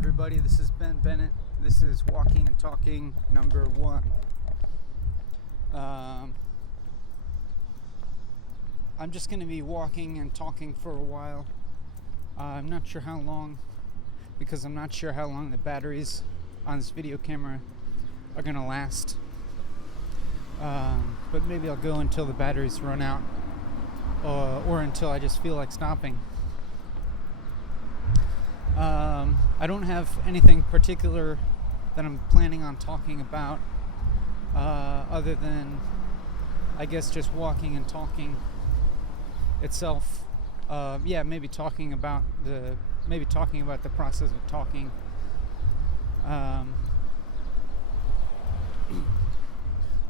everybody, this is Bennett. This is Walking and Talking number 1. I'm just going to be walking and talking for a while. I'm not sure how long, because I'm not sure how long the batteries on this video camera are going to last. But maybe I'll go until the batteries run out, or until I just feel like stopping. I don't have anything particular that I'm planning on talking about, other than, I guess, just walking and talking itself. Maybe talking about the process of talking.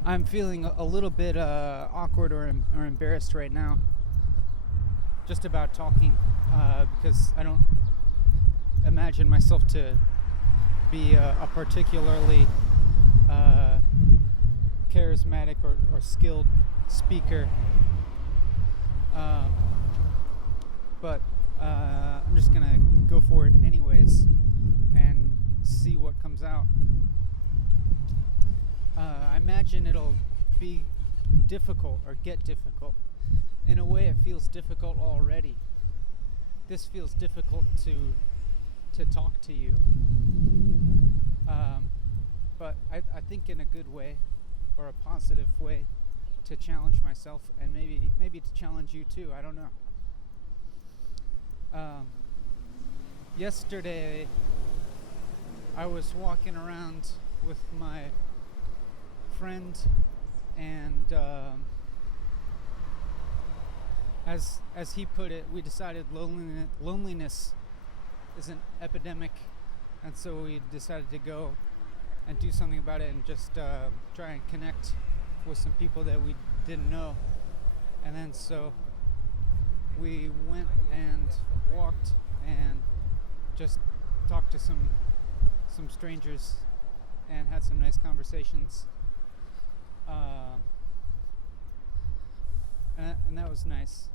I'm feeling a little bit awkward or embarrassed right now, just about talking, because I don't imagine myself to be a particularly charismatic or skilled speaker, but I'm just gonna go for it anyways and see what comes out. I imagine it'll be difficult or get difficult. In a way, it feels difficult already. This feels difficult to talk to you, but I think in a good way, or a positive way, to challenge myself and maybe to challenge you too. I don't know. Yesterday I was walking around with my friend, and as he put it, we decided loneliness is an epidemic, and so we decided to go and do something about it and just try and connect with some people that we didn't know. And then so we went and walked and just talked to some strangers and had some nice conversations, and that was nice,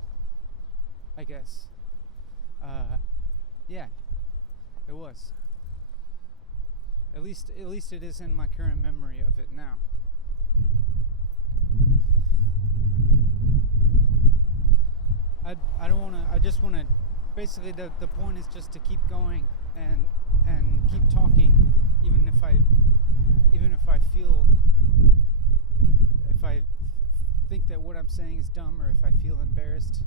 I guess. Yeah, it was. At least it is in my current memory of it now. I don't want to. I just want to. Basically, the point is just to keep going and keep talking, even if I think that what I'm saying is dumb, or if I feel embarrassed,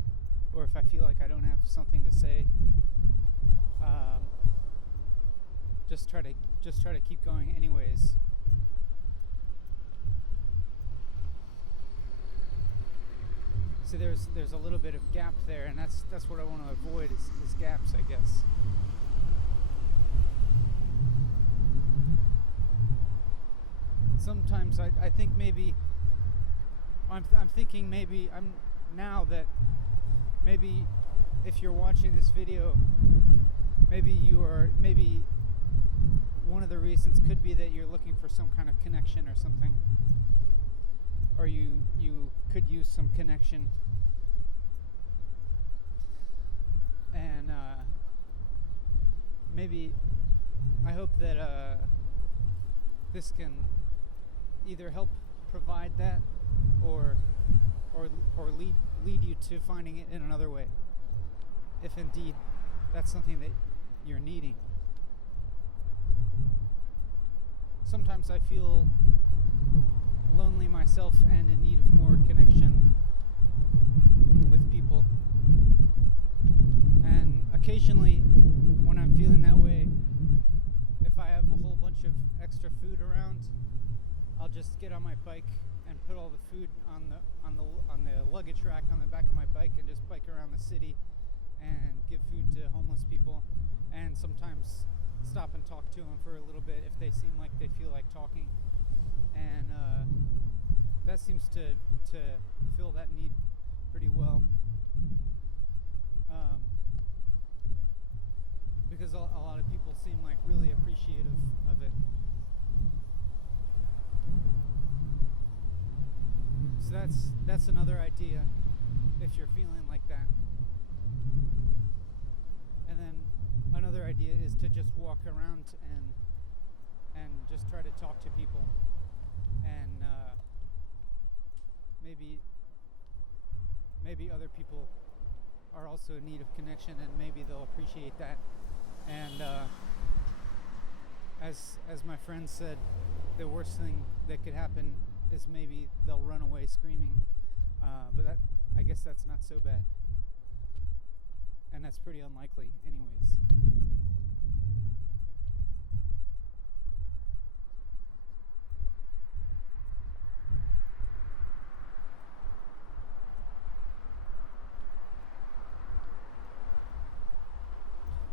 or if I feel like I don't have something to say. Just try to keep going anyways. So there's a little bit of gap there, and that's what I want to avoid is gaps, I guess. Sometimes I think maybe I'm thinking maybe I'm now that maybe if you're watching this video, maybe one of the reasons could be that you're looking for some kind of connection or something, or you could use some connection, and maybe I hope that this can either help provide that or lead you to finding it in another way, if indeed that's something that you're needing. Sometimes I feel lonely myself and in need of more connection with people. And occasionally, when I'm feeling that way, if I have a whole bunch of extra food around, I'll just get on my bike and put all the food on the luggage rack on the back of my bike and just bike around the city and give food to homeless people, and sometimes stop and talk to them for a little bit if they seem like they feel like talking, and that seems to fill that need pretty well, because a lot of people seem like really appreciative of it. So that's another idea if you're feeling like that. And then another idea is to just walk around and just try to talk to people, and maybe other people are also in need of connection, and maybe they'll appreciate that. And as my friend said, the worst thing that could happen is maybe they'll run away screaming, but that, I guess that's not so bad, and that's pretty unlikely anyways.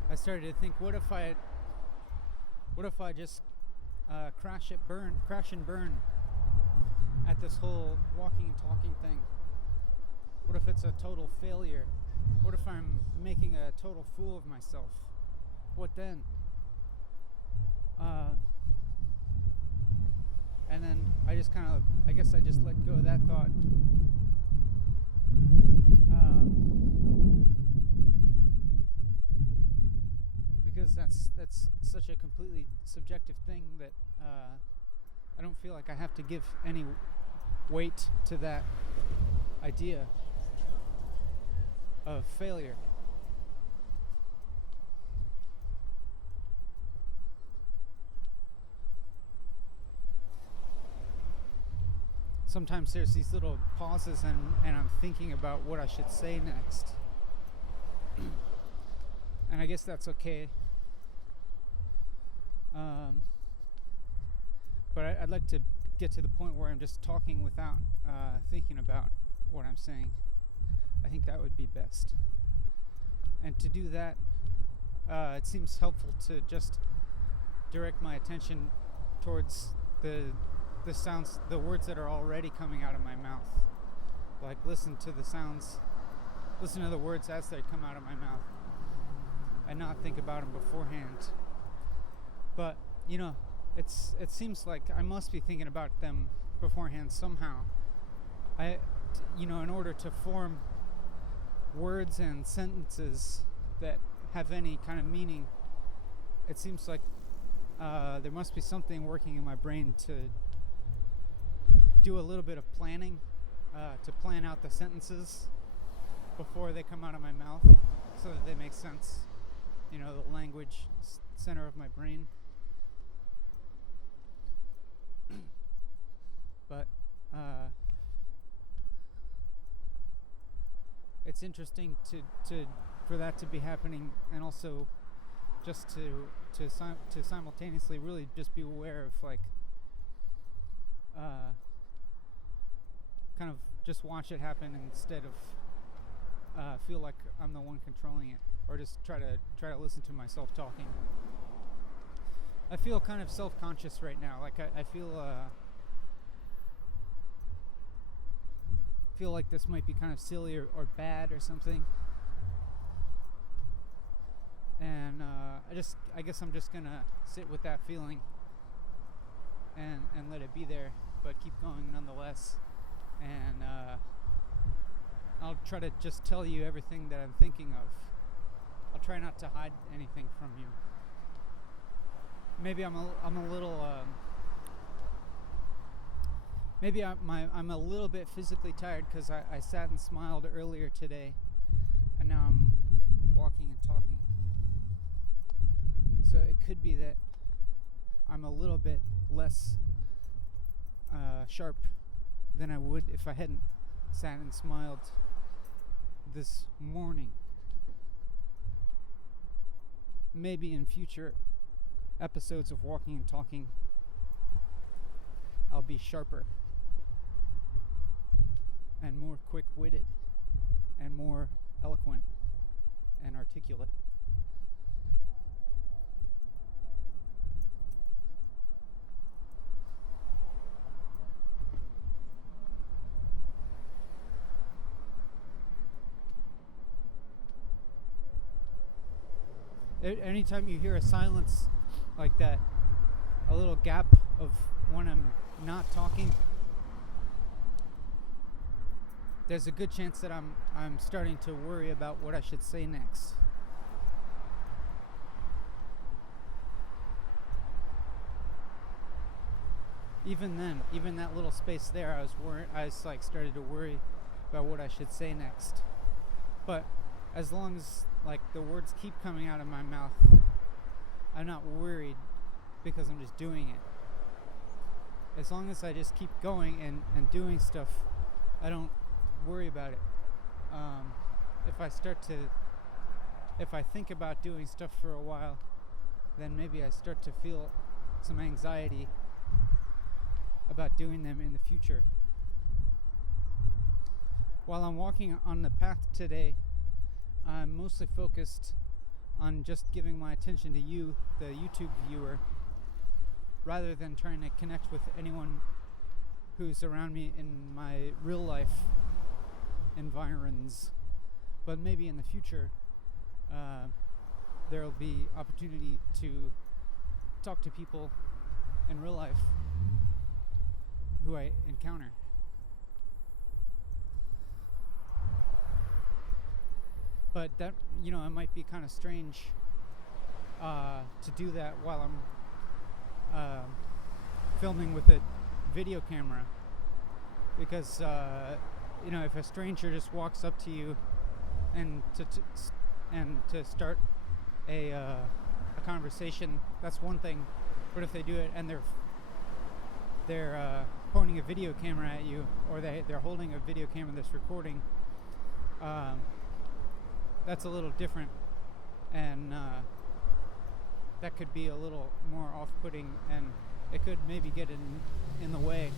I started to think, what if I just crash and burn at this whole walking and talking thing? What if it's a total failure? What if I'm making a total fool of myself? What then? And then I just I guess I just let go of that thought. Because that's such a completely subjective thing that I don't feel like I have to give any weight to that idea of failure. Sometimes there's these little pauses and I'm thinking about what I should say next. And I guess that's okay. But I'd like to get to the point where I'm just talking without thinking about what I'm saying. I think that would be best. And to do that, it seems helpful to just direct my attention towards the sounds, the words that are already coming out of my mouth. Like listen to the words as they come out of my mouth, and not think about them beforehand. But it seems like I must be thinking about them beforehand somehow. In order to form words and sentences that have any kind of meaning, it seems like there must be something working in my brain to do a little bit of planning, to plan out the sentences before they come out of my mouth so that they make sense. The language center of my brain. But it's interesting for that to be happening, and also just to simultaneously really just be aware of kind of just watch it happen instead of feel like I'm the one controlling it, or just try to listen to myself talking. I feel kind of self-conscious right now. Like I feel like this might be kind of silly or bad or something. And I guess I'm just gonna sit with that feeling and let it be there, but keep going nonetheless. And I'll try to just tell you everything that I'm thinking of. I'll try not to hide anything from you. Maybe I'm a little maybe I'm a little bit physically tired because I sat and smiled earlier today, and now I'm walking and talking. So it could be that I'm a little bit less sharp than I would if I hadn't sat and smiled this morning. Maybe in future episodes of Walking and Talking, I'll be sharper and more quick-witted and more eloquent and articulate. Anytime you hear a silence like that, a little gap of when I'm not talking, there's a good chance that I'm starting to worry about what I should say next. even then, even that little space there, I was like started to worry about what I should say next. But as long as like the words keep coming out of my mouth, I'm not worried because I'm just doing it. As long as I just keep going and doing stuff, I don't worry about it. If I think about doing stuff for a while, then maybe I start to feel some anxiety about doing them in the future. While I'm walking on the path today, I'm mostly focused on just giving my attention to you, the YouTube viewer, rather than trying to connect with anyone who's around me in my real life environs. But maybe in the future, there'll be opportunity to talk to people in real life who I encounter. But that, it might be kind of strange to do that while I'm filming with a video camera, because if a stranger just walks up to you and to start a conversation, that's one thing. But if they do it and they're pointing a video camera at you, or they're holding a video camera that's recording, that's a little different, and that could be a little more off-putting, and it could maybe get in the way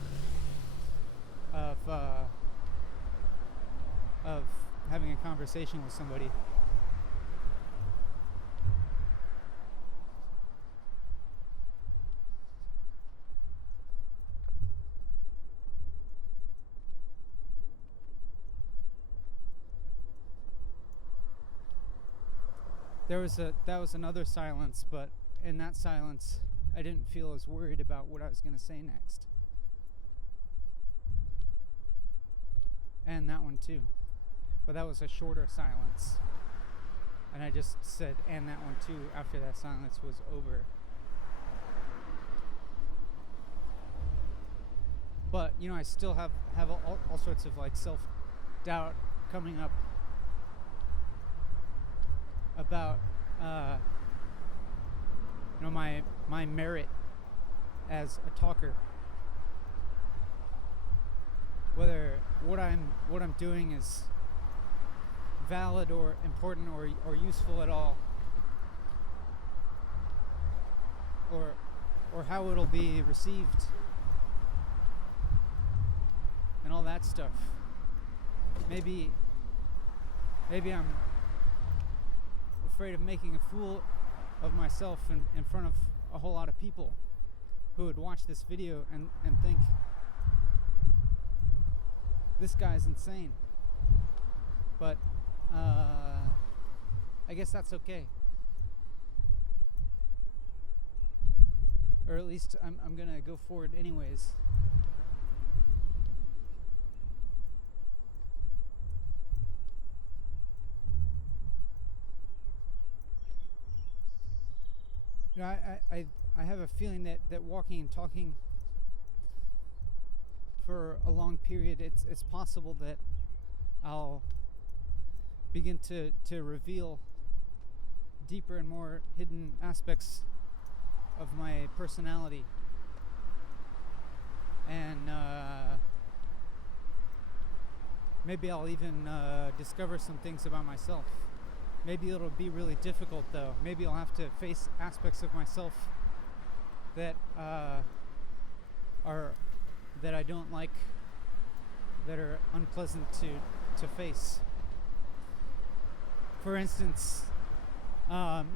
of having a conversation with somebody. That was another silence, but in that silence, I didn't feel as worried about what I was going to say next. And that one too. But that was a shorter silence. And I just said, and that one too, after that silence was over. But, I still have all sorts of like self-doubt coming up about my merit as a talker, whether what I'm doing is valid or important or useful at all, or how it'll be received, and all that stuff. Maybe I'm afraid of making a fool of myself in front of a whole lot of people who would watch this video and think, this guy's insane. But I guess that's okay. Or at least I'm gonna go forward anyways. I have a feeling that walking and talking for a long period, it's possible that I'll begin to reveal deeper and more hidden aspects of my personality, and maybe I'll even discover some things about myself. Maybe it'll be really difficult though. Maybe I'll have to face aspects of myself that that I don't like, that are unpleasant to face. For instance,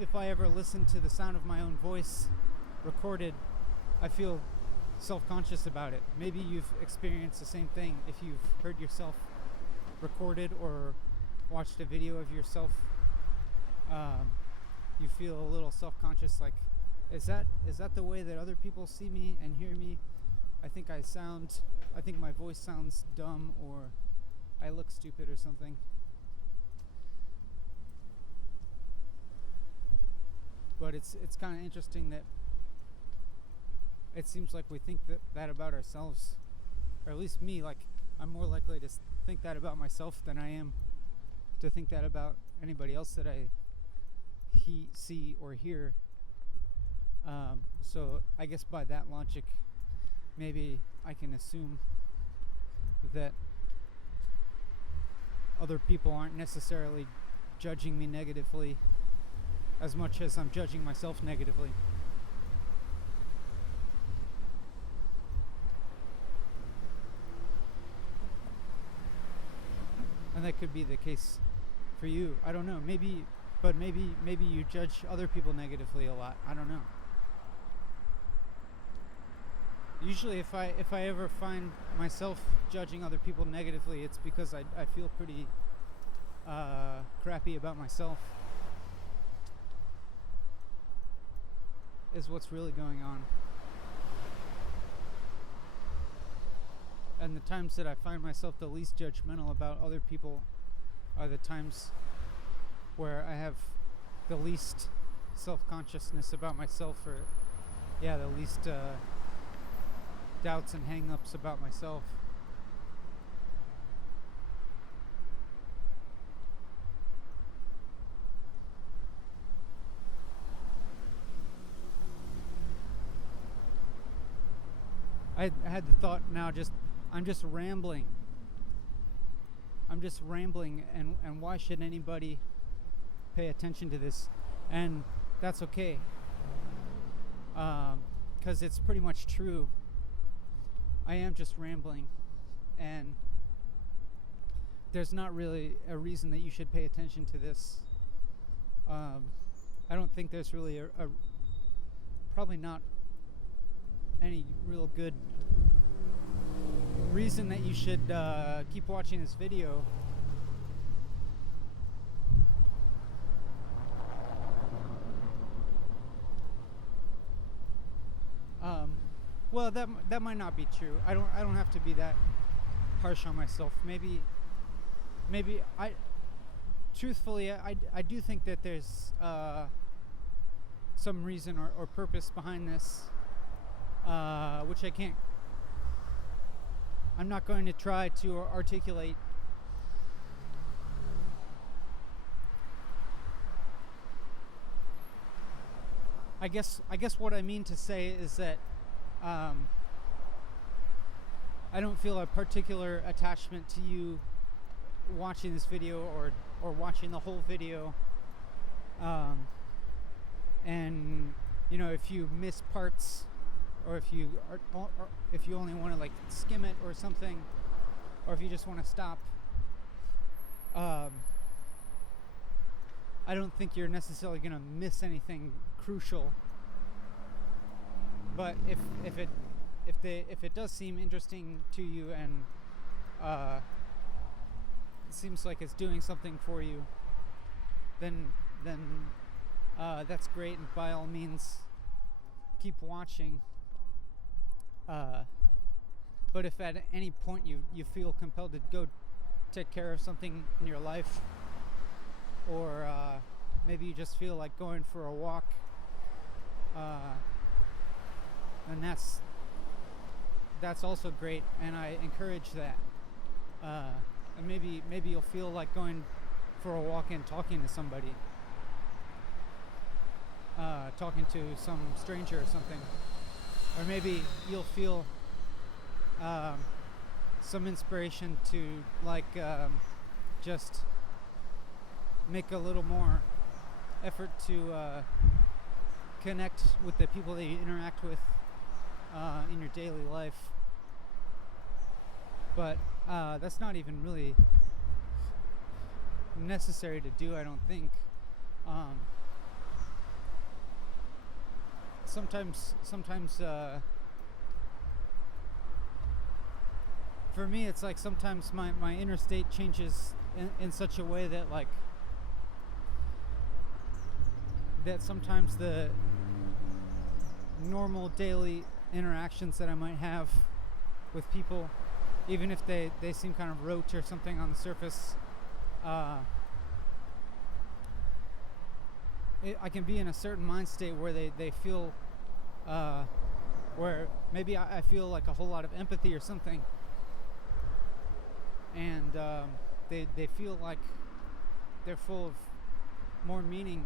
if I ever listen to the sound of my own voice recorded, I feel self-conscious about it. Maybe you've experienced the same thing. If you've heard yourself recorded or watched a video of yourself, you feel a little self-conscious, like, is that the way that other people see me and hear me? I think my voice sounds dumb, or I look stupid or something. But it's kind of interesting that it seems like we think that about ourselves, or at least me. Like, I'm more likely to think that about myself than I am to think that about anybody else that I see or hear. So I guess by that logic, maybe I can assume that other people aren't necessarily judging me negatively as much as I'm judging myself negatively. And that could be the case for you. I don't know. Maybe you judge other people negatively a lot. I don't know. Usually if I ever find myself judging other people negatively, it's because I feel pretty crappy about myself, is what's really going on. And the times that I find myself the least judgmental about other people are the times where I have the least self-consciousness about myself, or the least doubts and hang-ups about myself. I had the thought now, I'm just rambling, and why should anybody pay attention to this? And that's okay, because it's pretty much true. I am just rambling, and there's not really a reason that you should pay attention to this. I don't think there's really a probably not any real good reason that you should keep watching this video. Well, that might not be true. I don't have to be that harsh on myself. Maybe truthfully I do think that there's some reason or purpose behind this, which I'm not going to try to articulate. I guess what I mean to say is that I don't feel a particular attachment to you watching this video or watching the whole video. And if you miss parts, or if you only want to like skim it or something, or if you just want to stop, I don't think you're necessarily going to miss anything crucial. But if it does seem interesting to you, and it seems like it's doing something for you, then that's great, and by all means keep watching. But if at any point you feel compelled to go take care of something in your life, or maybe you just feel like going for a walk, and that's also great, and I encourage that. And maybe you'll feel like going for a walk and talking to somebody, talking to some stranger or something. Or maybe you'll feel some inspiration to just make a little more effort to connect with the people that you interact with in your daily life. But that's not even really necessary to do, I don't think. Sometimes for me, it's like sometimes my inner state changes in such a way that that sometimes the normal daily interactions that I might have with people, even if they seem kind of rote or something on the surface, I can be in a certain mind state where they feel where maybe I feel like a whole lot of empathy or something, and they feel like they're full of more meaning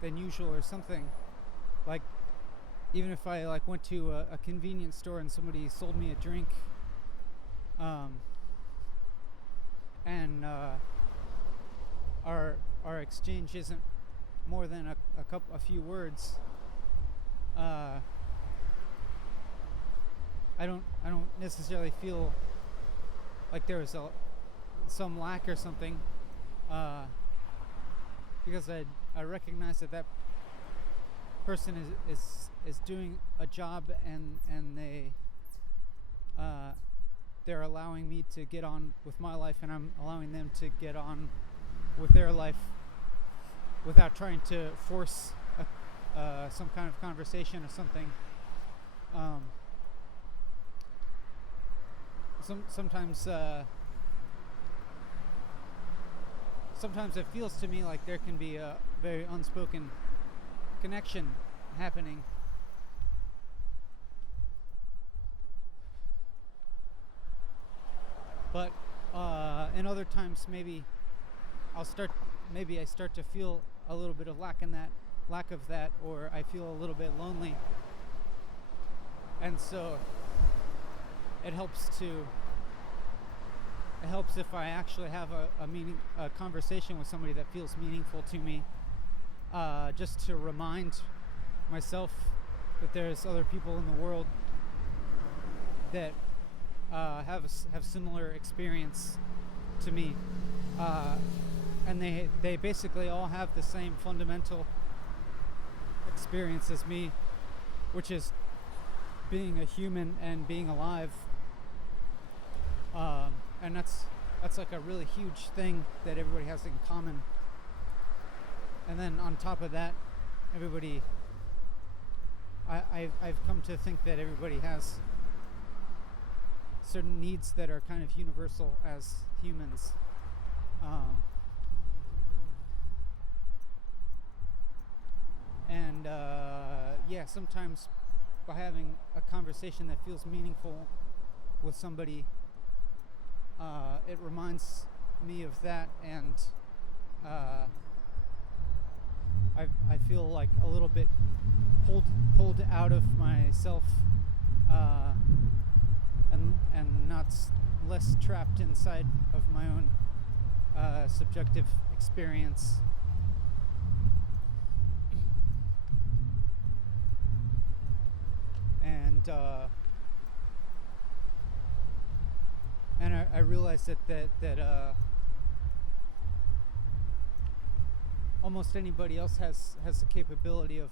than usual or something. Like, even if I like went to a convenience store and somebody sold me a drink, and our exchange isn't more than a few words, I don't necessarily feel like there was some lack or something, because I recognize that person is doing a job, and they're allowing me to get on with my life, and I'm allowing them to get on with their life without trying to force some kind of conversation or something. Sometimes it feels to me like there can be a very unspoken connection happening. But in other times, maybe I start to feel a little bit of lack of that, or I feel a little bit lonely, and so it helps if I actually have a conversation with somebody that feels meaningful to me, just to remind myself that there's other people in the world that have similar experience to me, and they basically all have the same fundamental experience as me, which is being a human and being alive. And that's like a really huge thing that everybody has in common. And then on top of that, I've come to think that everybody has certain needs that are kind of universal as humans. Sometimes by having a conversation that feels meaningful with somebody, it reminds me of that, and I feel like a little bit pulled out of myself, and not less trapped inside of my own subjective experience. And I realized that almost anybody else has the capability of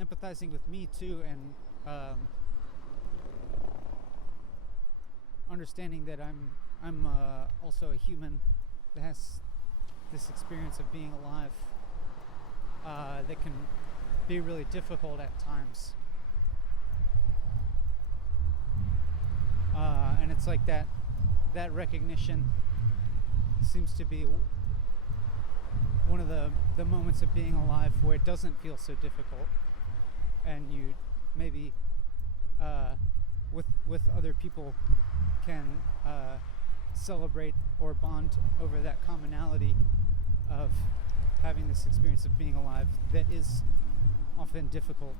empathizing with me too, and understanding that I'm also a human that has this experience of being alive, that can be really difficult at times. And it's like that recognition seems to be one of the moments of being alive where it doesn't feel so difficult, and you maybe with other people can celebrate or bond over that commonality of having this experience of being alive that is often difficult,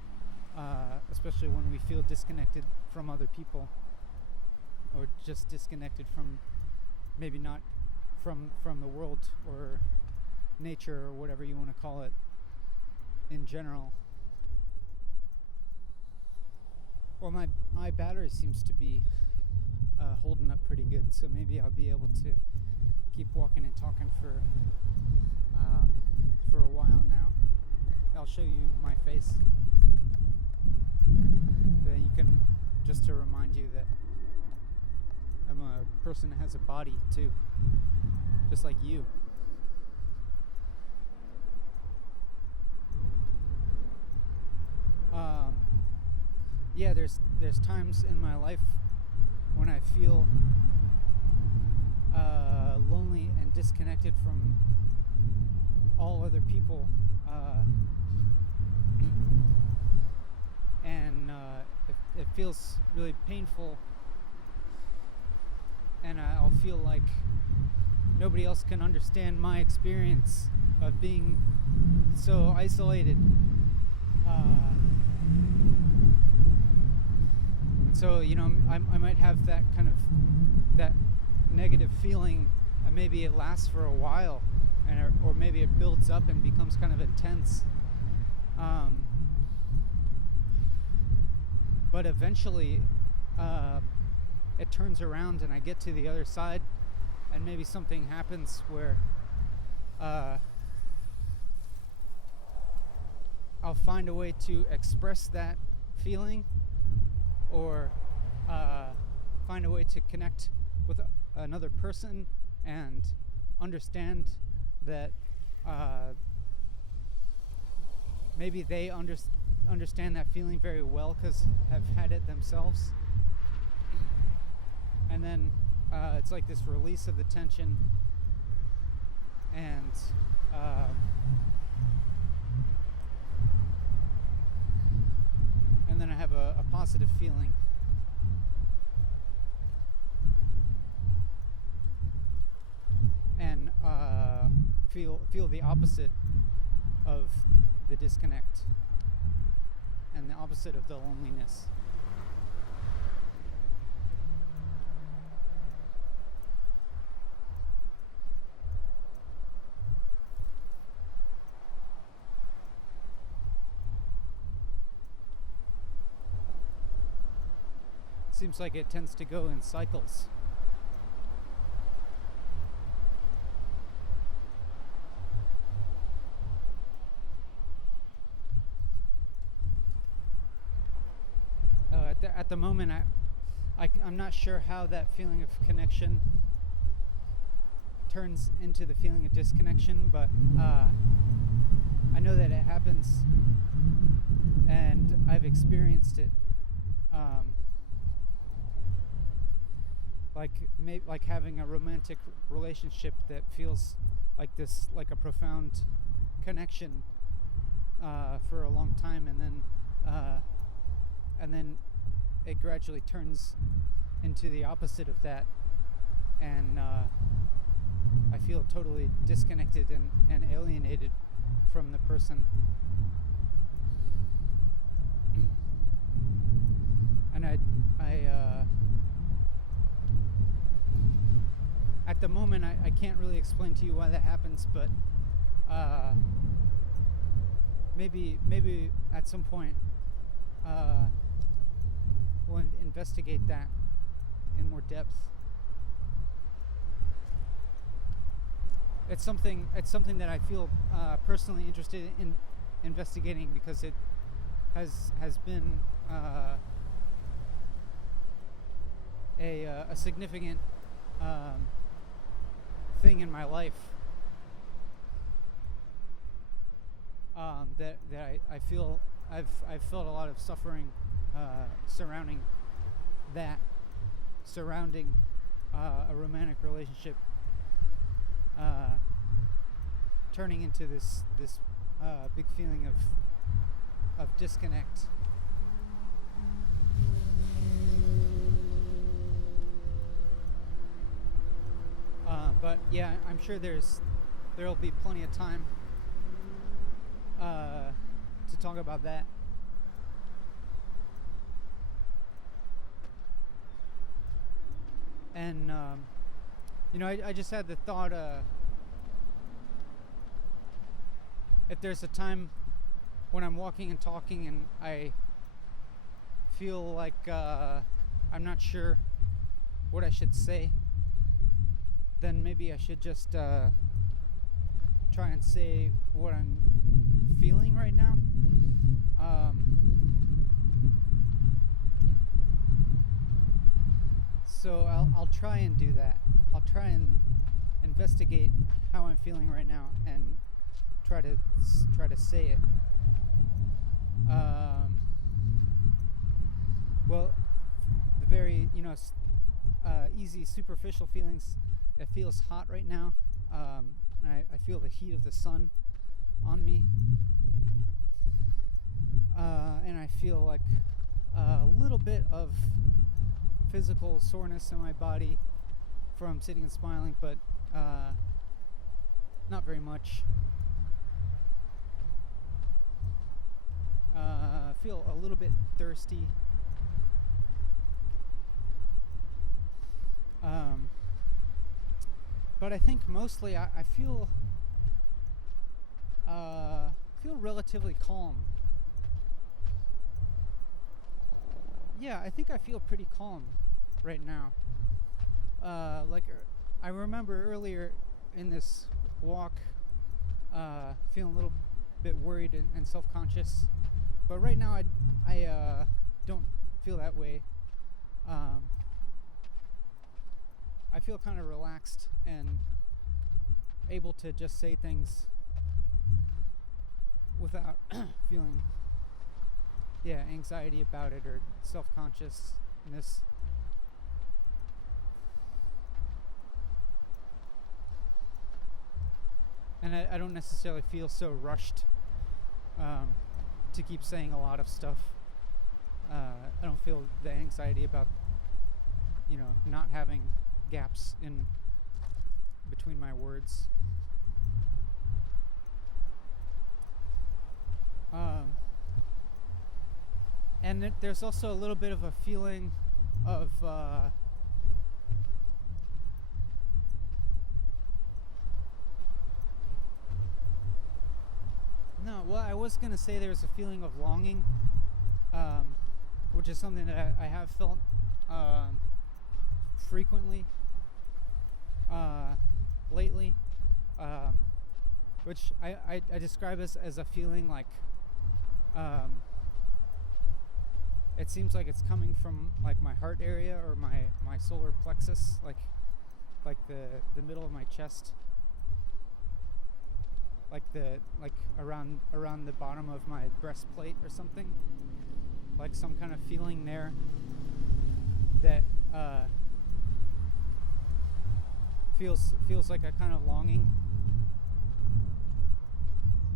especially when we feel disconnected from other people, or just disconnected from, maybe not from the world or nature or whatever you want to call it in general. Well, my battery seems to be holding up pretty good, so maybe I'll be able to keep walking and talking for a while now. I'll show you my face, then you can, just to remind you that I'm a person that has a body too, just like you. There's times in my life when I feel lonely and disconnected from all other people, and it feels really painful, and I'll feel like nobody else can understand my experience of being so isolated. So I might have that kind of that negative feeling, and maybe it lasts for a while, or maybe it builds up and becomes kind of intense. But eventually it turns around and I get to the other side, and maybe something happens where I'll find a way to express that feeling, or find a way to connect with another person and understand that maybe they understand that feeling very well because have had it themselves. And then it's like this release of the tension, and then I have a positive feeling. And feel the opposite of the disconnect, and the opposite of the loneliness. Seems like it tends to go in cycles. At the moment, I'm not sure how that feeling of connection turns into the feeling of disconnection, but I know that it happens, and I've experienced it. Like having a romantic relationship that feels like this, like a profound connection for a long time, and then it gradually turns into the opposite of that, and I feel totally disconnected and alienated from the person. And I at the moment I can't really explain to you why that happens, but maybe at some point we'll investigate that in more depth. It's something that I feel personally interested in investigating, because it has been a significant thing in my life, that I feel I've felt a lot of suffering surrounding a romantic relationship turning into this big feeling of disconnect. But yeah, I'm sure there'll be plenty of time to talk about that. And I just had the thought, if there's a time when I'm walking and talking and I feel like I'm not sure what I should say, then maybe I should just try and say what I'm feeling right now. So I'll try and do that. I'll try and investigate how I'm feeling right now and try to say it. Well, the very easy superficial feelings. It feels hot right now. I feel the heat of the sun on me. and I feel like a little bit of physical soreness in my body from sitting and smiling, but not very much. I feel a little bit thirsty. But I think mostly I feel relatively calm. Yeah, I think I feel pretty calm right now. Like I remember earlier in this walk, feeling a little bit worried and self-conscious, but right now I don't feel that way. I feel kind of relaxed and able to just say things without feeling anxiety about it or self-consciousness. And I don't necessarily feel so rushed to keep saying a lot of stuff. I don't feel the anxiety about not having gaps in between my words. And there's also a little bit of a feeling of I was going to say there's a feeling of longing, which is something that I have felt frequently lately, which I describe as a feeling like it seems like it's coming from like my heart area or my solar plexus, like the middle of my chest, like around the bottom of my breastplate or something, like some kind of feeling there that feels like a kind of longing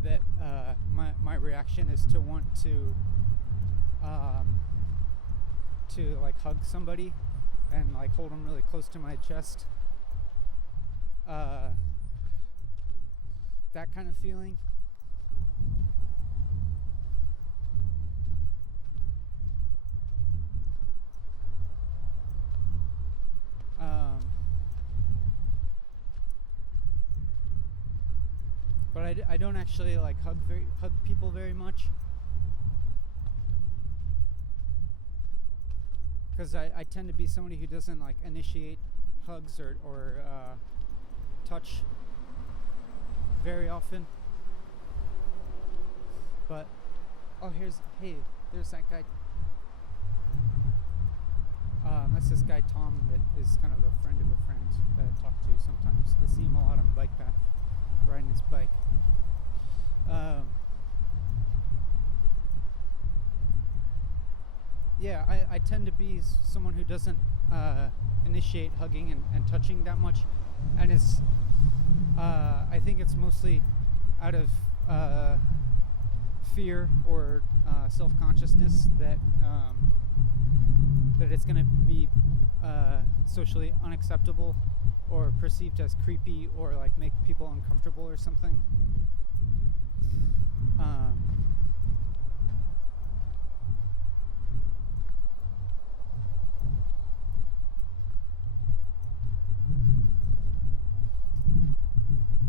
that my reaction is to want to like hug somebody and like hold them really close to my chest. That kind of feeling. But I don't actually like hug people very much, because I tend to be somebody who doesn't like initiate hugs or touch very often. But there's that guy. That's this guy Tom that is kind of a friend of a friend that I talk to sometimes. I see him a lot on the bike path, riding his bike. I tend to be someone who doesn't initiate hugging and touching that much, and it's I think it's mostly out of fear or self-consciousness that it's going to be socially unacceptable or perceived as creepy or like make people uncomfortable or something.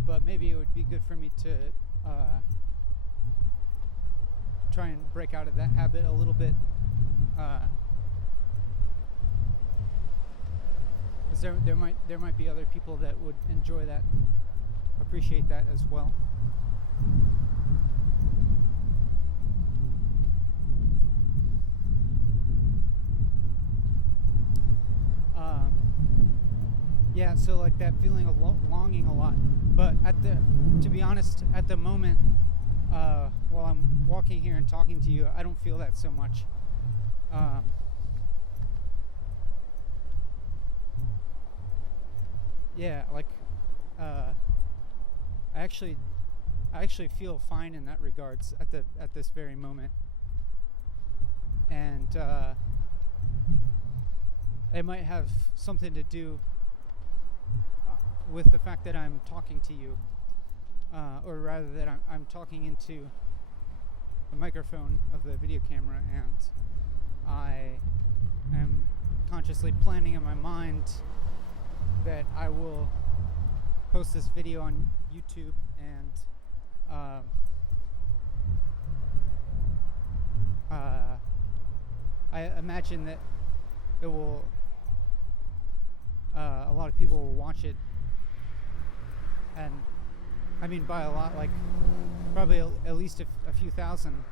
But maybe it would be good for me to try and break out of that habit a little bit, because there might be other people that would enjoy that, appreciate that as well. So like that feeling of longing a lot, but to be honest, at the moment, while I'm walking here and talking to you, I don't feel that so much. I actually feel fine in that regards at this very moment. and it might have something to do with the fact that I'm talking to you, or rather that I'm talking into the microphone of the video camera, and I am consciously planning in my mind that I will post this video on YouTube, and I imagine that it will a lot of people will watch it, and I mean by a lot, like probably at least a few thousand,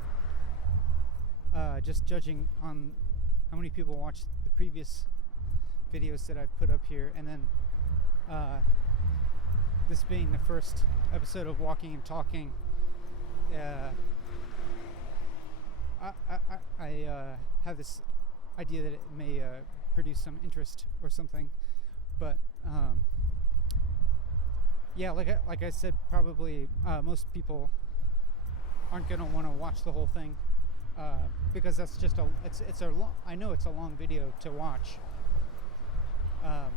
just judging on how many people watched the previous videos that I've put up here, and then this being the first episode of Walking and Talking. I have this idea that it may produce some interest or something, but yeah, like I said, probably most people aren't gonna want to watch the whole thing, because that's just it's a long, I know it's a long video to watch. I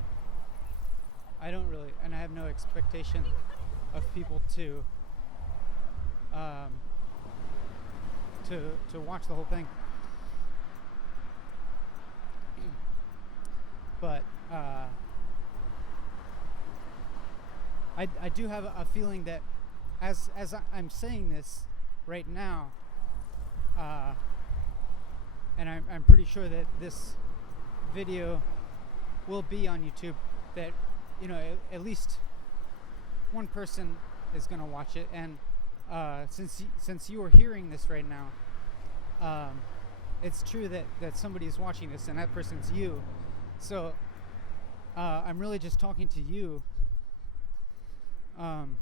don't really, and I have no expectation of people to watch the whole thing. But I do have a feeling that as I'm saying this right now, and I'm pretty sure that this video will be on YouTube, that at least one person is going to watch it, and since you are hearing this right now, it's true that somebody is watching this, and that person's you. So I'm really just talking to you, and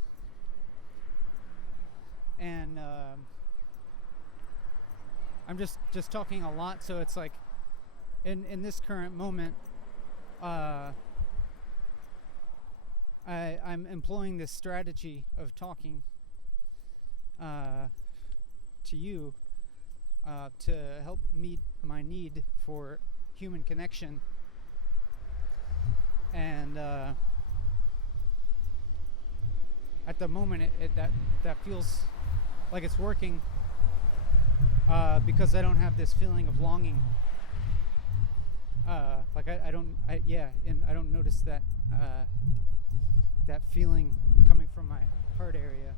I'm just talking a lot. So it's like in this current moment, I'm employing this strategy of talking to you to help meet my need for human connection, and at the moment that feels like it's working, because I don't have this feeling of longing. Like I don't notice that that feeling coming from my heart area,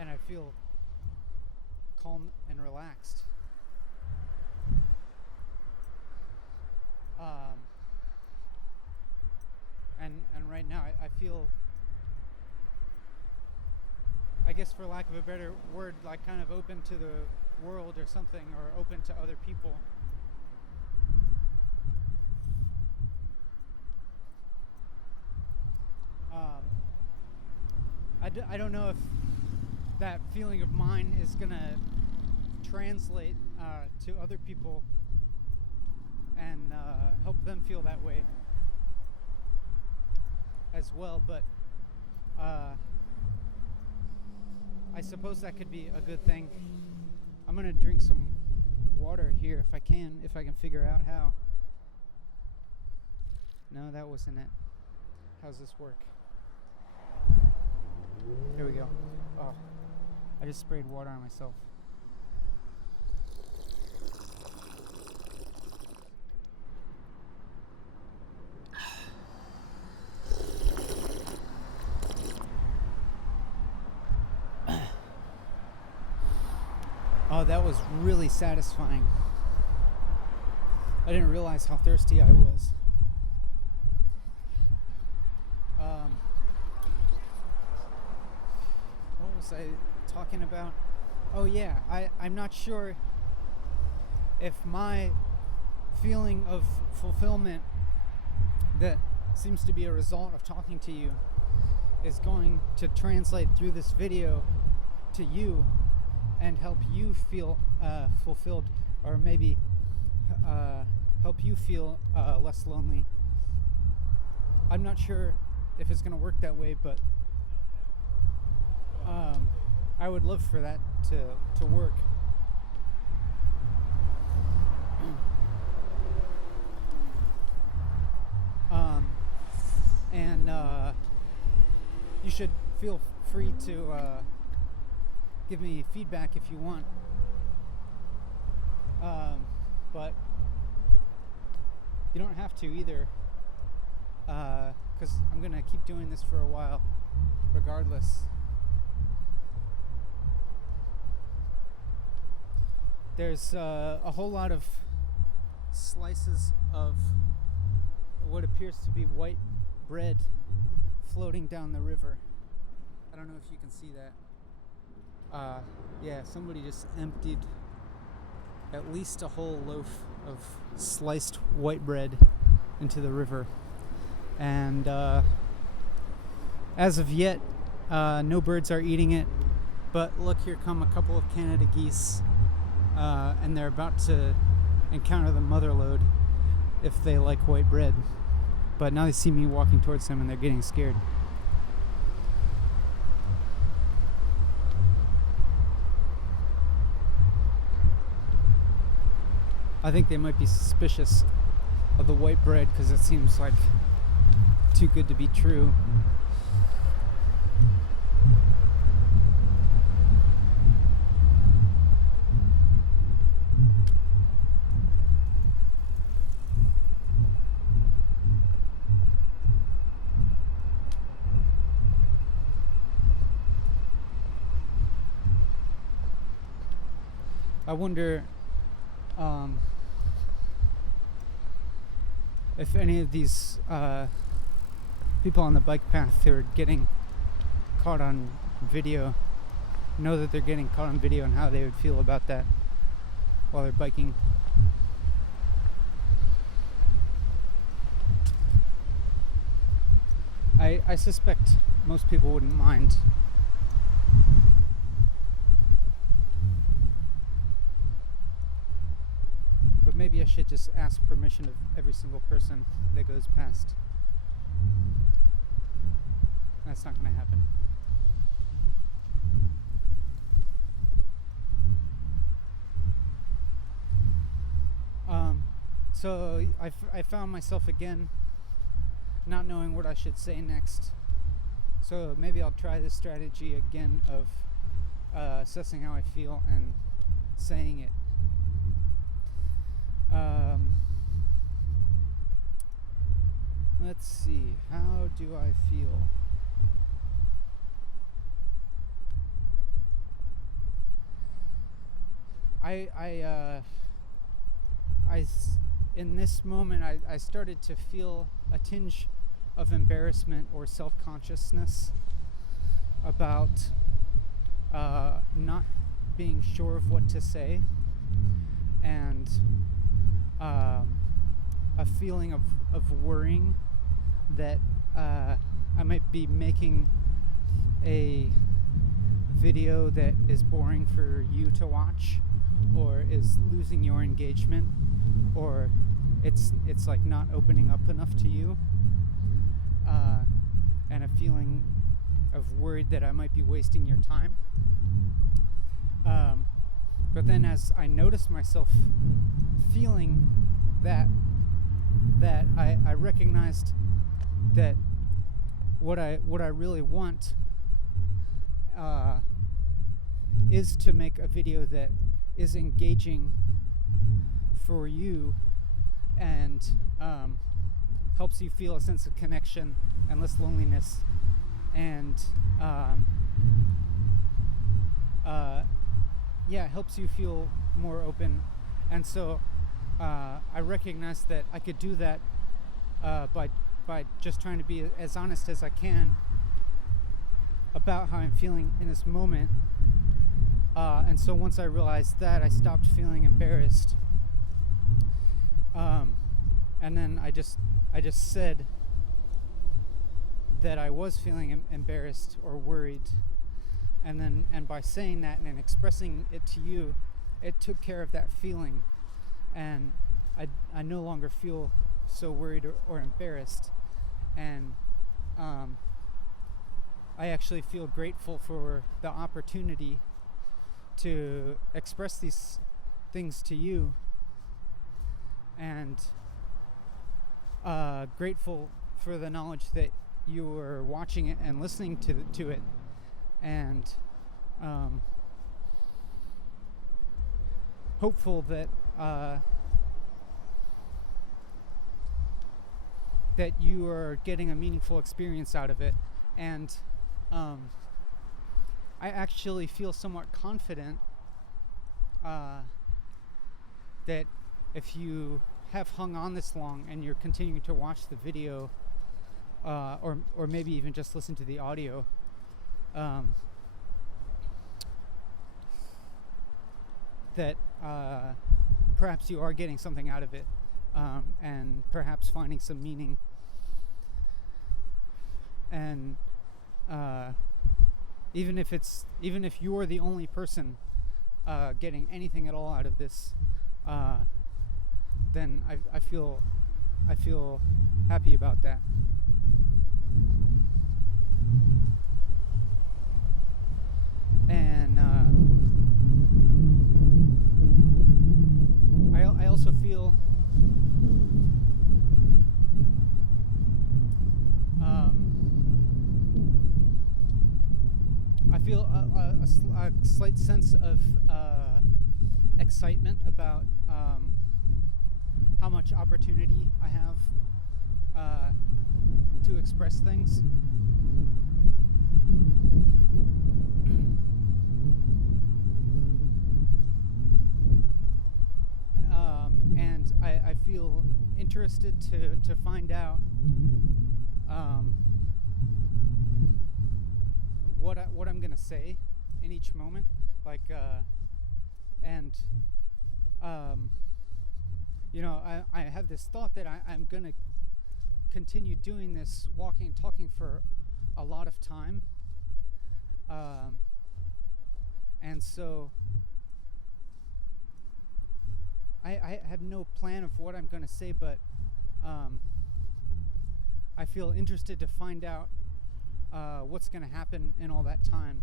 and I feel calm and relaxed. And right now I feel, I guess for lack of a better word, like kind of open to the world or something, or open to other people. I don't know if that feeling of mine is gonna translate to other people and help them feel that way as well, but I suppose that could be a good thing. I'm gonna drink some water here if I can figure out how. No, that wasn't it. How's this work? Here we go. Oh, I just sprayed water on myself. Oh, that was really satisfying. I didn't realize how thirsty I was. What was I talking about? Oh yeah, I'm not sure if my feeling of fulfillment that seems to be a result of talking to you is going to translate through this video to you and help you feel fulfilled, or maybe help you feel less lonely. I'm not sure if it's going to work that way, but I would love for that to work. And you should feel free to give me feedback if you want. But you don't have to either, because I'm going to keep doing this for a while, regardless. There's a whole lot of slices of what appears to be white bread floating down the river. I don't know if you can see that. Yeah, somebody just emptied at least a whole loaf of sliced white bread into the river. And as of yet, no birds are eating it. But look, here come a couple of Canada geese. And they're about to encounter the mother lode if they like white bread. But now they see me walking towards them and they're getting scared. I think they might be suspicious of the white bread because it seems like too good to be true. I wonder if any of these people on the bike path who are getting caught on video know that they're getting caught on video and how they would feel about that while they're biking. I suspect most people wouldn't mind. But maybe I should just ask permission of every single person that goes past. That's not going to happen. So I found myself again not knowing what I should say next. So maybe I'll try this strategy again of assessing how I feel and saying it. Let's see, how do I feel? In this moment, I started to feel a tinge of embarrassment or self-consciousness about not being sure of what to say, and a feeling of worrying that I might be making a video that is boring for you to watch, or is losing your engagement, or it's like not opening up enough to you, and a feeling of worried that I might be wasting your time. But then as I noticed myself feeling that I recognized that what I really want is to make a video that is engaging for you and helps you feel a sense of connection and less loneliness, and helps you feel more open. And so I recognized that I could do that by just trying to be as honest as I can about how I'm feeling in this moment. And so once I realized that, I stopped feeling embarrassed. And then I just said that I was feeling embarrassed or worried. And by saying that and expressing it to you, it took care of that feeling. And I no longer feel so worried or embarrassed. And I actually feel grateful for the opportunity to express these things to you, and grateful for the knowledge that you were watching it and listening to it, and hopeful that that you are getting a meaningful experience out of it. And I actually feel somewhat confident that if you have hung on this long and you're continuing to watch the video, or maybe even just listen to the audio, that perhaps you are getting something out of it, and perhaps finding some meaning. And even if you're the only person getting anything at all out of this, then I feel happy about that. And I also feel a slight sense of excitement about how much opportunity I have to express things. And I feel interested to find out what I'm gonna say in each moment, like I have this thought that I'm gonna continue doing this walking and talking for a lot of time, and so I have no plan of what I'm going to say, but I feel interested to find out what's going to happen in all that time,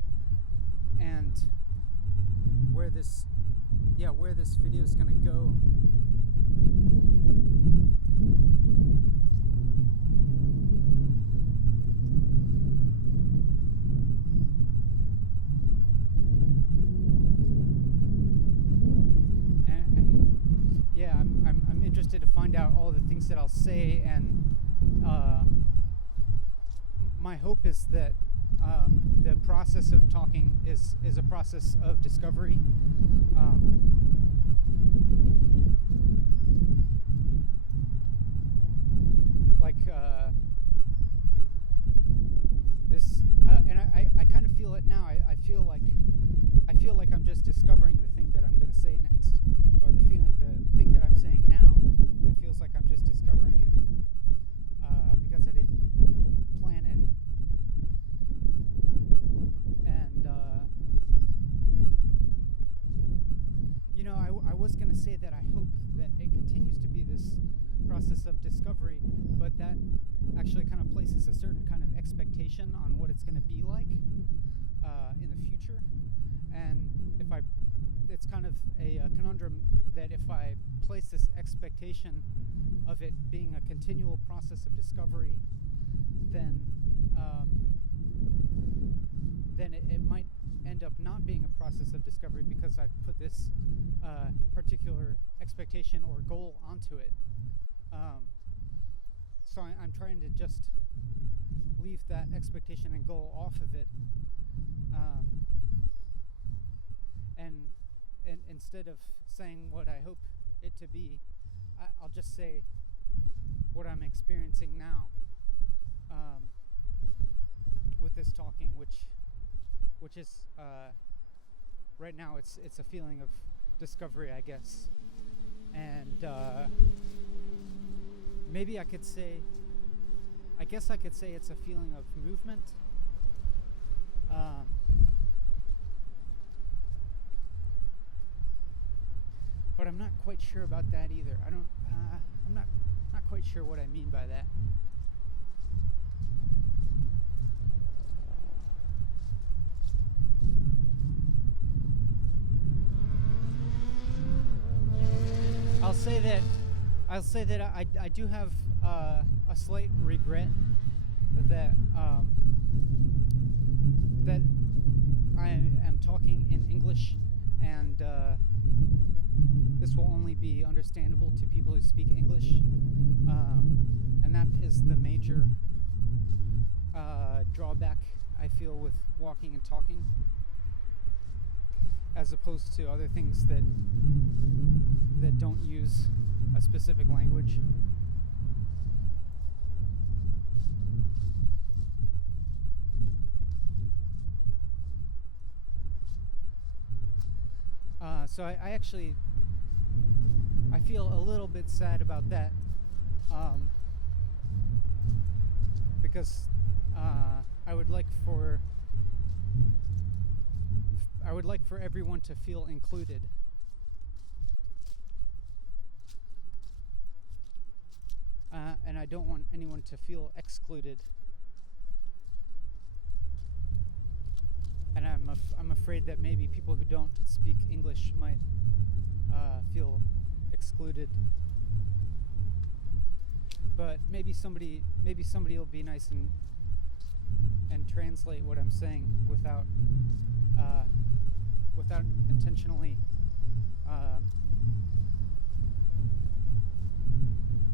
and where this video is going to go. I'm interested to find out all the things that I'll say, and my hope is that the process of talking is a process of discovery. This, and I kind of feel it now. I feel like I'm just discovering the thing that I'm going to say next, or the thing that I'm saying now. It feels like I'm just discovering it because I didn't plan it. And I was going to say that I hope that it continues to be this process of discovery, but that actually kind of places a certain kind of expectation on what it's going to be like in the future. And it's kind of a conundrum that if I place this expectation of it being a continual process of discovery, then it might end up not being a process of discovery because I've put this particular expectation or goal onto it. So I'm trying to just leave that expectation and goal off of it, and instead of saying what I hope it to be, I'll just say what I'm experiencing now with this talking, which is right now it's a feeling of discovery, I guess. And maybe I could say it's a feeling of movement. But I'm not quite sure about that either. I'm not quite sure what I mean by that. say that I do have a slight regret that that I am talking in English, and this will only be understandable to people who speak English, and that is the major drawback I feel with walking and talking, as opposed to other things that don't use a specific language. So I actually I feel a little bit sad about that, because I would like for everyone to feel included. And I don't want anyone to feel excluded. And I'm afraid that maybe people who don't speak English might feel excluded. But maybe somebody will be nice and translate what I'm saying without intentionally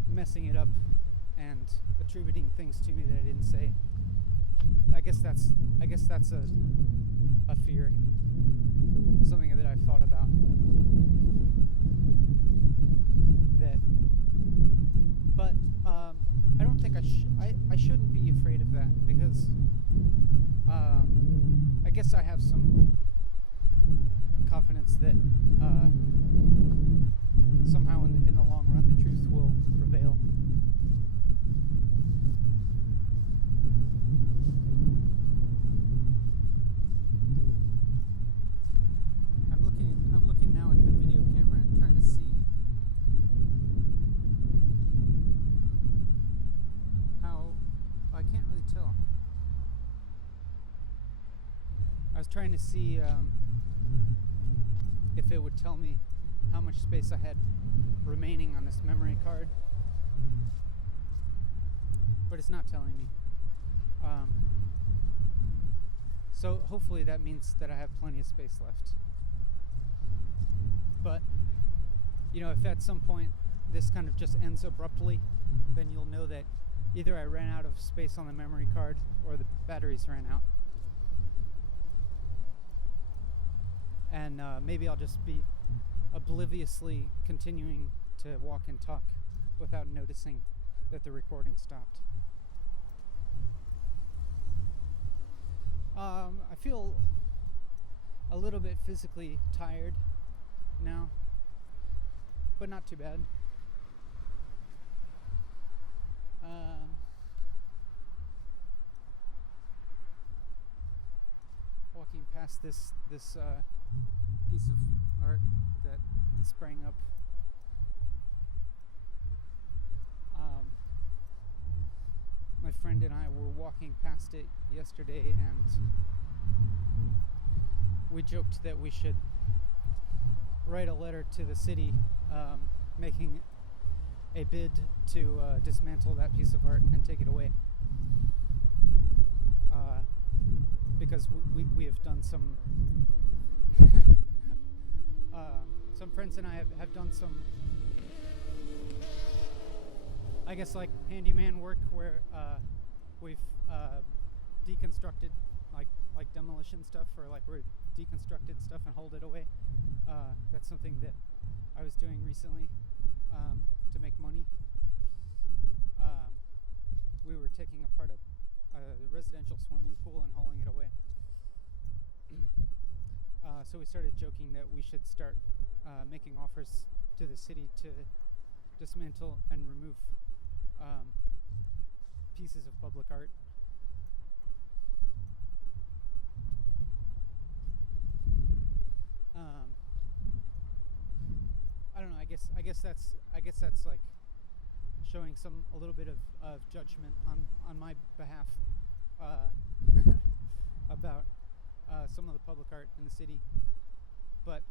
messing it up and attributing things to me that I didn't say. I guess that's a fear, something that I've thought about. But I don't think I shouldn't be afraid of that, because I guess I have some confidence that somehow in the long run the truth will prevail. I'm looking now at the video camera and trying to see how I can't really tell. I was trying to see if it would tell me how much space I had remaining on this memory card, but it's not telling me. So hopefully that means that I have plenty of space left. But if at some point this kind of just ends abruptly, then you'll know that either I ran out of space on the memory card or the batteries ran out. And maybe I'll just be obliviously continuing to walk and talk without noticing that the recording stopped. I feel a little bit physically tired now, but not too bad. Walking past this piece of art that sprang up. My friend and I were walking past it yesterday, and we joked that we should write a letter to the city making a bid to dismantle that piece of art and take it away. Because we have done some friends and I have done some, I guess, like handyman work where we've deconstructed like demolition stuff, or like we're deconstructed stuff and hauled it away. That's something that I was doing recently to make money. We were taking apart a residential swimming pool and hauling it away. So we started joking that we should start making offers to the city to dismantle and remove pieces of public art. I don't know. I guess that's like showing a little bit of judgment on my behalf about some of the public art in the city, but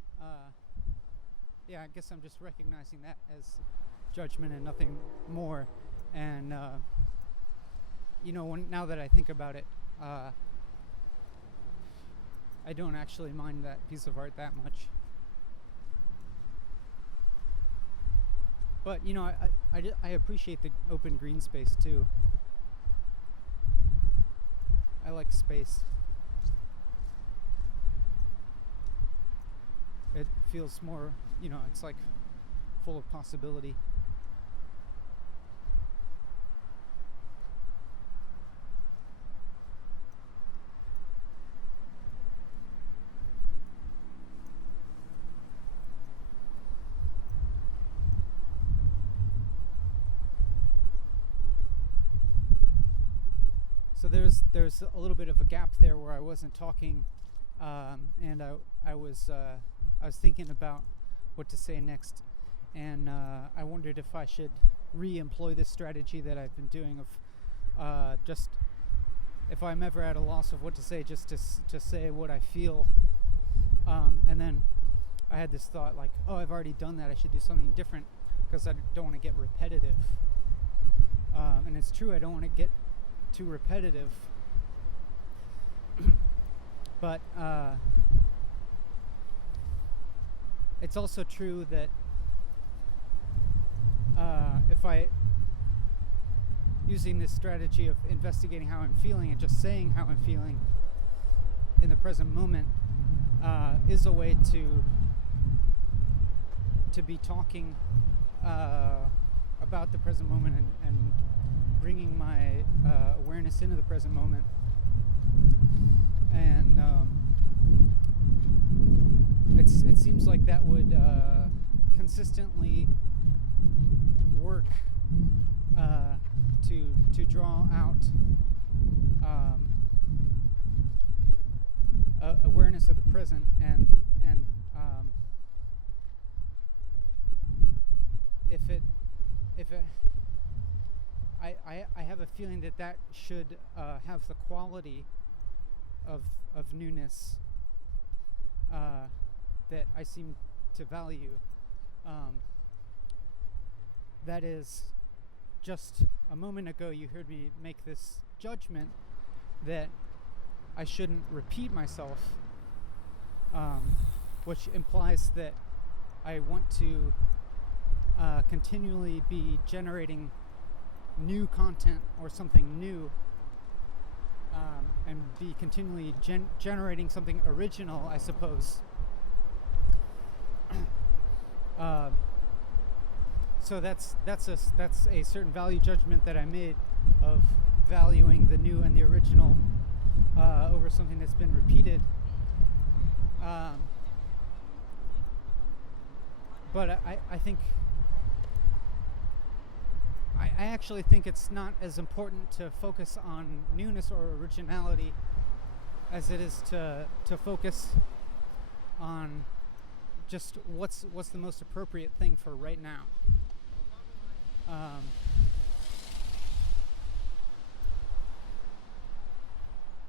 yeah, I guess I'm just recognizing that as judgment and nothing more. And now that I think about it, I don't actually mind that piece of art that much. But I appreciate the open green space too. I like space. It feels more, it's like full of possibility. So there's a little bit of a gap there where I wasn't talking, and I was thinking about what to say next, and I wondered if I should re-employ this strategy that I've been doing of just if I'm ever at a loss of what to say, just to say what I feel, and then I had this thought like, oh, I've already done that. I should do something different because I don't want to get repetitive, and it's true. I don't want to get too repetitive, but it's also true that if I using this strategy of investigating how I'm feeling and just saying how I'm feeling in the present moment is a way to be talking about the present moment and bringing my awareness into the present moment, and it seems like that would consistently work to draw out awareness of the present, and if it I have a feeling that should have the quality of newness that I seem to value. That is, just a moment ago you heard me make this judgment that I shouldn't repeat myself, which implies that I want to continually be generating new content or something new, and be continually generating something original, I suppose. So that's a certain value judgment that I made of valuing the new and the original over something that's been repeated. But I think I actually think it's not as important to focus on newness or originality as it is to focus on just what's the most appropriate thing for right now.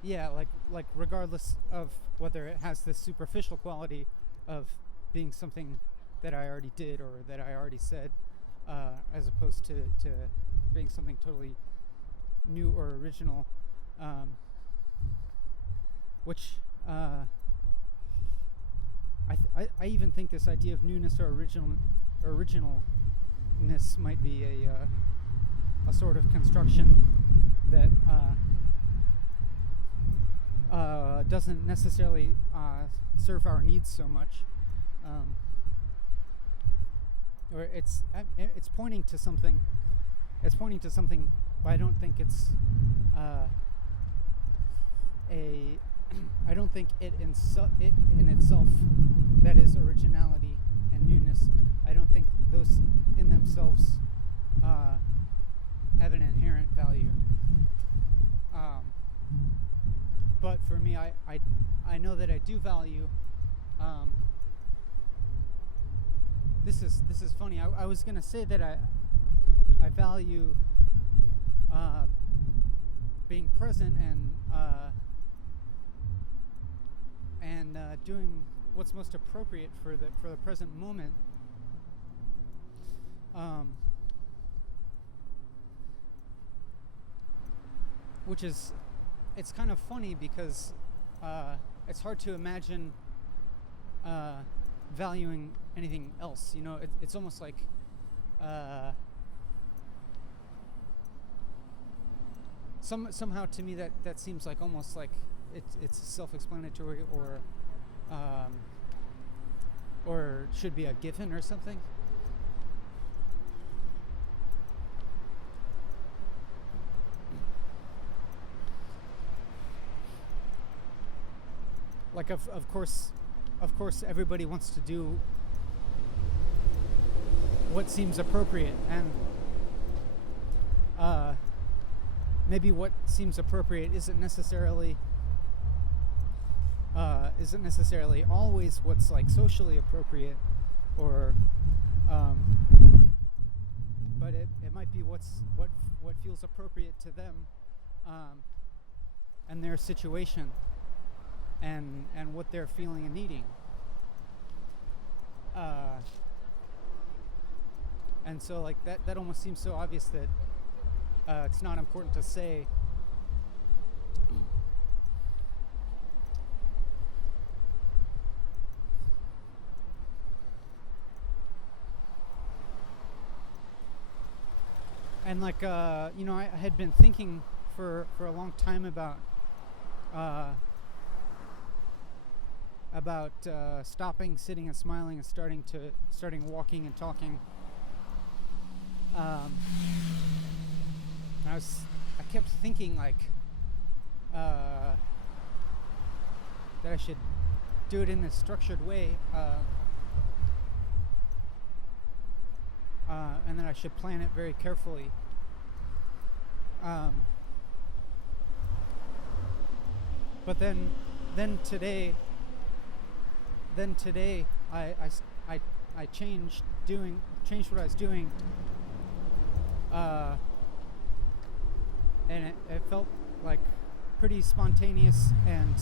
Yeah, like regardless of whether it has this superficial quality of being something that I already did or that I already said, as opposed to being something totally new or original, which I even think this idea of newness or originalness might be a sort of construction that doesn't necessarily serve our needs so much, or it's pointing to something. It's pointing to something, but I don't think it's I don't think it in itself, that is originality and newness, I don't think those in themselves have an inherent value. But for me, I know that I do value. This is funny. I was gonna say that I value being present and doing what's most appropriate for the present moment. um, which is, it's kind of funny because it's hard to imagine valuing anything else. You know, it's almost like somehow to me that seems like almost like it's self-explanatory, or should be a given or something. Like of course everybody wants to do what seems appropriate, and maybe what seems appropriate isn't necessarily always what's like socially appropriate, or but it might be what feels appropriate to them and their situation, and what they're feeling and needing. And so like that almost seems so obvious that it's not important to say. And like you know, I had been thinking for a long time about stopping, sitting, and smiling, and starting walking and talking. I kept thinking like that I should do it in this structured way, and that I should plan it very carefully. But then today I changed what I was doing, and it felt like pretty spontaneous, and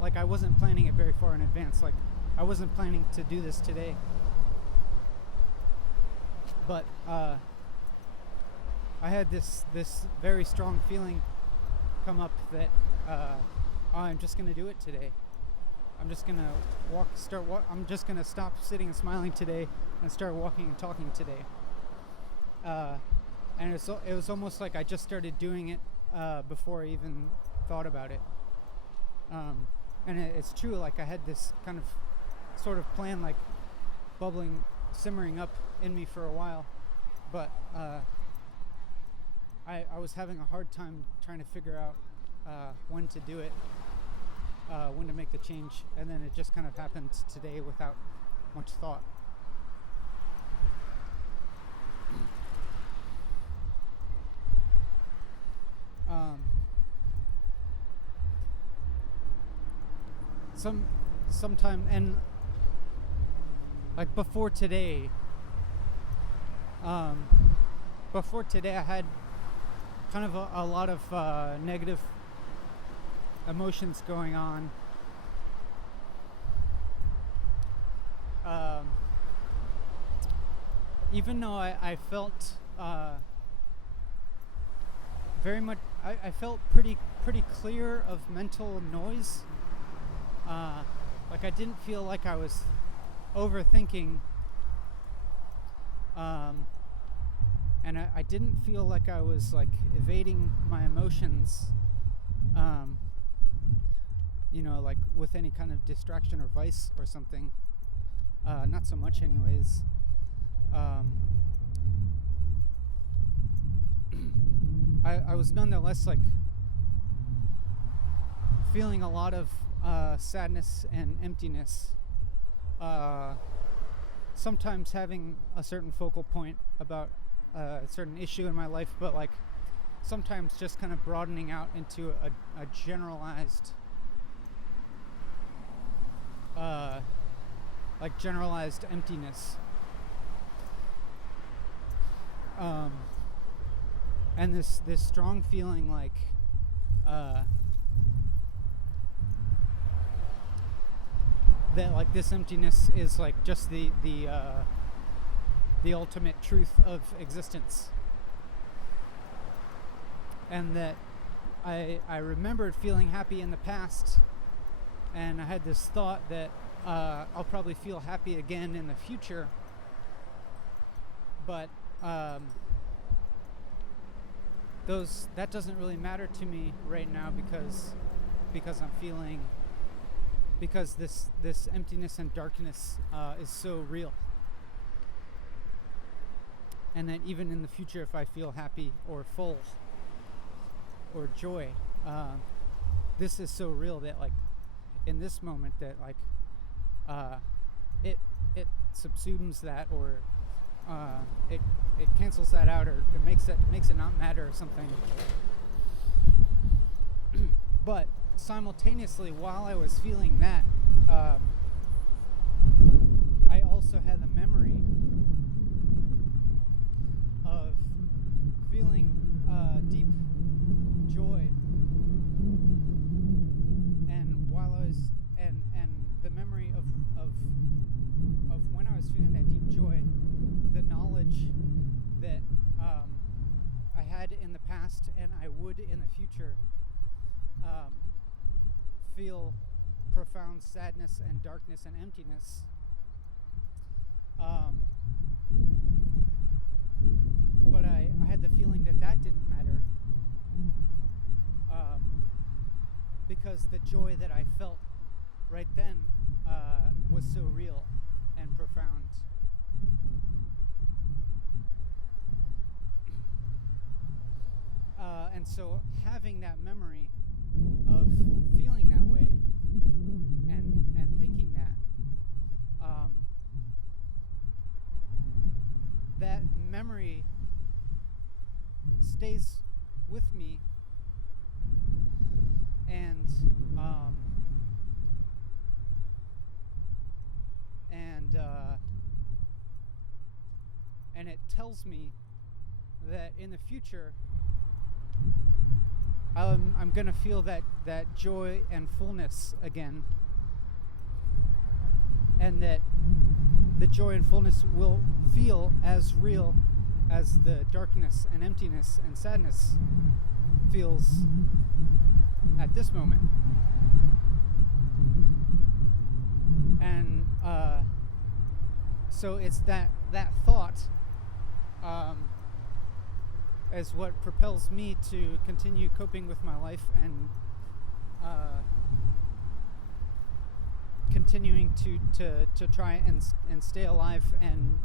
like I wasn't planning it very far in advance. Like I wasn't planning to do this today, but I had this very strong feeling come up that I'm just gonna do it today. I'm just gonna I'm just gonna stop sitting and smiling today and start walking and talking today. And it was almost like I just started doing it before I even thought about it. And it's true, like I had this kind of sort of plan, like simmering up in me for a while, but I was having a hard time trying to figure out when to do it, when to make the change, and then it just kind of happened today without much thought. Sometime, and like before today I had kind of a lot of negative emotions going on. Even though I felt very much, I felt pretty clear of mental noise. Like I didn't feel like I was overthinking, and I didn't feel like I was like evading my emotions, you know, like with any kind of distraction or vice or something. Not so much anyways. I was nonetheless like feeling a lot of sadness and emptiness, sometimes having a certain focal point about a certain issue in my life, but like sometimes just kind of broadening out into a generalized like generalized emptiness, and this strong feeling like that like this emptiness is like just the ultimate truth of existence, and that I remembered feeling happy in the past, and I had this thought that I'll probably feel happy again in the future, but that doesn't really matter to me right now because I'm feeling, because this emptiness and darkness is so real, and that even in the future, if I feel happy or full or joy, this is so real that like in this moment that like it subsumes that, or it cancels that out, or it makes it not matter or something. But simultaneously, while I was feeling that, I also had the memory of feeling deep joy, and while I was and the memory of when I was feeling that deep joy, the knowledge that I had in the past and I would in the future feel profound sadness and darkness and emptiness. But I had the feeling that didn't matter, because the joy that I felt right then was so real and profound. And so having that memory of feeling that way and thinking that, that memory stays with me, and it tells me that in the future I'm gonna feel that joy and fullness again, and that the joy and fullness will feel as real as the darkness and emptiness and sadness feels at this moment. And so it's that thought is what propels me to continue coping with my life and continuing to try and stay alive and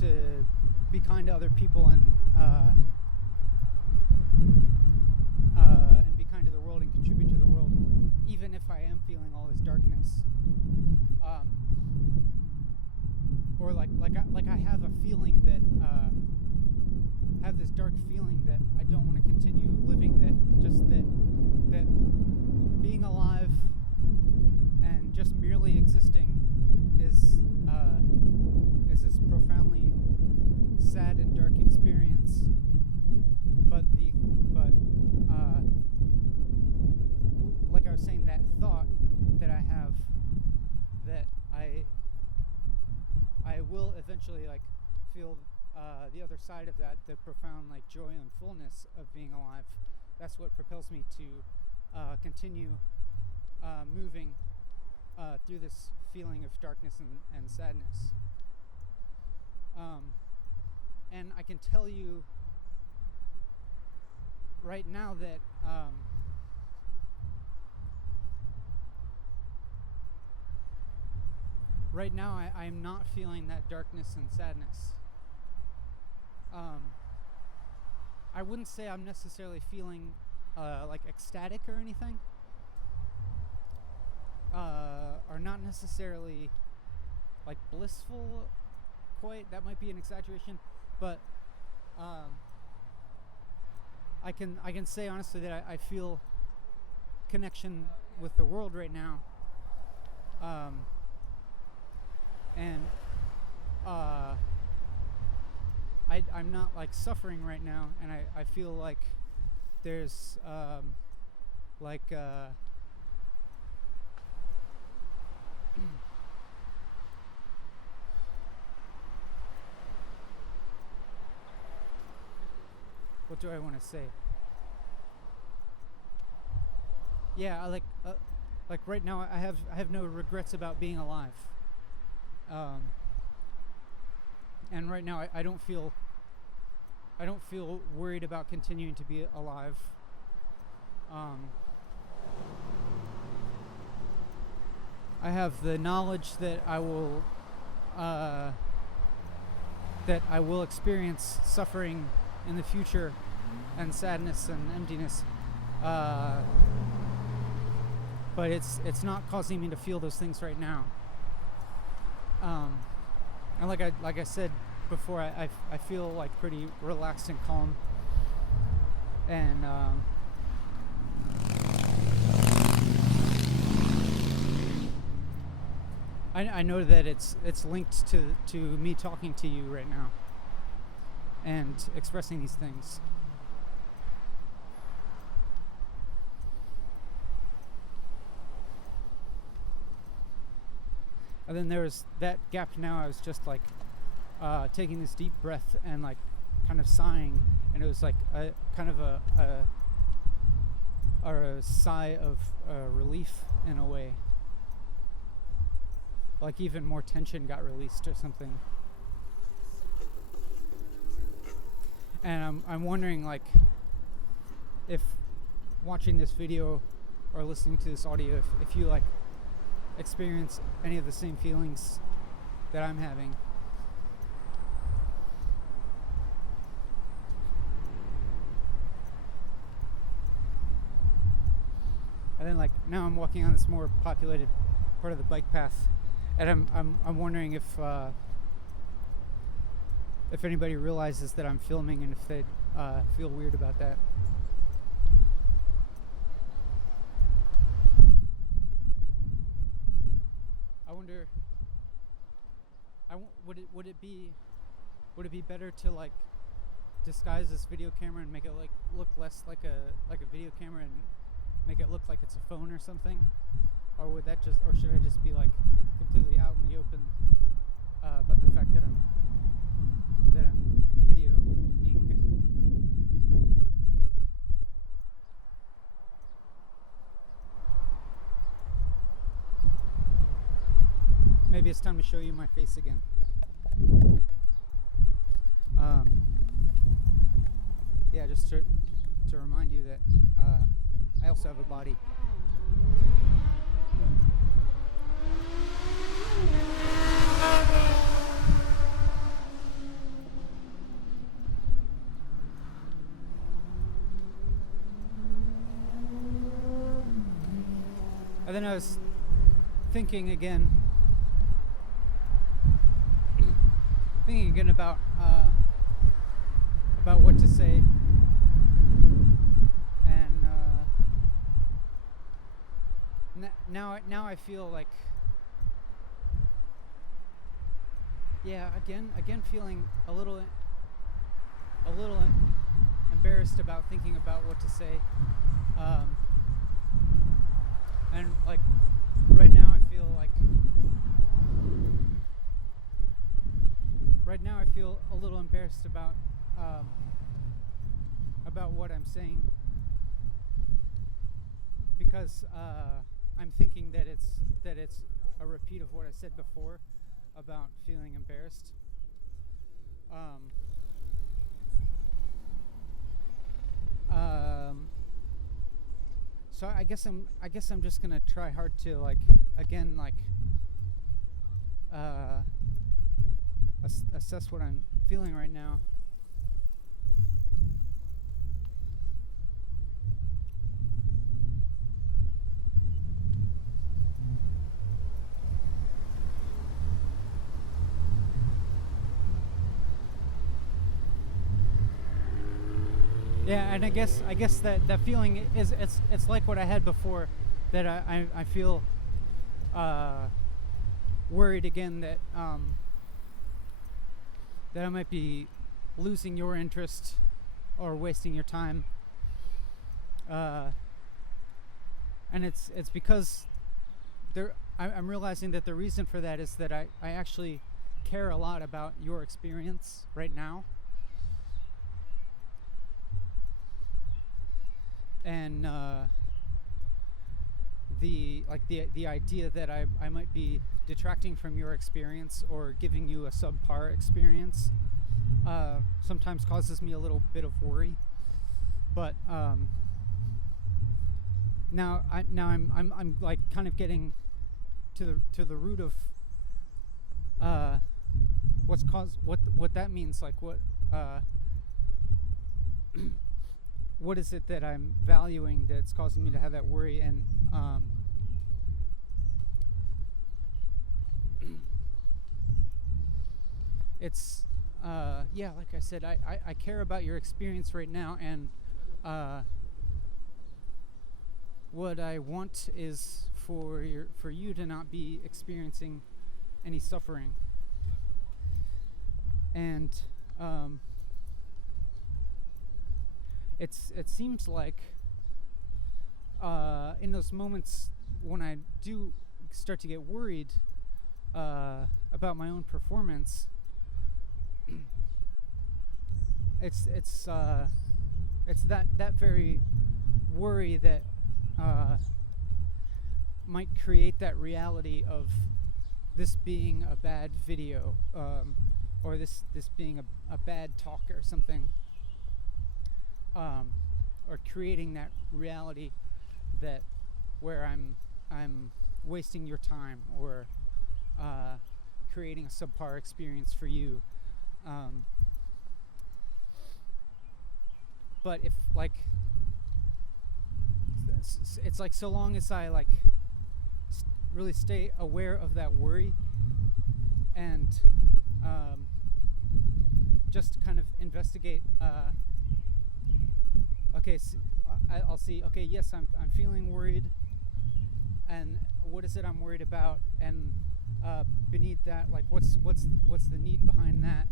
to be kind to other people and be kind to the world and contribute to the world, even if I am feeling all this darkness. Or like I have a feeling that have this dark feeling that I don't want to continue living, that being alive and just merely existing is this profoundly sad and dark experience. But like I was saying, that thought that I have that I will eventually like feel the other side of that, the profound like joy and fullness of being alive. That's what propels me to continue moving through this feeling of darkness and sadness. And I can tell you right now that right now I'm not feeling that darkness and sadness. I wouldn't say I'm necessarily feeling like ecstatic or anything, or not necessarily like blissful quite. That might be an exaggeration, but I can say honestly that I feel connection with the world right now, and I'm not like suffering right now, and I feel like there's like what do I want to say? Yeah, like right now I have no regrets about being alive. And right now I don't feel worried about continuing to be alive. I have the knowledge that I will experience suffering in the future and sadness and emptiness. But it's not causing me to feel those things right now. And like I said before, I feel like pretty relaxed and calm. And I know that it's linked to me talking to you right now and expressing these things. And then there was that gap. Now I was just like taking this deep breath and like kind of sighing, and it was like a kind of a sigh of relief in a way. Like even more tension got released or something. And I'm wondering, like, if watching this video or listening to this audio, if you like experience any of the same feelings that I'm having. And then like now I'm walking on this more populated part of the bike path, and I'm wondering if anybody realizes that I'm filming and if they feel weird about that. I wonder. Would it be better to like disguise this video camera and make it like look less like a video camera and make it look like it's a phone or something, or should I just be like completely out in the open about the fact that I'm videoing? Maybe it's time to show you my face again. Yeah, just to remind you that I also have a body. And then I was thinking again about what to say, and now I feel like, yeah, again feeling a little embarrassed about thinking about what to say, and like right now I feel a little embarrassed about what I'm saying, because I'm thinking that it's a repeat of what I said before about feeling embarrassed. So I guess I'm just gonna try hard to assess what I'm feeling right now. Yeah, and I guess that feeling is it's like what I had before, that I feel worried again that I might be losing your interest or wasting your time. And it's because I'm realizing that the reason for that is that I actually care a lot about your experience right now, and the idea that I might be detracting from your experience or giving you a subpar experience sometimes causes me a little bit of worry. But now I'm like kind of getting to the root of what's caused what that means. Like what is it that I'm valuing that's causing me to have that worry? And it's like I said, I care about your experience right now, and what I want is for you to not be experiencing any suffering. And it seems like in those moments when I do start to get worried about my own performance, it's that very worry that might create that reality of this being a bad video, or this being a bad talk or something, or creating that reality that where I'm wasting your time, or creating a subpar experience for you. But if like it's like, so long as I like really stay aware of that worry and just kind of investigate, okay, so I'll see, okay, yes, I'm feeling worried, and what is it I'm worried about, and beneath that, like what's the need behind that,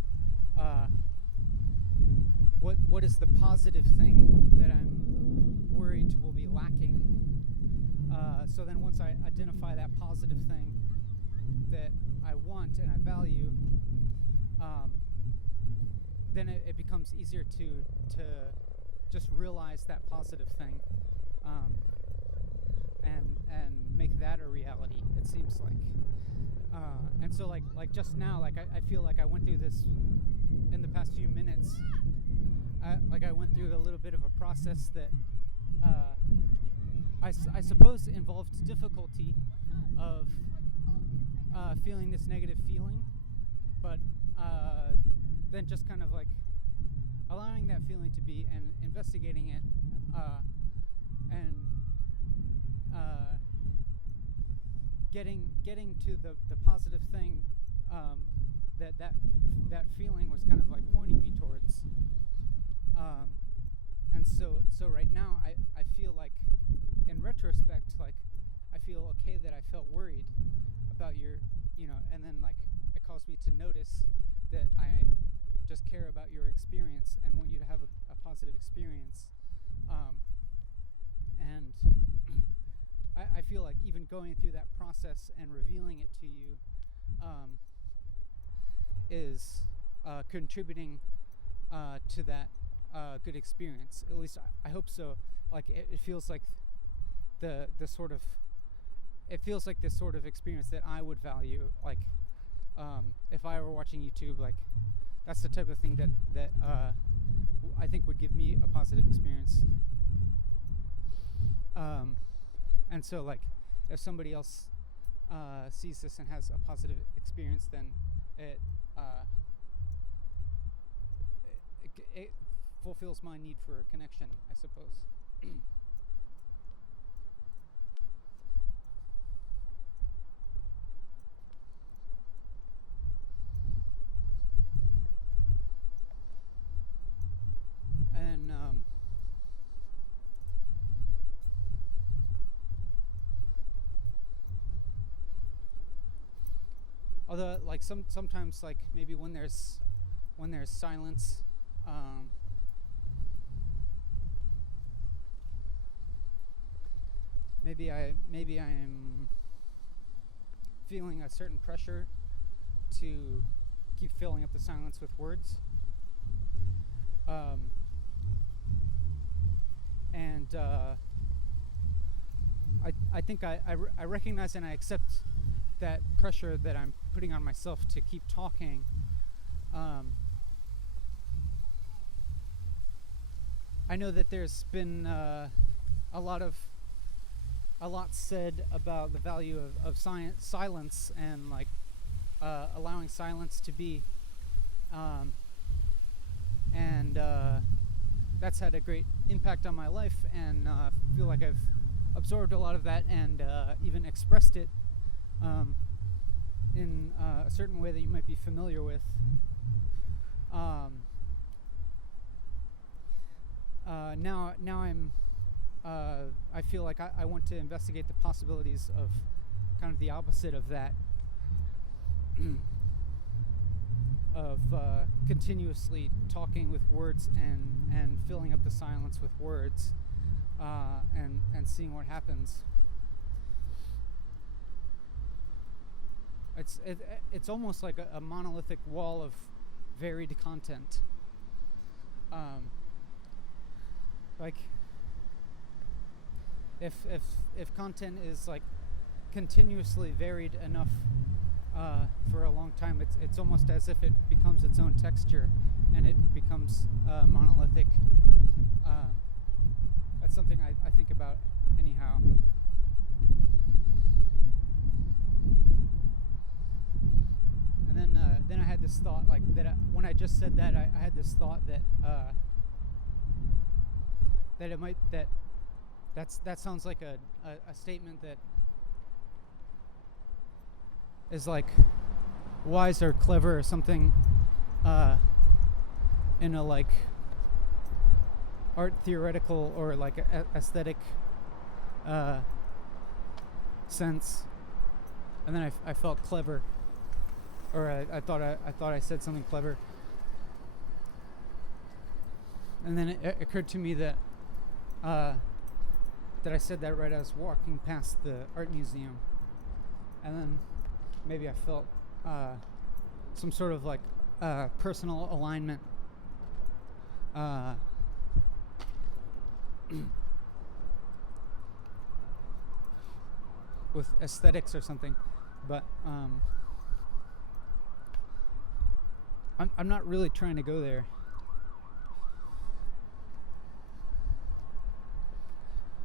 what is the positive thing that I'm worried will be lacking. So then once I identify that positive thing that I want and I value, then it becomes easier to just realize that positive thing, and make that a reality, it seems like. And so like just now, like I feel like I went through this in the past few minutes. I went through a little bit of a process that I suppose involved difficulty of feeling this negative feeling, but then just kind of like allowing that feeling to be and investigating it, and getting to the positive thing that feeling was kind of like pointing me towards. And so right now I feel like, in retrospect, like I feel okay that I felt worried about your, and then like it caused me to notice that I just care about your experience and want you to have a positive experience. And I feel like even going through that process and revealing it to you is contributing to that good experience. At least I hope so. Like it feels like the sort of, it feels like this sort of experience that I would value. Like if I were watching YouTube, like that's the type of thing that I think would give me a positive experience. And so like if somebody else sees this and has a positive experience, then it fulfills my need for connection, I suppose. And although like sometimes like maybe when there's silence, maybe I am feeling a certain pressure to keep filling up the silence with words. And I think I recognize and I accept that pressure that I'm putting on myself to keep talking. I know that there's been a lot said about the value of silence and like allowing silence to be, and that's had a great impact on my life, and I feel like I've absorbed a lot of that and even expressed it in a certain way that you might be familiar with. Now I'm I feel like I want to investigate the possibilities of kind of the opposite of that, of continuously talking with words and filling up the silence with words, and seeing what happens. It's almost like a monolithic wall of varied content. Like if content is like continuously varied enough for a long time, it's almost as if it becomes its own texture and it becomes monolithic. That's something I think about anyhow. And then I had this thought, like that when I just said that, I had this thought that that it might that sounds like a statement that is like wise or clever or something in a like art theoretical or like aesthetic sense, and then I felt clever, or I thought I said something clever, and then it occurred to me that I said that right as I was walking past the art museum, and then maybe I felt some sort of like personal alignment with aesthetics or something, but I'm not really trying to go there.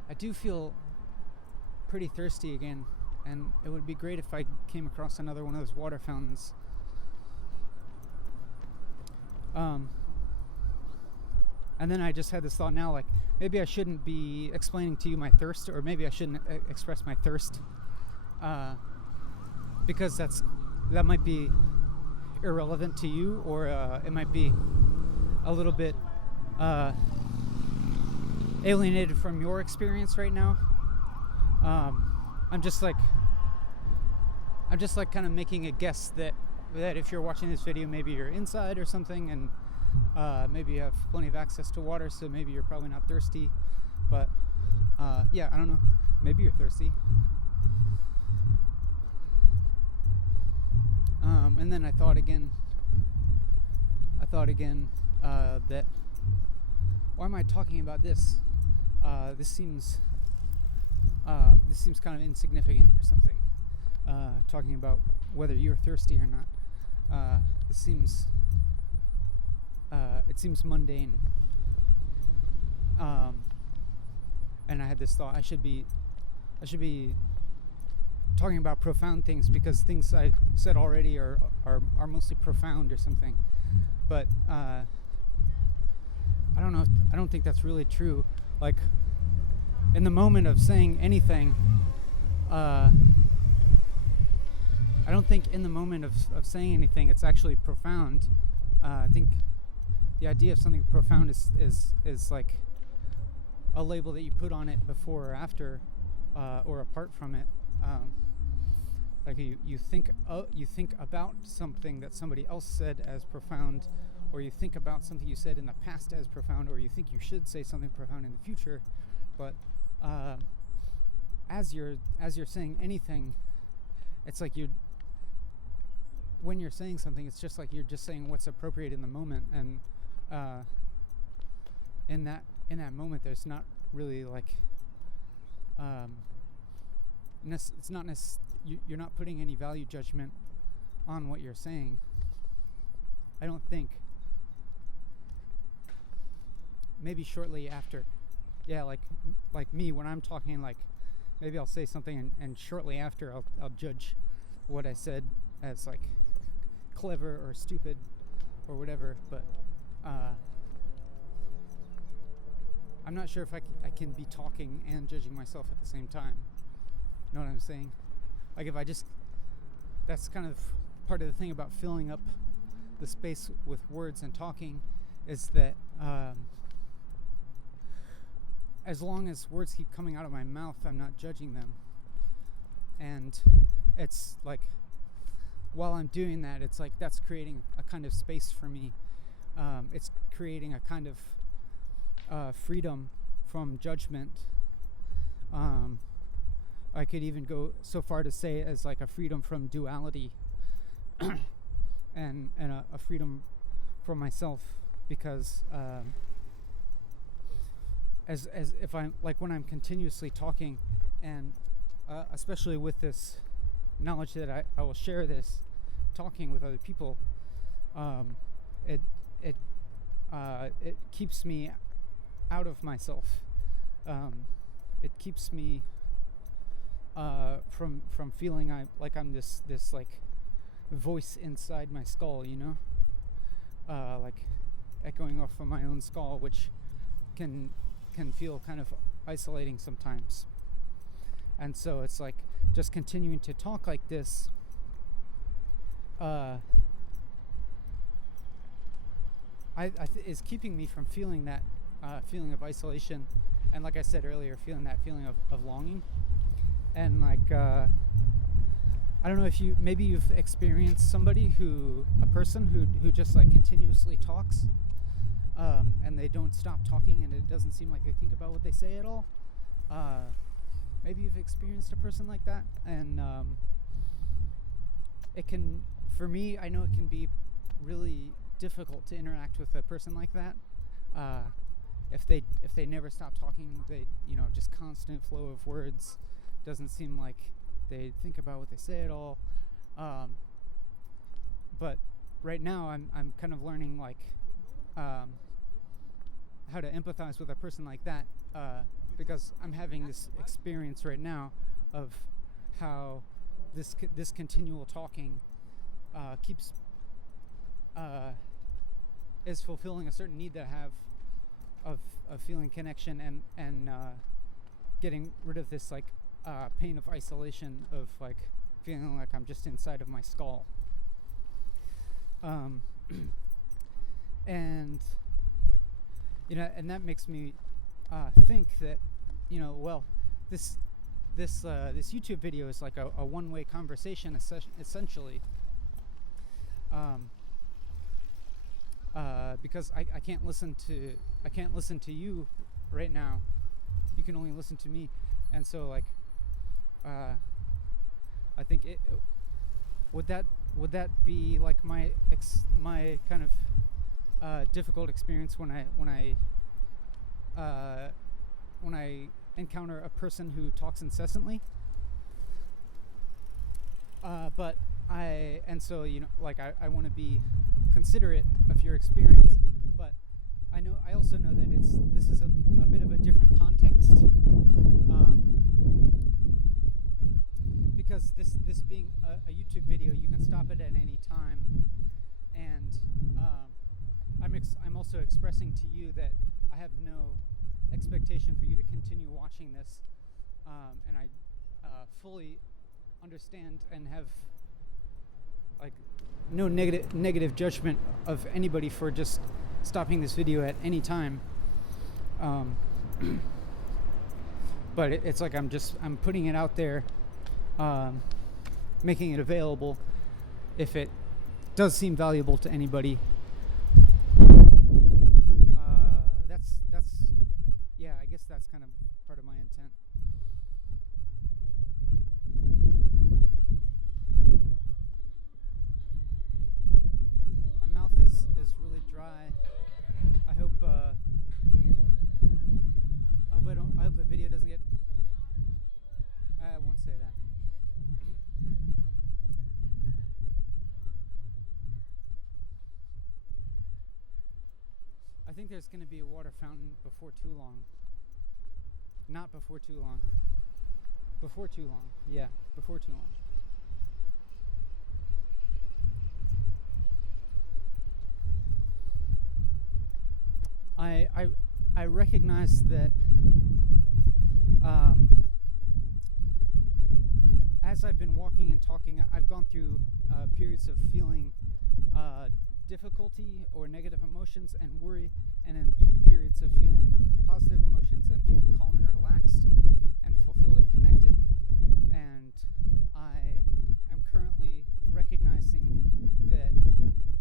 I do feel pretty thirsty again, and it would be great if I came across another one of those water fountains. And then I just had this thought now, like maybe I shouldn't be explaining to you my thirst, or maybe I shouldn't express my thirst, because that might be irrelevant to you, or it might be a little bit alienated from your experience right now. I'm just like kind of making a guess that if you're watching this video, maybe you're inside or something, and maybe you have plenty of access to water, so maybe you're probably not thirsty. But yeah, I don't know. Maybe you're thirsty. And then I thought again that why am I talking about this? This seems kind of insignificant or something. Talking about whether you're thirsty or not. This seems it seems mundane. And I had this thought: I should be talking about profound things, because things I said already are mostly profound or something. But I don't know. I don't think that's really true. Like in the moment of saying anything, I don't think in the moment of saying anything it's actually profound. I think the idea of something profound is like a label that you put on it before or after, or apart from it. Like you think about something that somebody else said as profound, or you think about something you said in the past as profound, or you think you should say something profound in the future, but as you're saying anything, it's like when you're saying something, it's just like you're just saying what's appropriate in the moment, and in that moment, there's not really like it's not you're not putting any value judgment on what you're saying. I don't think. Maybe shortly after, yeah, like me when I'm talking, like maybe I'll say something and shortly after I'll judge what I said as like clever or stupid or whatever, but I'm not sure if I can be talking and judging myself at the same time. You know what I'm saying? Like if I just, that's kind of part of the thing about filling up the space with words and talking, is that as long as words keep coming out of my mouth, I'm not judging them. And it's like, while I'm doing that, it's like that's creating a kind of space for me. It's creating a kind of freedom from judgment. I could even go so far to say as like a freedom from duality and a freedom from myself, because as if I'm like, when I'm continuously talking, and especially with this knowledge that I will share this talking with other people, it keeps me out of myself. It keeps me from feeling I'm this like voice inside my skull, you know, like echoing off of my own skull, which can feel kind of isolating sometimes. And so it's like just continuing to talk like this is keeping me from feeling that feeling of isolation, and like I said earlier, feeling that feeling of longing. And like I don't know if maybe you've experienced a person who just like continuously talks, and they don't stop talking, and it doesn't seem like they think about what they say at all. Maybe you've experienced a person like that, and it can, for me, I know it can be really difficult to interact with a person like that. If they never stop talking, they, you know, just constant flow of words, doesn't seem like they think about what they say at all. But right now I'm kind of learning like how to empathize with a person like that, because I'm having this experience right now of how this continual talking keeps is fulfilling a certain need that I have of feeling connection and getting rid of this like pain of isolation, of like feeling like I'm just inside of my skull. And you know, and that makes me think that, you know, well, this YouTube video is like a one-way conversation essentially, because I can't listen to you right now. You can only listen to me, and so like I think would that be like my kind of difficult experience when I encounter a person who talks incessantly. So, you know, like I want to be considerate of your experience, but I also know that this is a bit of a different context, because this being a YouTube video, you can stop it at any time, and I'm also expressing to you that I have no expectation for you to continue watching this, and I fully understand and have like no negative judgment of anybody for just stopping this video at any time. But it's like I'm putting it out there, making it available if it does seem valuable to anybody. That's yeah, I guess that's kind of part of my intent. My mouth is really dry. I hope I hope the video doesn't get. I won't say that. I think there's going to be a water fountain before too long. Not before too long. Before too long. Yeah, before too long. I recognize that as I've been walking and talking, I've gone through periods of feeling difficulty or negative emotions and worry, and then periods of feeling positive emotions and feeling calm and relaxed and fulfilled and connected. And I am currently recognizing that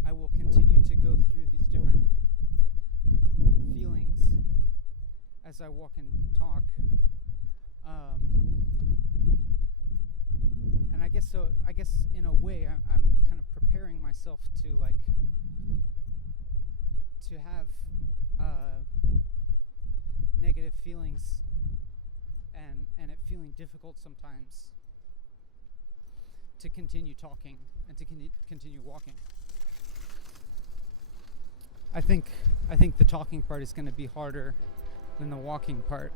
I will continue to go through these different feelings as I walk and talk. And I guess so. I guess in a way, I'm kind of preparing myself to have negative feelings and it feeling difficult sometimes to continue talking and to continue walking. I think the talking part is going to be harder than the walking part.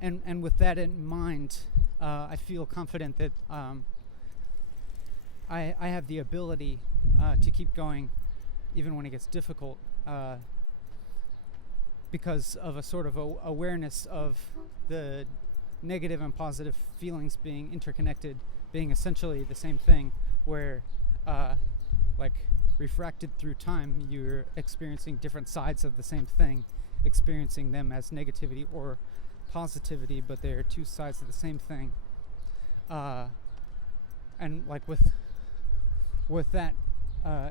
And with that in mind, I feel confident that I have the ability to keep going even when it gets difficult, because of a sort of awareness of the negative and positive feelings being interconnected, being essentially the same thing, where like refracted through time, you're experiencing different sides of the same thing, experiencing them as negativity or positivity, but they're two sides of the same thing. And like with that,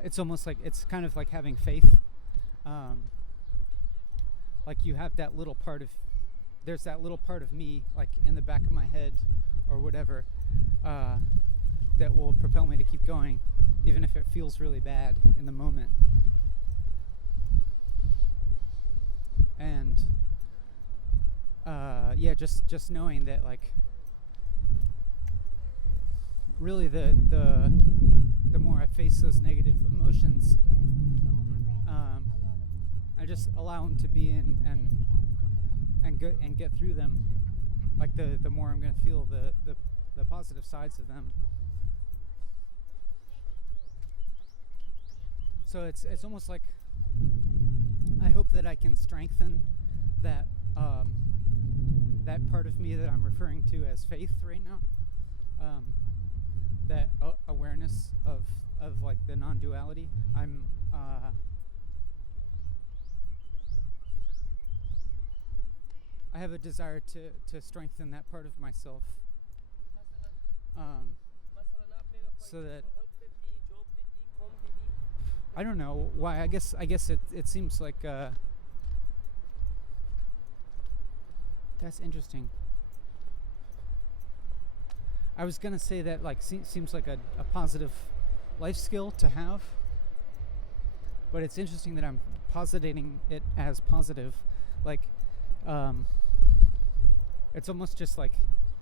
it's almost like it's kind of like having faith. Like you have that little part of, there's that little part of me, like in the back of my head or whatever, that will propel me to keep going, even if it feels really bad in the moment. And yeah, just knowing that, like, really the more I face those negative emotions, I just allow them to be in and get through them. Like the more I'm gonna feel the positive sides of them. So it's almost like I hope that I can strengthen that that part of me that I'm referring to as faith right now. That awareness of like the non-duality. I have a desire to strengthen that part of myself, so that I don't know why. I guess it seems like that's interesting. I was gonna say that like seems like a positive life skill to have, but it's interesting that I'm positing it as positive. Like, it's almost just like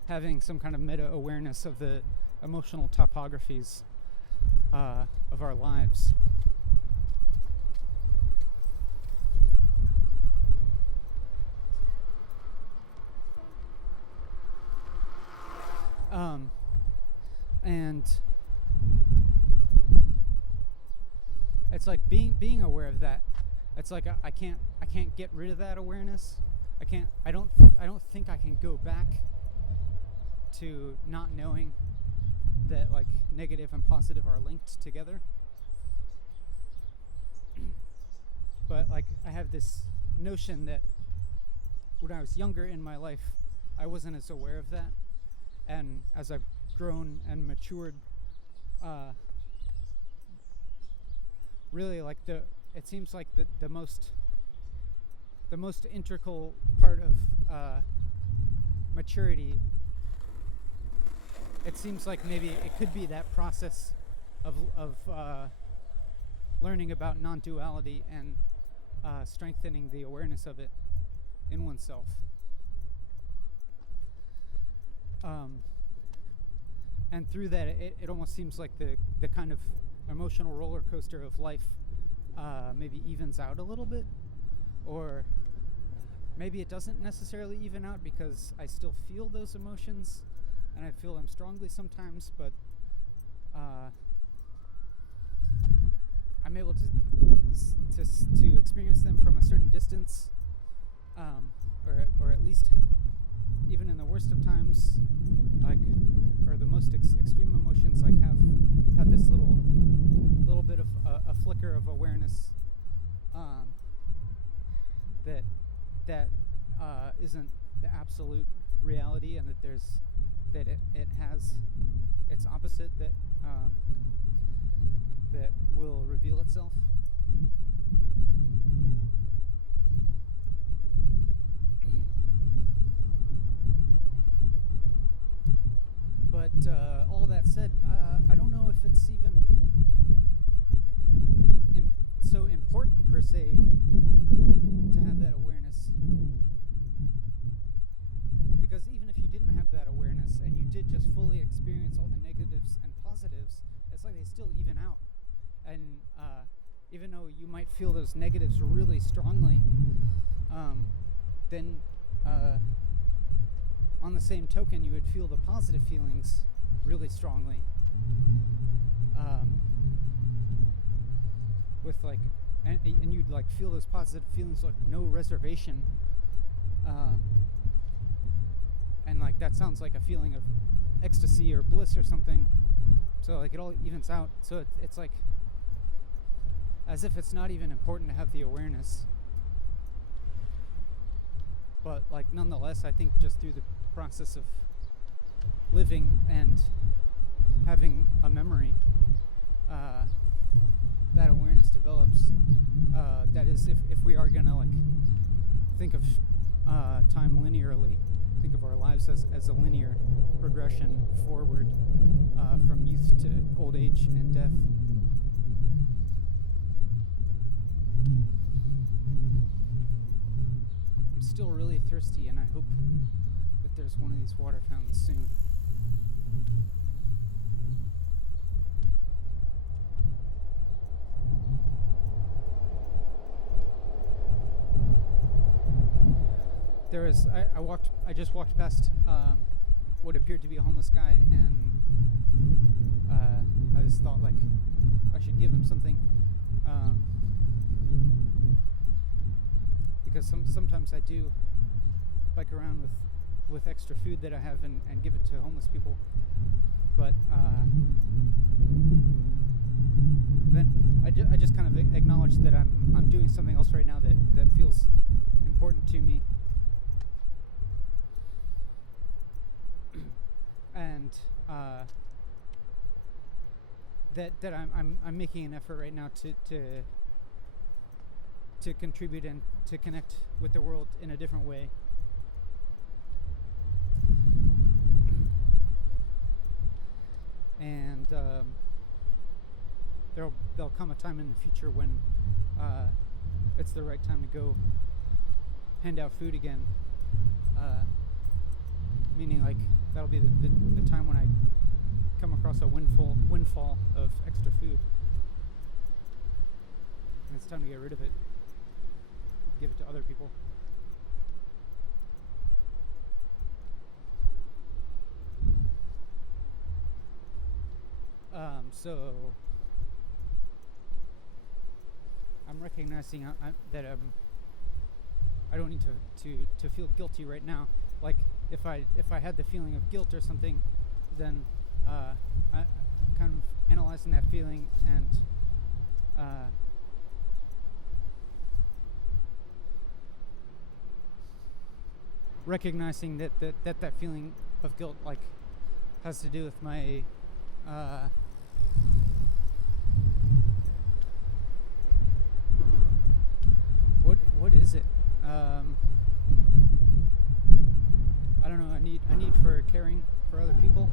having some kind of meta awareness of the emotional topographies of our lives. And it's like being aware of that. It's like I can't get rid of that awareness. I don't think I can go back to not knowing that like negative and positive are linked together. But like I have this notion that when I was younger in my life, I wasn't as aware of that. And as I've grown and matured, really like it seems like the most integral part of maturity. It seems like maybe it could be that process of learning about non-duality and strengthening the awareness of it in oneself. And through that, it almost seems like the kind of emotional roller coaster of life maybe evens out a little bit, or maybe it doesn't necessarily even out because I still feel those emotions and I feel them strongly sometimes, but I'm able to experience them from a certain distance, or at least even in the worst of times, like, or the most extreme emotions, like have this little bit of a flicker of awareness that isn't the absolute reality, and that it has its opposite that will reveal itself. But all that said, I don't know if it's even so important per se to have that awareness. Because even if you didn't have that awareness and you did just fully experience all the negatives and positives, it's like they still even out. And even though you might feel those negatives really strongly, then on the same token, you would feel the positive feelings really strongly. With like, and you'd like feel those positive feelings like no reservation. And like that sounds like a feeling of ecstasy or bliss or something. So like it all evens out. So it's like as if it's not even important to have the awareness. But like nonetheless, I think just through the process of living and having a memory, that awareness develops. That is, if we are gonna like think of time linearly, think of our lives as a linear progression forward from youth to old age and death. I'm still really thirsty, and I hope that there's one of these water fountains soon. There is. I just walked past what appeared to be a homeless guy, and I just thought like I should give him something, because sometimes I do bike around with extra food that I have and give it to homeless people, but then I just kind of acknowledge that I'm doing something else right now that feels important to me. And that I'm making an effort right now to contribute and to connect with the world in a different way. And there'll come a time in the future when it's the right time to go hand out food again. Meaning like that'll be the time when I come across a windfall of extra food, and it's time to get rid of it, give it to other people. So I'm recognizing that I don't need to feel guilty right now. Like if I had the feeling of guilt or something, then I kind of analyzing that feeling and recognizing that feeling of guilt like has to do with my I don't know, a need for caring for other people,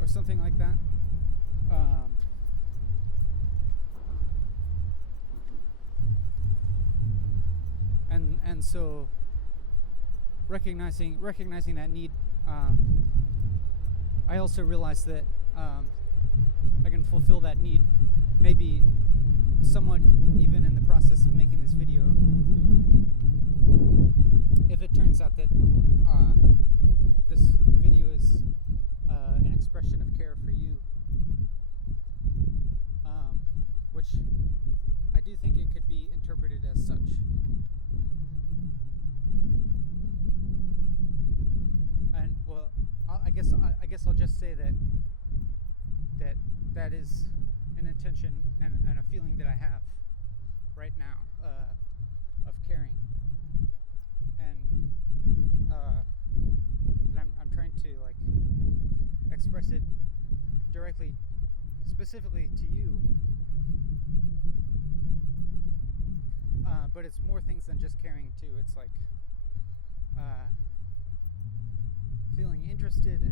or something like that. And so recognizing that need, I also realized that I can fulfill that need, maybe somewhat even in the process of making this video, if it turns out that this video is an expression of care for you, which I do think it could be interpreted as such. And well, I guess I'll just say that is an intention and a feeling that I have right now, of caring, and that I'm trying to like express it directly, specifically to you. But it's more things than just caring too. It's like feeling interested,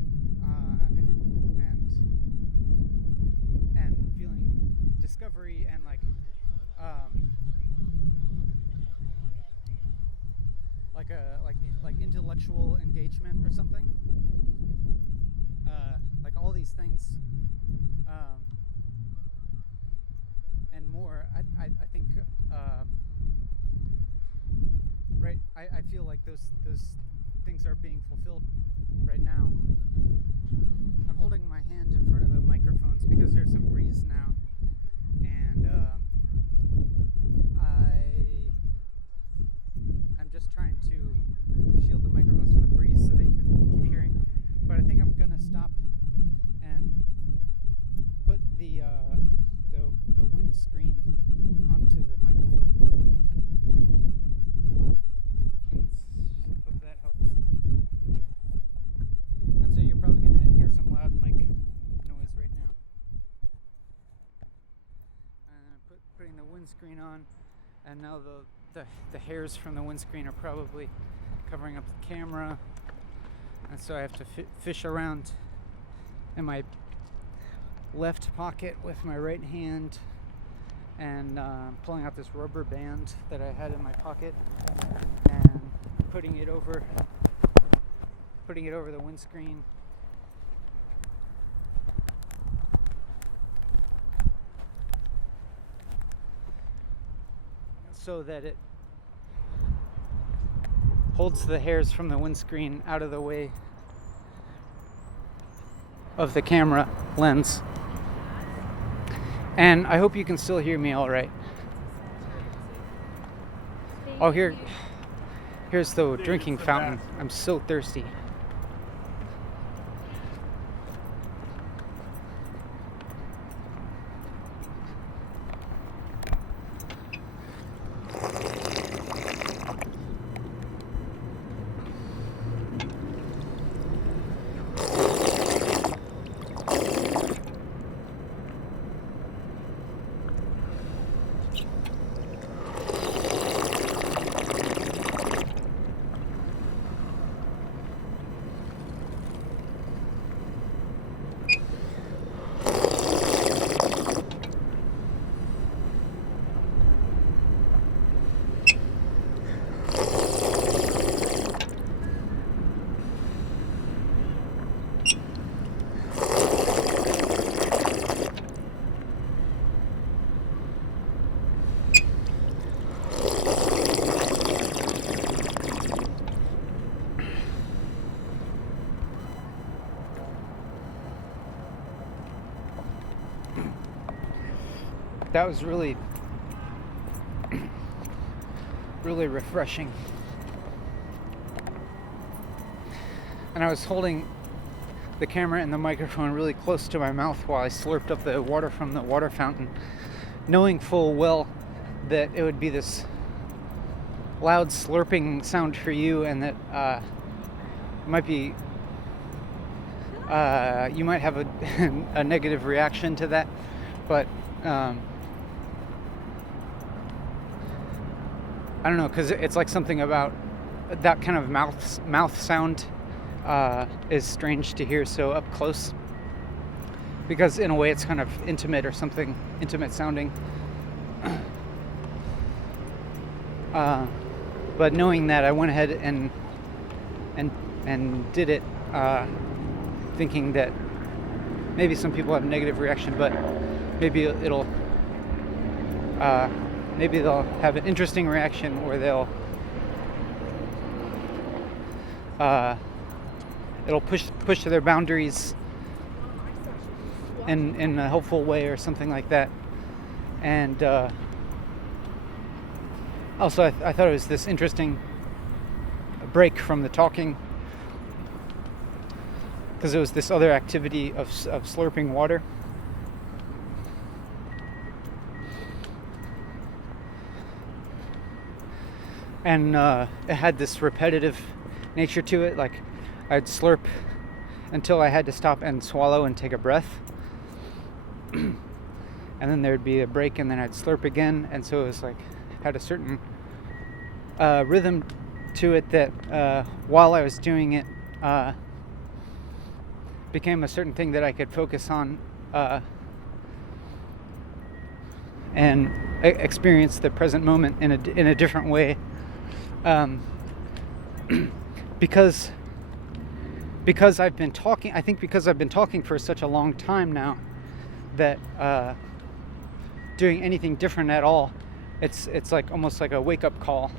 and feeling discovery, and like intellectual engagement or something. Like all these things, and more. I think right. I feel like those things are being fulfilled right now. I'm holding my hand in front of the microphones because there's some breeze now, and I'm just trying to shield the microphones from the breeze so that you can keep hearing. But I think I'm gonna stop and put the windscreen onto the microphone. Hope that helps. And so you're probably going to hear some loud mic noise right now. And I'm putting the windscreen on, and now the hairs from the windscreen are probably covering up the camera, and so I have to fish around in my left pocket with my right hand, and pulling out this rubber band that I had in my pocket and putting it over the windscreen. So that it holds the hairs from the windscreen out of the way of the camera lens. And I hope you can still hear me all right. Oh, here's the drinking fountain. I'm so thirsty. That was really refreshing. And I was holding the camera and the microphone really close to my mouth while I slurped up the water from the water fountain, knowing full well that it would be this loud slurping sound for you, and that might be you might have a negative reaction to that, but I don't know, because it's like something about that kind of mouth sound is strange to hear so up close, because in a way it's kind of intimate or something, intimate sounding. But knowing that, I went ahead and did it, thinking that maybe some people have a negative reaction, but maybe it'll maybe they'll have an interesting reaction, or they'll it'll push their boundaries in a helpful way or something like that. And also I thought it was this interesting break from the talking, because it was this other activity of slurping water. And it had this repetitive nature to it. Like, I'd slurp until I had to stop and swallow and take a breath. And then there'd be a break, and then I'd slurp again. And so it was like, had a certain rhythm to it that while I was doing it, became a certain thing that I could focus on and experience the present moment in a different way. Because I've been talking, I think because I've been talking for such a long time now, that doing anything different at all, it's like almost like a wake-up call.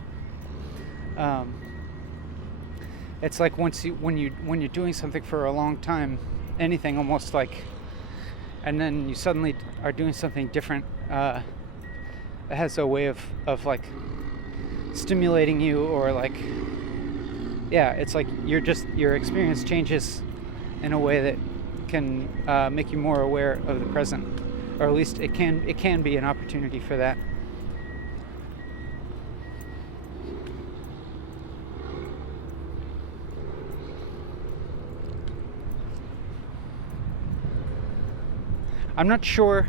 It's like when you're doing something for a long time, anything almost like, and then you suddenly are doing something different, it has a way of like stimulating you, or like, yeah, it's like your experience changes in a way that can make you more aware of the present, or at least it can be an opportunity for that. I'm not sure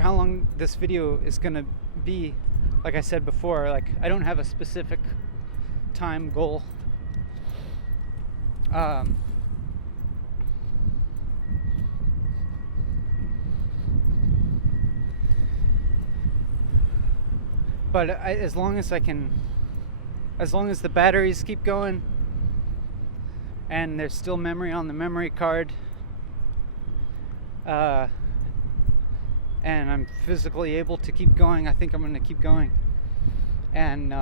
how long this video is going to be. Like I said before, like, I don't have a specific time goal. But as long as the batteries keep going, and there's still memory on the memory card, and I'm physically able to keep going, I think I'm going to keep going. And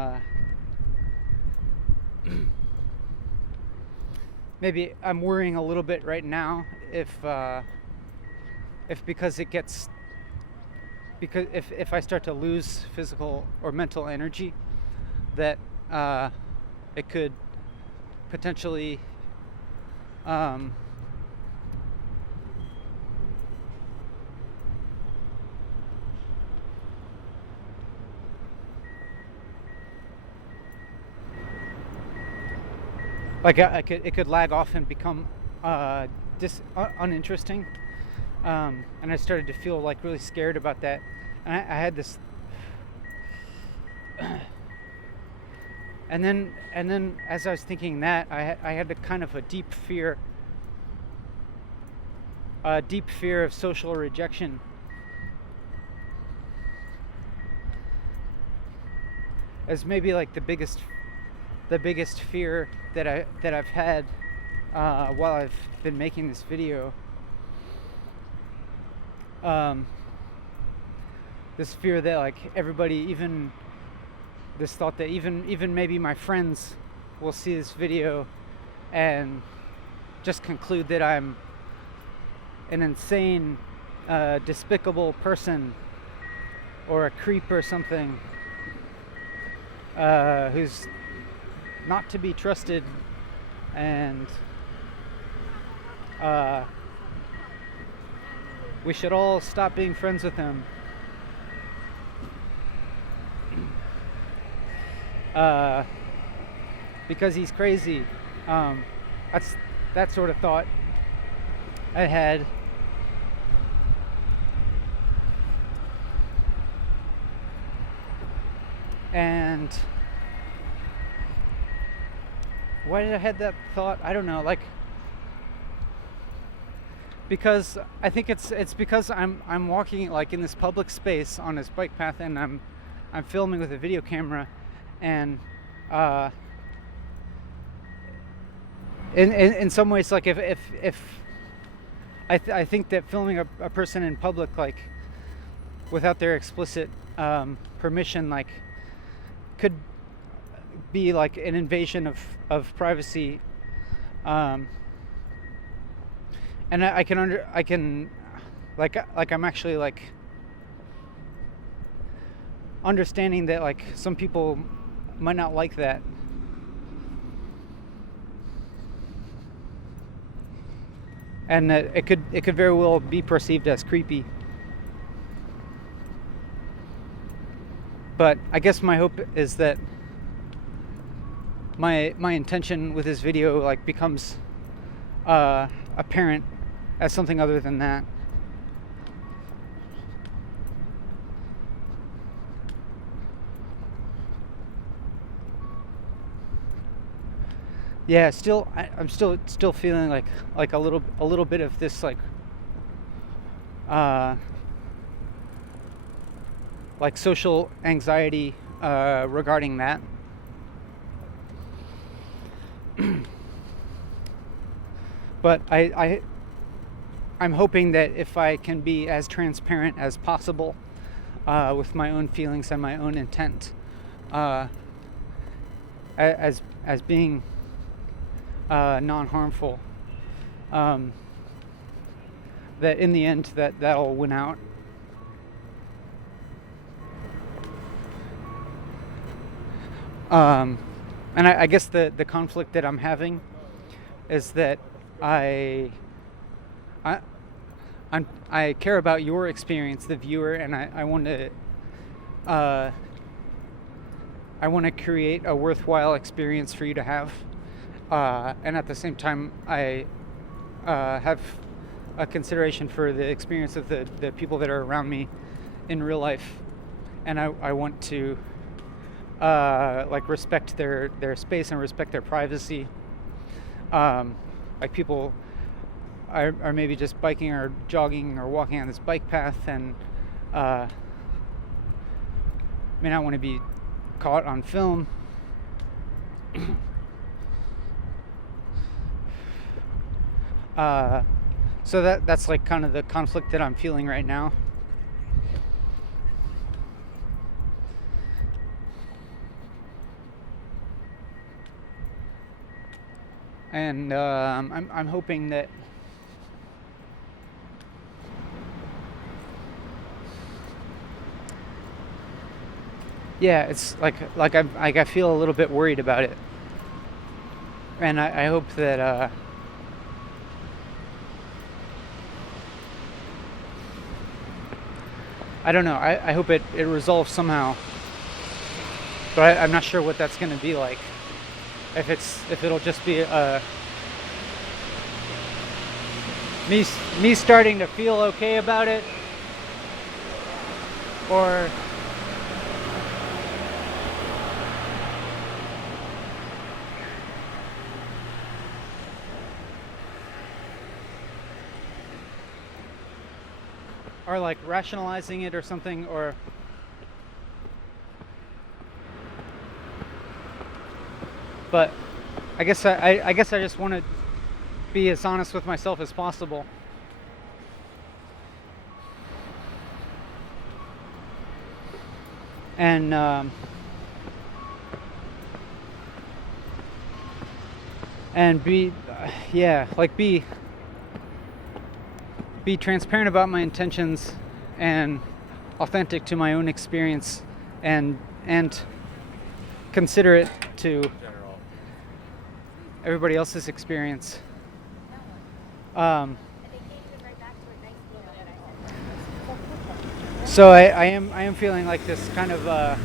maybe I'm worrying a little bit right now if if I start to lose physical or mental energy, that it could potentially like it could lag off and become uninteresting, and I started to feel like really scared about that. And I had this, and then as I was thinking that, I had a kind of a deep fear of social rejection. As maybe like the biggest fear that I've had while I've been making this video. This fear that like everybody, even this thought that even maybe my friends will see this video and just conclude that I'm an insane, despicable person, or a creep or something, who's not to be trusted, and we should all stop being friends with him. Because he's crazy. That's that sort of thought I had. And why did I had that thought? I don't know. Like, because I think it's because I'm walking like in this public space on this bike path, and I'm filming with a video camera, and in some ways, like if I think that filming a person in public, like without their explicit permission, like could be like an invasion of privacy, and I can like I'm actually like understanding that like some people might not like that. And that it could very well be perceived as creepy. But I guess my hope is that my intention with this video like becomes apparent as something other than that. Yeah, I'm still feeling like a little bit of this like social anxiety regarding that. But I'm hoping that if I can be as transparent as possible with my own feelings and my own intent, as being non-harmful, that in the end that'll win out. And I guess the conflict that I'm having is that I care about your experience, the viewer, and I want to create a worthwhile experience for you to have, and at the same time I have a consideration for the experience of the people that are around me in real life, and I want to respect their space and respect their privacy. Like people are maybe just biking or jogging or walking on this bike path and may not want to be caught on film. So that's like kind of the conflict that I'm feeling right now. And I'm hoping that it's like I feel a little bit worried about it, and I hope that I don't know. I hope it resolves somehow, but I'm not sure what that's going to be like. If it'll just be me starting to feel okay about it, or like rationalizing it or something, or but I guess I just want to be as honest with myself as possible. And be be transparent about my intentions and authentic to my own experience, and considerate to everybody else's experience. So I am feeling like this kind of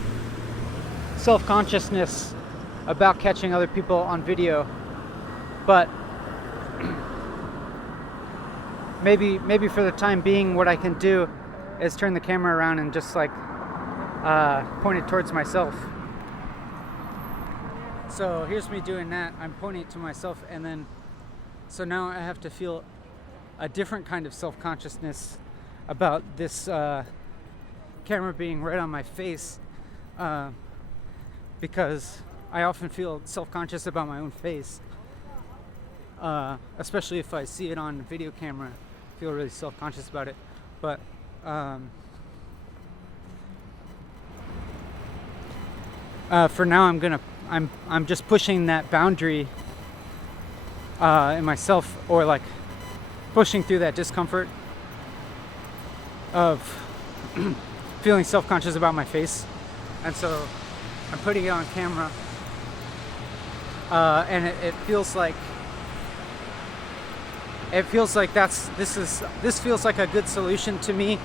self-consciousness about catching other people on video, but maybe for the time being, what I can do is turn the camera around and just like point it towards myself. So here's me doing that. I'm pointing it to myself, and then so now I have to feel a different kind of self-consciousness about this camera being right on my face, because I often feel self-conscious about my own face, especially if I see it on video camera. I feel really self-conscious about it. But for now, I'm just pushing that boundary in myself, or like pushing through that discomfort of feeling self-conscious about my face, and so I'm putting it on camera, and it feels like this feels like a good solution to me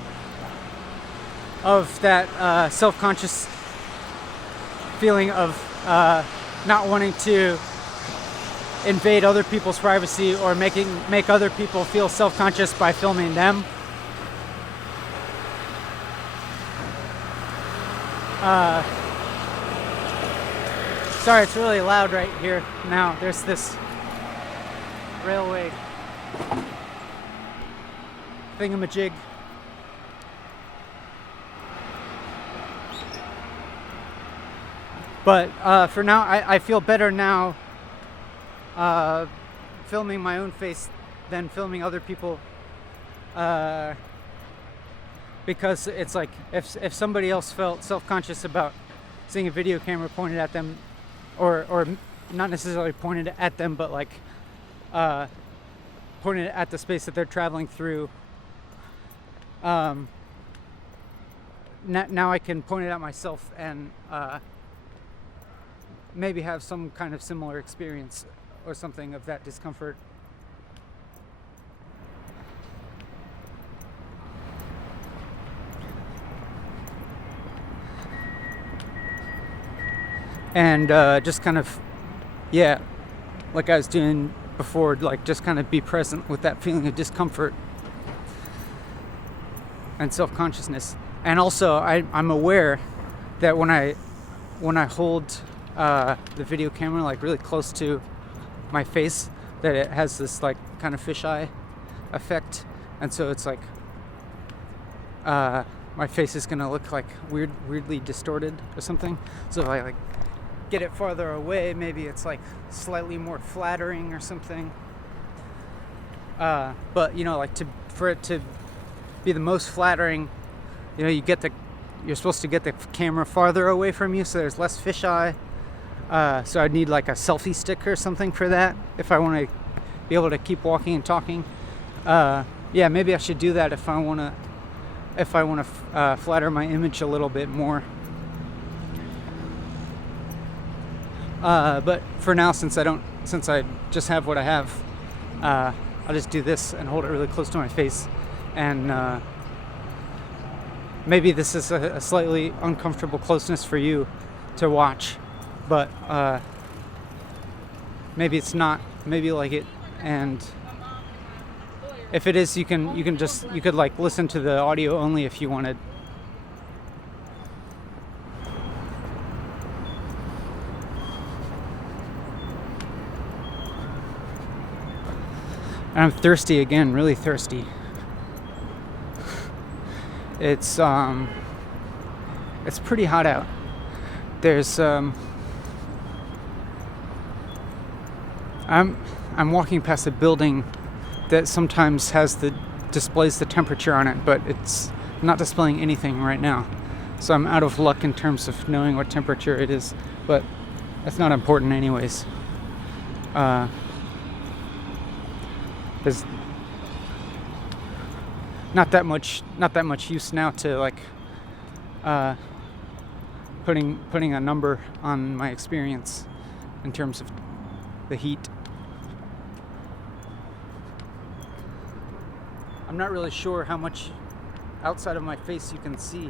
of that self-conscious feeling of not wanting to invade other people's privacy or make other people feel self-conscious by filming them. Sorry, it's really loud right here now. There's this railway thingamajig. But for now, I feel better now filming my own face than filming other people, because it's like if somebody else felt self-conscious about seeing a video camera pointed at them, or not necessarily pointed at them, but like pointed at the space that they're traveling through, now I can point it at myself and maybe have some kind of similar experience or something of that discomfort. And just kind of, yeah, like I was doing before, like just kind of be present with that feeling of discomfort and self-consciousness. And also I'm aware that when I hold the video camera like really close to my face, that it has this like kind of fisheye effect, and so it's like my face is gonna look like weirdly distorted or something. So if I like get it farther away, maybe it's like slightly more flattering or something. But you know, like for it to be the most flattering, you know, you're supposed to get the camera farther away from you so there's less fisheye. So I'd need like a selfie stick or something for that if I want to be able to keep walking and talking. Yeah, maybe I should do that if I want to flatter my image a little bit more. But for now, since I just have what I have, I'll just do this and hold it really close to my face. And maybe this is a slightly uncomfortable closeness for you to watch, but maybe it's not. Maybe you like it, and if it is, you could like listen to the audio only if you wanted. And I'm thirsty again, really thirsty. It's pretty hot out. There's I'm walking past a building that sometimes displays the temperature on it, but it's not displaying anything right now. So I'm out of luck in terms of knowing what temperature it is, but that's not important anyways. There's not that much use now to like putting a number on my experience in terms of the heat. I'm not really sure how much outside of my face you can see.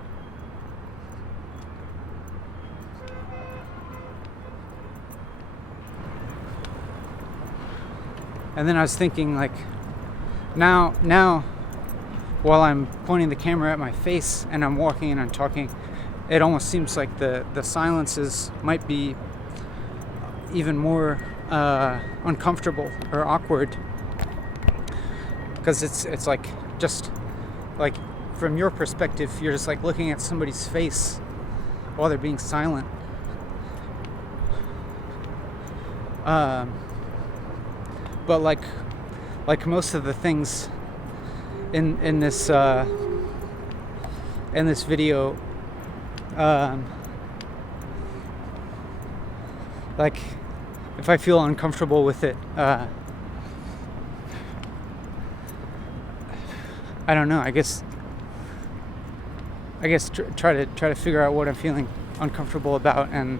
And then I was thinking, like, now while I'm pointing the camera at my face and I'm walking and I'm talking, it almost seems like the silences might be even more uncomfortable or awkward, because it's like, just like, from your perspective, you're just like looking at somebody's face while they're being silent. But like most of the things in this video, like, if I feel uncomfortable with it, I don't know. I guess try to figure out what I'm feeling uncomfortable about, and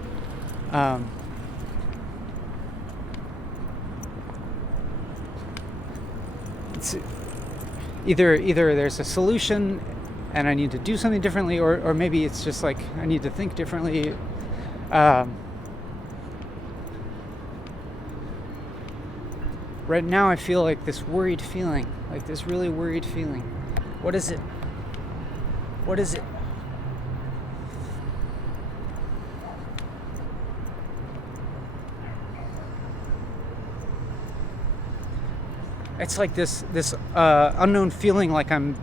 it's either there's a solution and I need to do something differently, or maybe it's just like I need to think differently. Right now I feel like this worried feeling, like this really worried feeling. What is it? What is it? It's like this unknown feeling, like I'm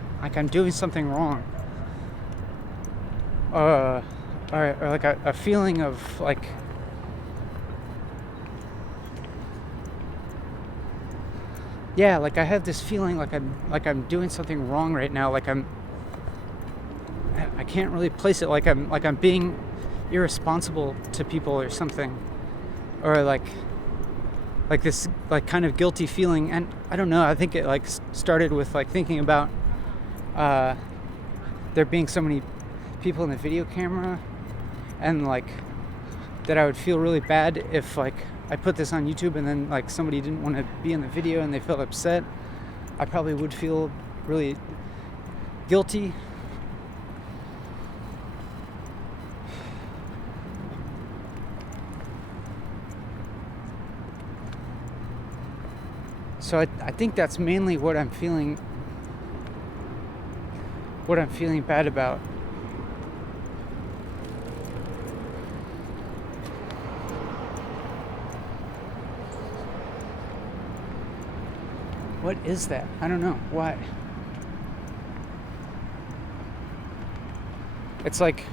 doing something wrong, or like a feeling of like, yeah, like I have this feeling like I'm doing something wrong right now, like I can't really place it, like I'm being irresponsible to people or something, or like this like kind of guilty feeling. And I don't know, I think it like started with like thinking about there being so many people in the video camera, and like that I would feel really bad if like I put this on YouTube and then like somebody didn't want to be in the video and they felt upset. I probably would feel really guilty. So I think that's mainly what I'm feeling bad about. What is that? I don't know. Why? It's like,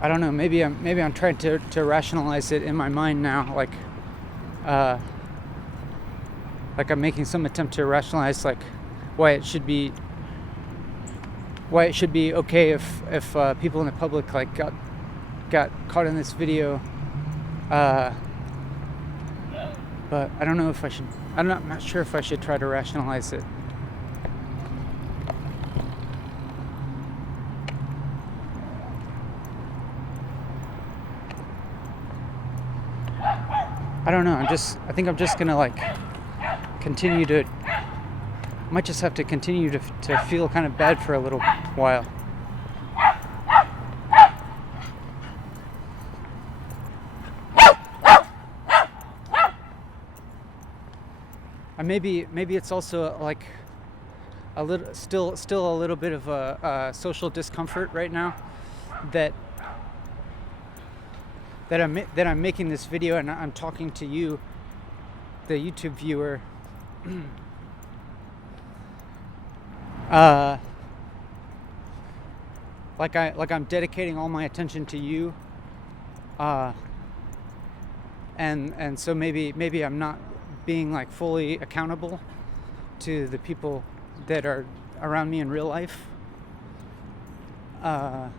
I don't know, maybe I'm trying to rationalize it in my mind now, like I'm making some attempt to rationalize like why it should be okay if people in the public like got caught in this video, but I don't know if I should. I'm not sure if I should try to rationalize it. I don't know. I think I'm just gonna like continue to. Might just have to continue to feel kind of bad for a little while. And maybe it's also like a little, still a little bit of a social discomfort right now that I'm making this video and I'm talking to you, the YouTube viewer. Like I'm dedicating all my attention to you, and so maybe I'm not being like fully accountable to the people that are around me in real life, and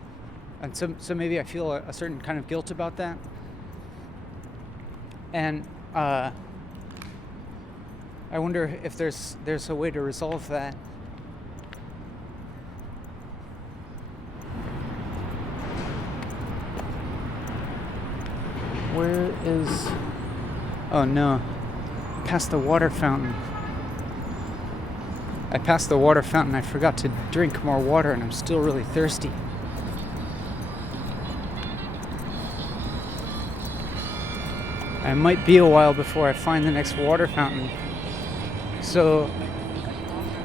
so maybe I feel a certain kind of guilt about that, and I wonder if there's a way to resolve that. Where is... Oh no, past the water fountain. I passed the water fountain, I forgot to drink more water and I'm still really thirsty. It might be a while before I find the next water fountain. So,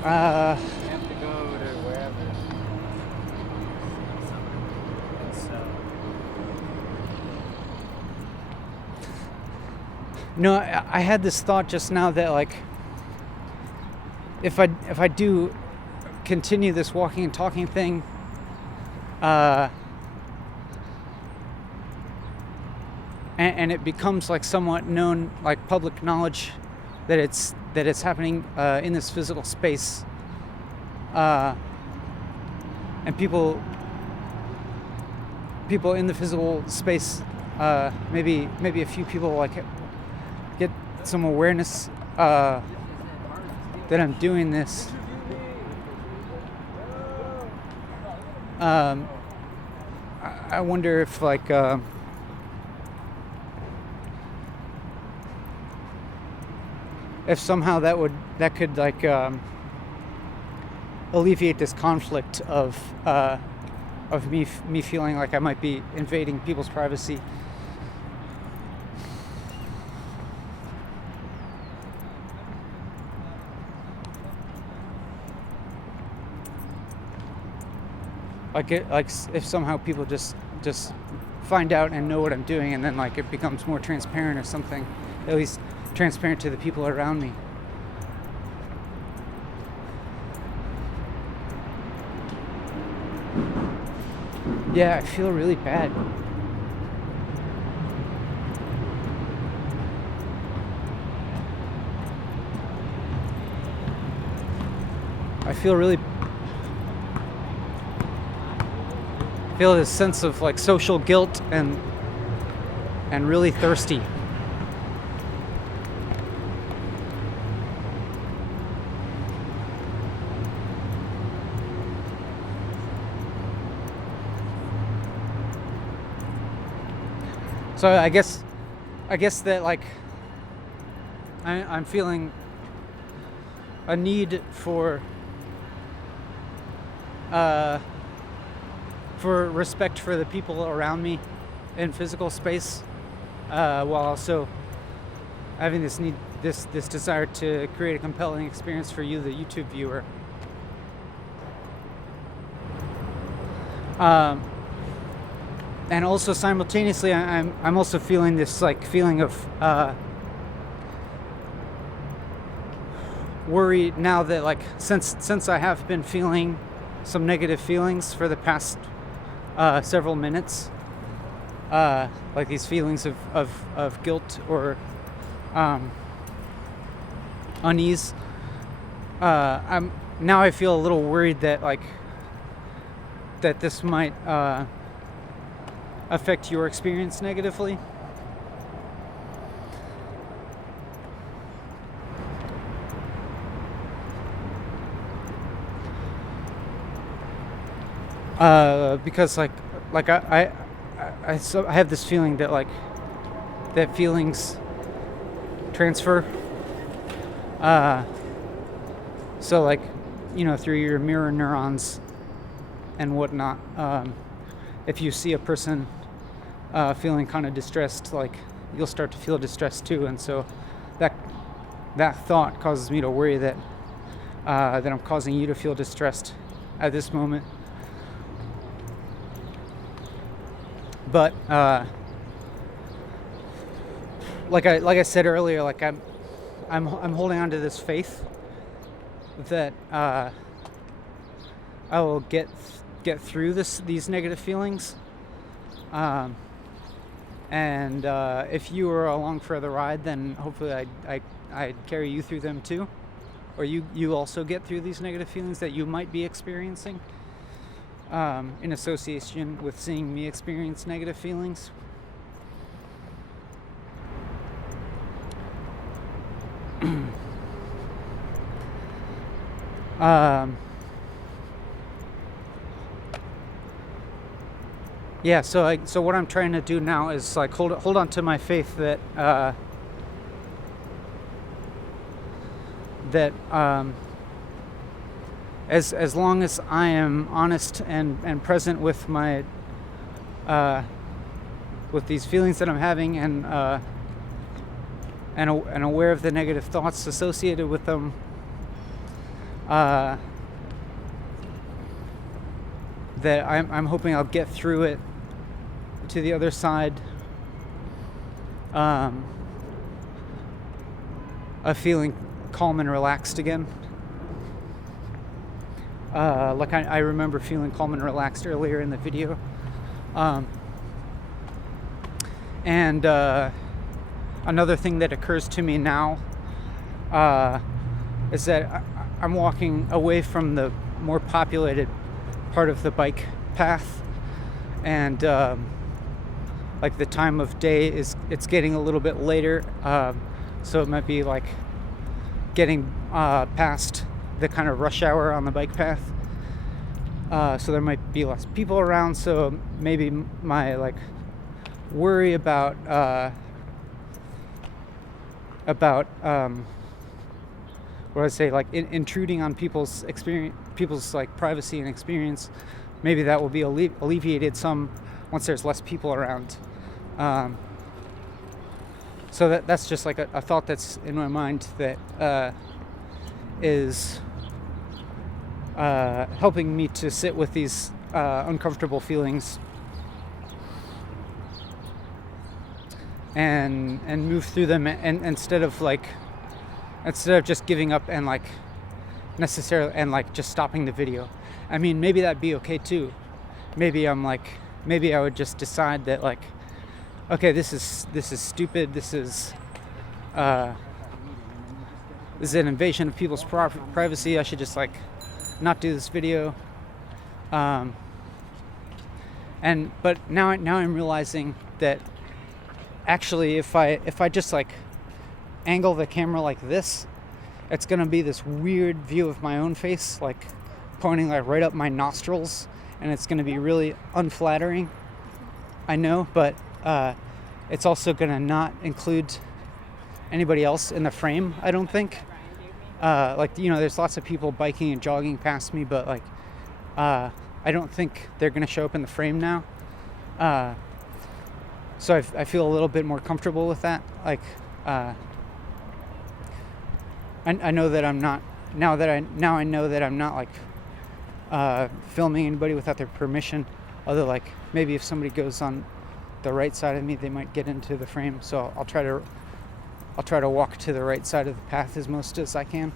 You have to go to wherever. And so, I had this thought just now that like if I do continue this walking and talking thing, and it becomes like somewhat known, like public knowledge, that it's happening in this physical space, and people in the physical space, maybe a few people like get some awareness that I'm doing this. I wonder if like if somehow that could like alleviate this conflict of me feeling like I might be invading people's privacy. Like if somehow people just find out and know what I'm doing, and then like it becomes more transparent or something, at least transparent to the people around me. Yeah, I feel really bad. I feel this sense of like social guilt and really thirsty. So I guess that like I'm feeling a need for respect for the people around me in physical space, while also having this desire to create a compelling experience for you, the YouTube viewer. And also simultaneously, I'm also feeling this like feeling of worry now that like since I have been feeling some negative feelings for the past several minutes, like these feelings of guilt or unease. I feel a little worried that like that this might affect your experience negatively. Because I have this feeling that like that feelings transfer. So like, through your mirror neurons and whatnot, if you see a person feeling kind of distressed, like you'll start to feel distressed too, and so that thought causes me to worry that I'm causing you to feel distressed at this moment. But like I said earlier, like I'm holding on to this faith that I will get through these negative feelings. And if you were along for the ride, then hopefully I'd carry you through them too, or you also get through these negative feelings that you might be experiencing, in association with seeing me experience negative feelings. Yeah, so what I'm trying to do now is like hold on to my faith that as long as I am honest and present with my with these feelings that I'm having, and aware of the negative thoughts associated with them, that I'm hoping I'll get through it to the other side, of feeling calm and relaxed again. Like I remember feeling calm and relaxed earlier in the video. And another thing that occurs to me now is that I'm walking away from the more populated part of the bike path, and like the time of day it's getting a little bit later, so it might be like getting past the kind of rush hour on the bike path, so there might be less people around. So maybe my like worry about what I say, like intruding on people's experience, people's like privacy and experience, maybe that will be alleviated some once there's less people around. So that's just like a thought that's in my mind that is helping me to sit with these uncomfortable feelings and move through them, and instead of just giving up and like necessarily and like just stopping the video. I mean, maybe that'd be okay too. Maybe I would just decide that like, okay, this is stupid. This is an invasion of people's privacy. I should just like not do this video. But now I'm realizing that actually if I just like angle the camera like this, it's gonna be this weird view of my own face, like pointing like right up my nostrils, and it's gonna be really unflattering, I know, but it's also gonna not include anybody else in the frame, I don't think. Like, you know, there's lots of people biking and jogging past me, but like I don't think they're gonna show up in the frame now. So I feel a little bit more comfortable with that. Like I know that I'm not, I know that I'm not like filming anybody without their permission. Although like maybe if somebody goes on the right side of me, they might get into the frame. So I'll try to walk to the right side of the path as most as I can.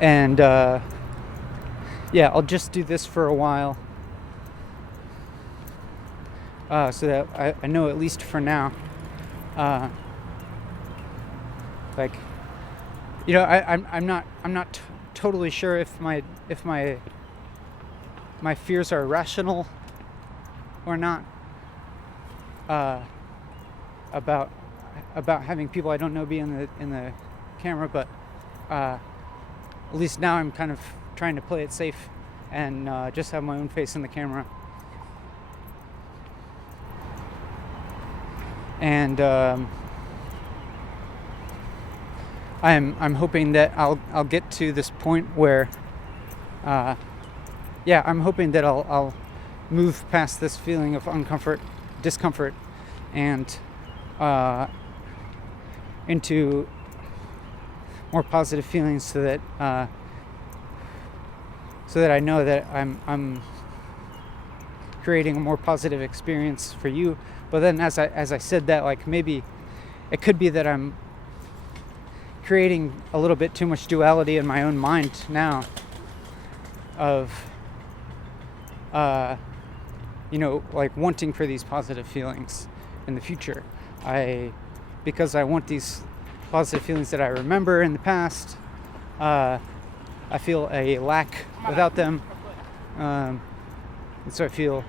And yeah, I'll just do this for a while, so that I know at least for now. Like, you know, I'm not totally sure if my fears are rational or not, about having people I don't know be in the camera, but at least now I'm kind of trying to play it safe and just have my own face in the camera. And I'm hoping that I'll get to this point where I'm hoping that I'll move past this feeling of discomfort, and into more positive feelings, so that I know that I'm creating a more positive experience for you. But then as I said that, like, maybe it could be that I'm creating a little bit too much duality in my own mind now of you know, like wanting for these positive feelings in the future. Because I want these positive feelings that I remember in the past, I feel a lack without them, and so I feel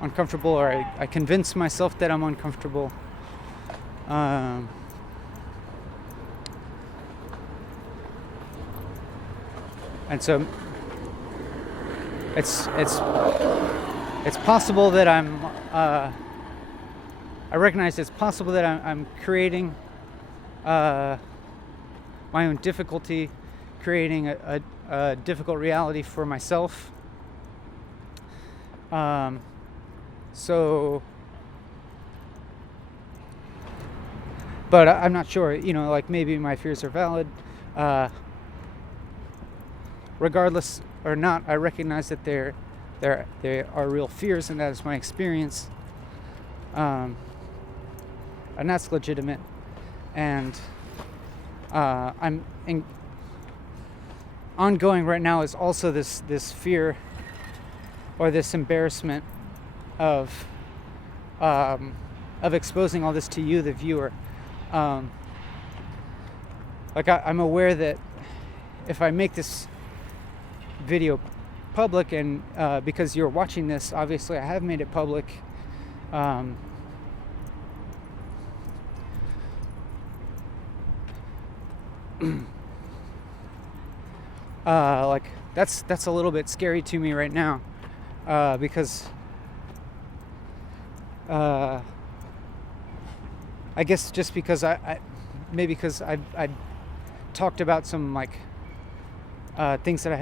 uncomfortable, or I convince myself that I'm uncomfortable. And so it's possible that I recognize it's possible that I'm creating my own difficulty, creating a difficult reality for myself. So, but I'm not sure, you know, like maybe my fears are valid. Regardless or not, I recognize that they are real fears, and that is my experience. and that's legitimate. And ongoing right now is also this fear or this embarrassment of exposing all this to you, the viewer. I'm aware that if I make this video public, and because you're watching this, obviously I have made it public. That's a little bit scary to me right now, because I guess just because maybe because I talked about some things that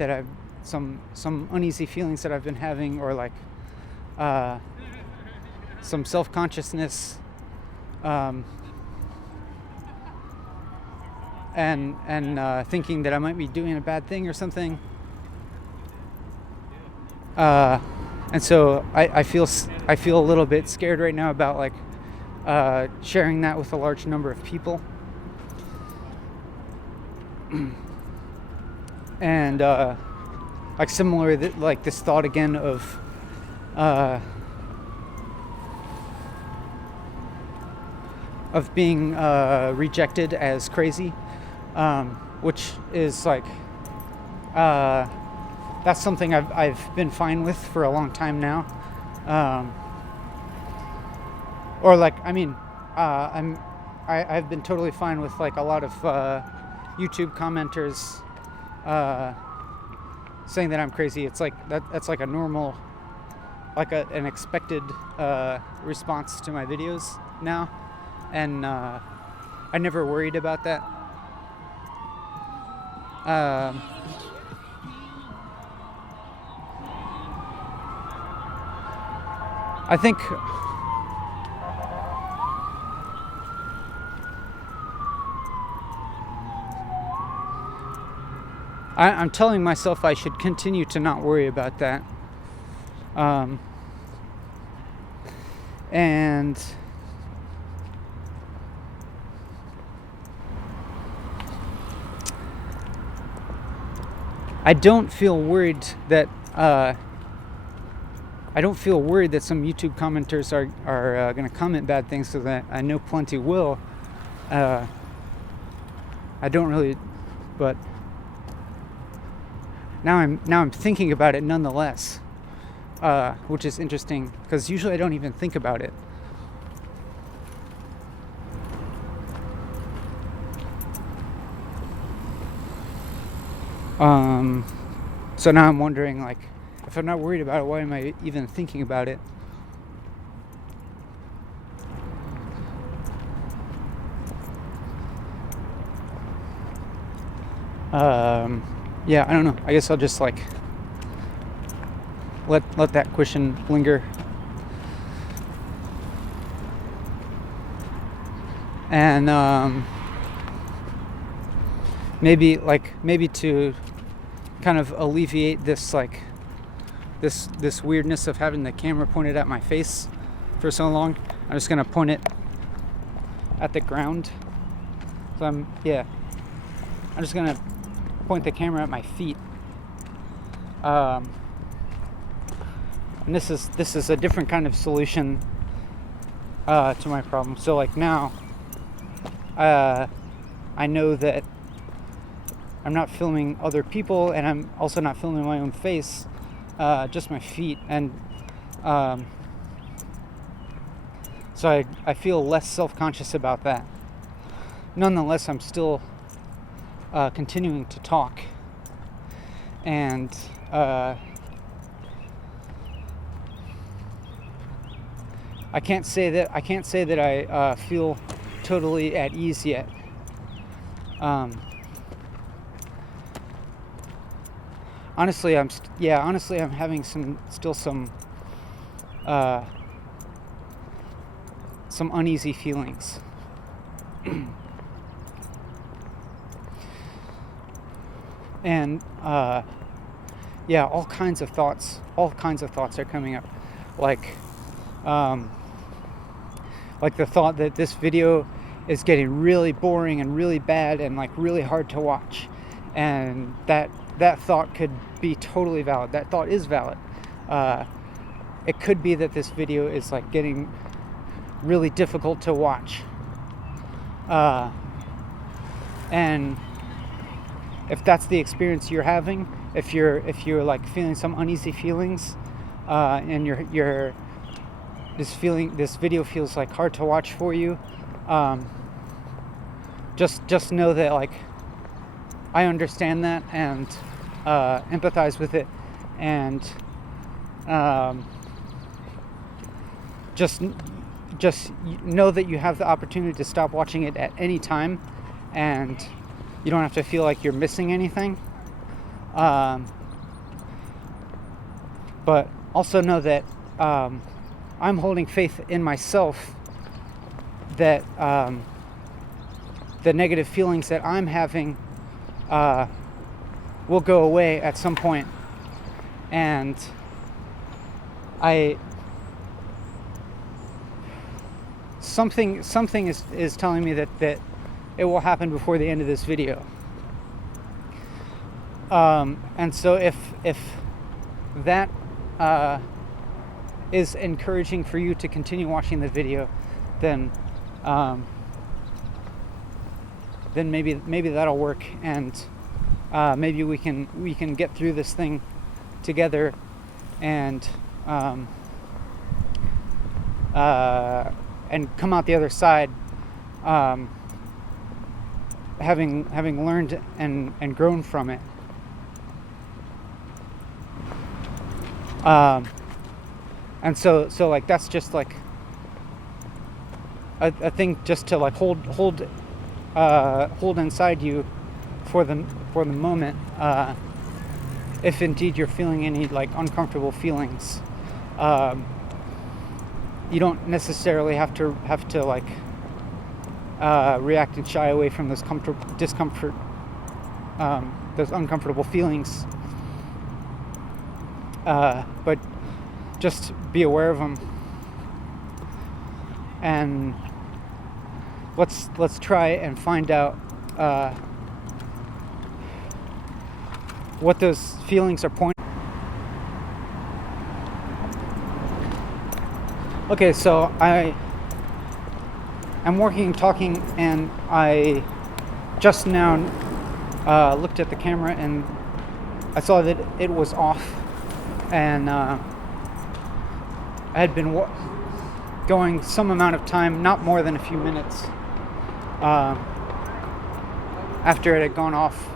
I've some uneasy feelings that I've been having, or some self-consciousness, and thinking that I might be doing a bad thing or something, and so I feel a little bit scared right now about sharing that with a large number of people. And similar, this thought again of being rejected as crazy, which is that's something I've been fine with for a long time now. I've been totally fine with a lot of YouTube commenters saying that I'm crazy. It's that's a normal, an expected response to my videos now, and I never worried about that. I think I'm telling myself I should continue to not worry about that. And I don't feel worried that some YouTube commenters are going to comment bad things, because I know plenty will. I don't really, but now I'm thinking about it nonetheless, which is interesting, because usually I don't even think about it. So now I'm wondering, if I'm not worried about it, why am I even thinking about it? Yeah, I don't know. I guess I'll just let that question linger. And maybe to kind of alleviate this this weirdness of having the camera pointed at my face for so long, I'm just gonna point it at the ground. So I'm just gonna point the camera at my feet. And this is a different kind of solution to my problem. So now I know that I'm not filming other people, and I'm also not filming my own face, just my feet, and so I feel less self-conscious about that. Nonetheless, I'm still continuing to talk, and I can't say that I feel totally at ease yet. Honestly, I'm having some uneasy feelings. And all kinds of thoughts are coming up, like the thought that this video is getting really boring and really bad and like really hard to watch, and that thought could be totally valid. That thought is valid. It could be that this video is like getting really difficult to watch, and if that's the experience you're having, if you're like feeling some uneasy feelings, and this video feels like hard to watch for you, just know that like I understand that and empathize with it, and just know that you have the opportunity to stop watching it at any time, and you don't have to feel like you're missing anything. But also know that I'm holding faith in myself that the negative feelings that I'm having will go away at some point, and something is telling me that it will happen before the end of this video. And so if that is encouraging for you to continue watching the video, then maybe that'll work, and maybe we can get through this thing together, and come out the other side having learned and grown from it. And so like that's just like a thing just to like hold inside you for the moment, if indeed you're feeling any like uncomfortable feelings. You don't necessarily have to like react and shy away from those discomfort, those uncomfortable feelings, but just be aware of them, and let's try and find out what those feelings are pointing. Okay, so I am talking, and I just now looked at the camera and I saw that it was off, and I had been going some amount of time, not more than a few minutes, after it had gone off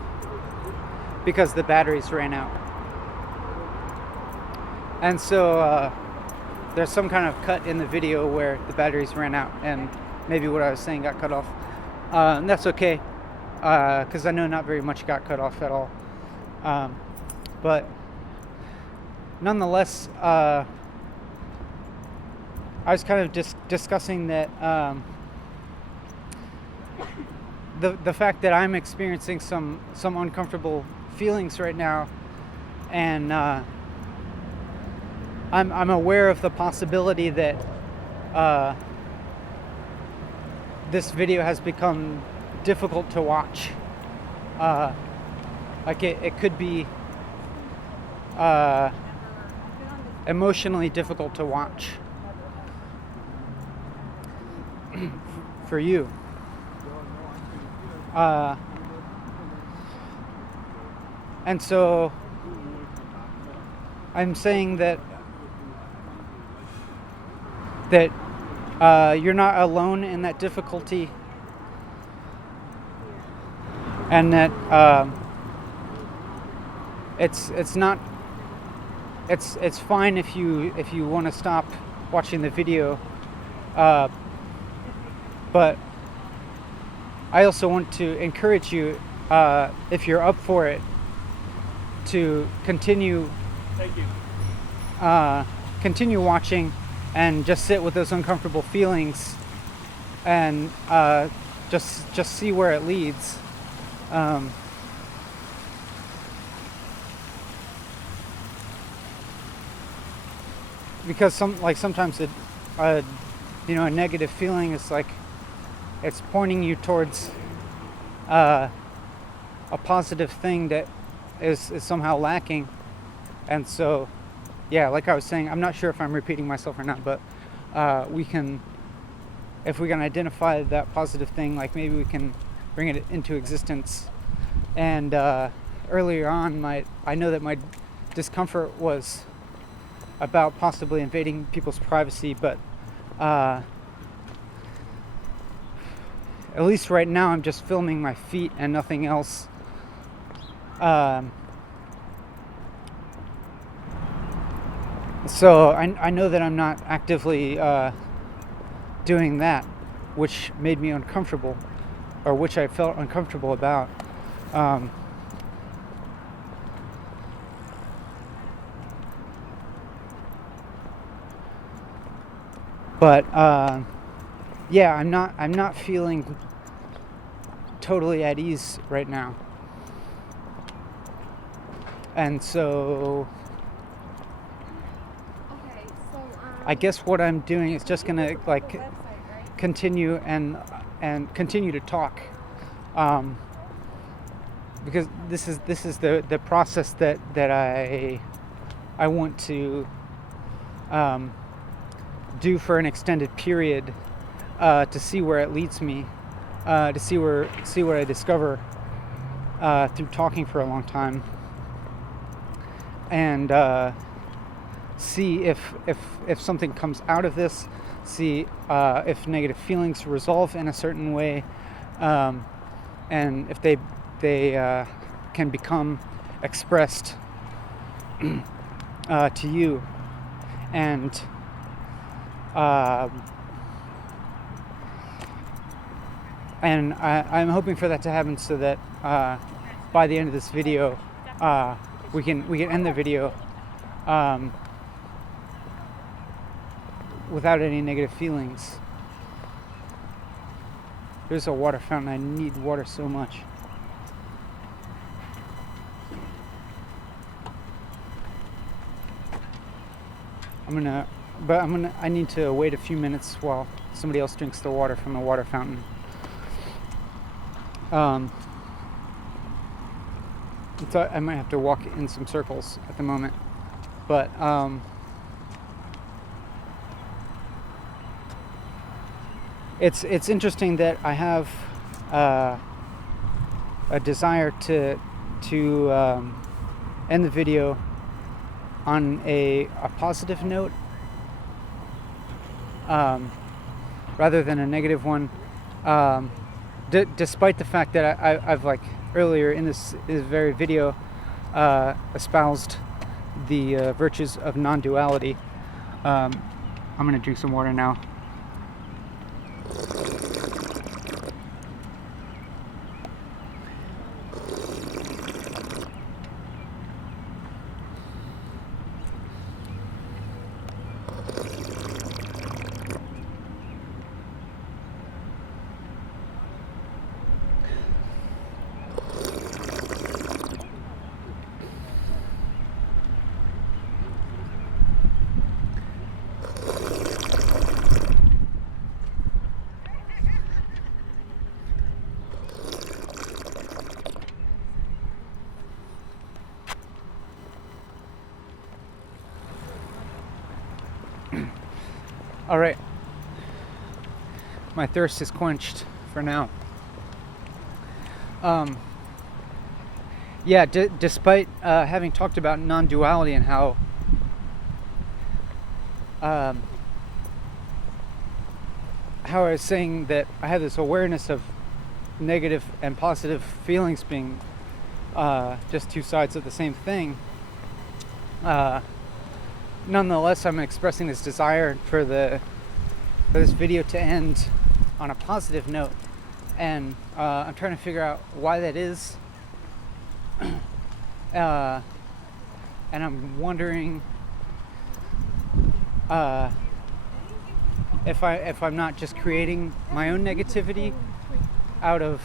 because the batteries ran out. And so there's some kind of cut in the video where the batteries ran out and maybe what I was saying got cut off. And that's okay, because I know not very much got cut off at all. But nonetheless, I was kind of discussing that the fact that I'm experiencing some uncomfortable feelings right now, and I'm aware of the possibility that this video has become difficult to watch. Like it could be emotionally difficult to watch for you. And so I'm saying that you're not alone in that difficulty, and that it's fine if you want to stop watching the video, but I also want to encourage you, if you're up for it, to continue watching and just sit with those uncomfortable feelings, and just see where it leads. Because sometimes a negative feeling is like it's pointing you towards a positive thing that is somehow lacking. And so, yeah, like I was saying, I'm not sure if I'm repeating myself or not, but if we can identify that positive thing, like maybe we can bring it into existence. And earlier on, I know that my discomfort was about possibly invading people's privacy, but at least right now I'm just filming my feet and nothing else. So I know that I'm not actively doing that, which made me uncomfortable, or which I felt uncomfortable about. But yeah, I'm not feeling totally at ease right now, and so I guess what I'm doing is just gonna like continue and continue to talk, because this is the process that I want to do for an extended period, to see where it leads me, to see what I discover through talking for a long time, and see if something comes out of this, see if negative feelings resolve in a certain way, and if they can become expressed to you, and I'm hoping for that to happen, so that by the end of this video, we can end the video without any negative feelings. There's a water fountain. I need water so much. I need to wait a few minutes while somebody else drinks the water from the water fountain. So I might have to walk in some circles at the moment, but it's interesting that I have a desire to end the video on a positive note, rather than a negative one, despite the fact that I've like earlier in this very video espoused the virtues of non-duality. I'm gonna drink some water now. All right, my thirst is quenched for now. Yeah, despite having talked about non-duality and how I was saying that I have this awareness of negative and positive feelings being just two sides of the same thing, nonetheless, I'm expressing this desire for this video to end on a positive note, and I'm trying to figure out why that is, and I'm wondering if I'm not just creating my own negativity out of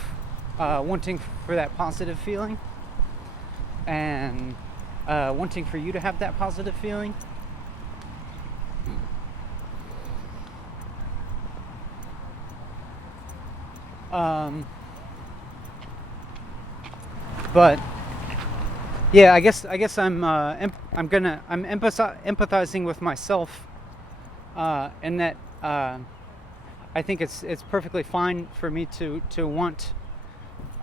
wanting for that positive feeling, and wanting for you to have that positive feeling. But yeah, I guess I'm empathizing with myself, in that I think it's perfectly fine for me to want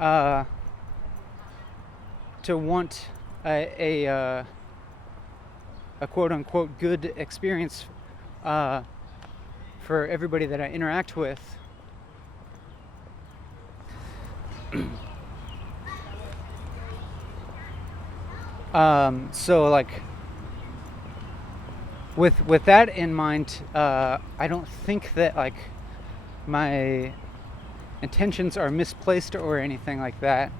a quote unquote good experience for everybody that I interact with. So like with that in mind, I don't think that like my intentions are misplaced or anything like that.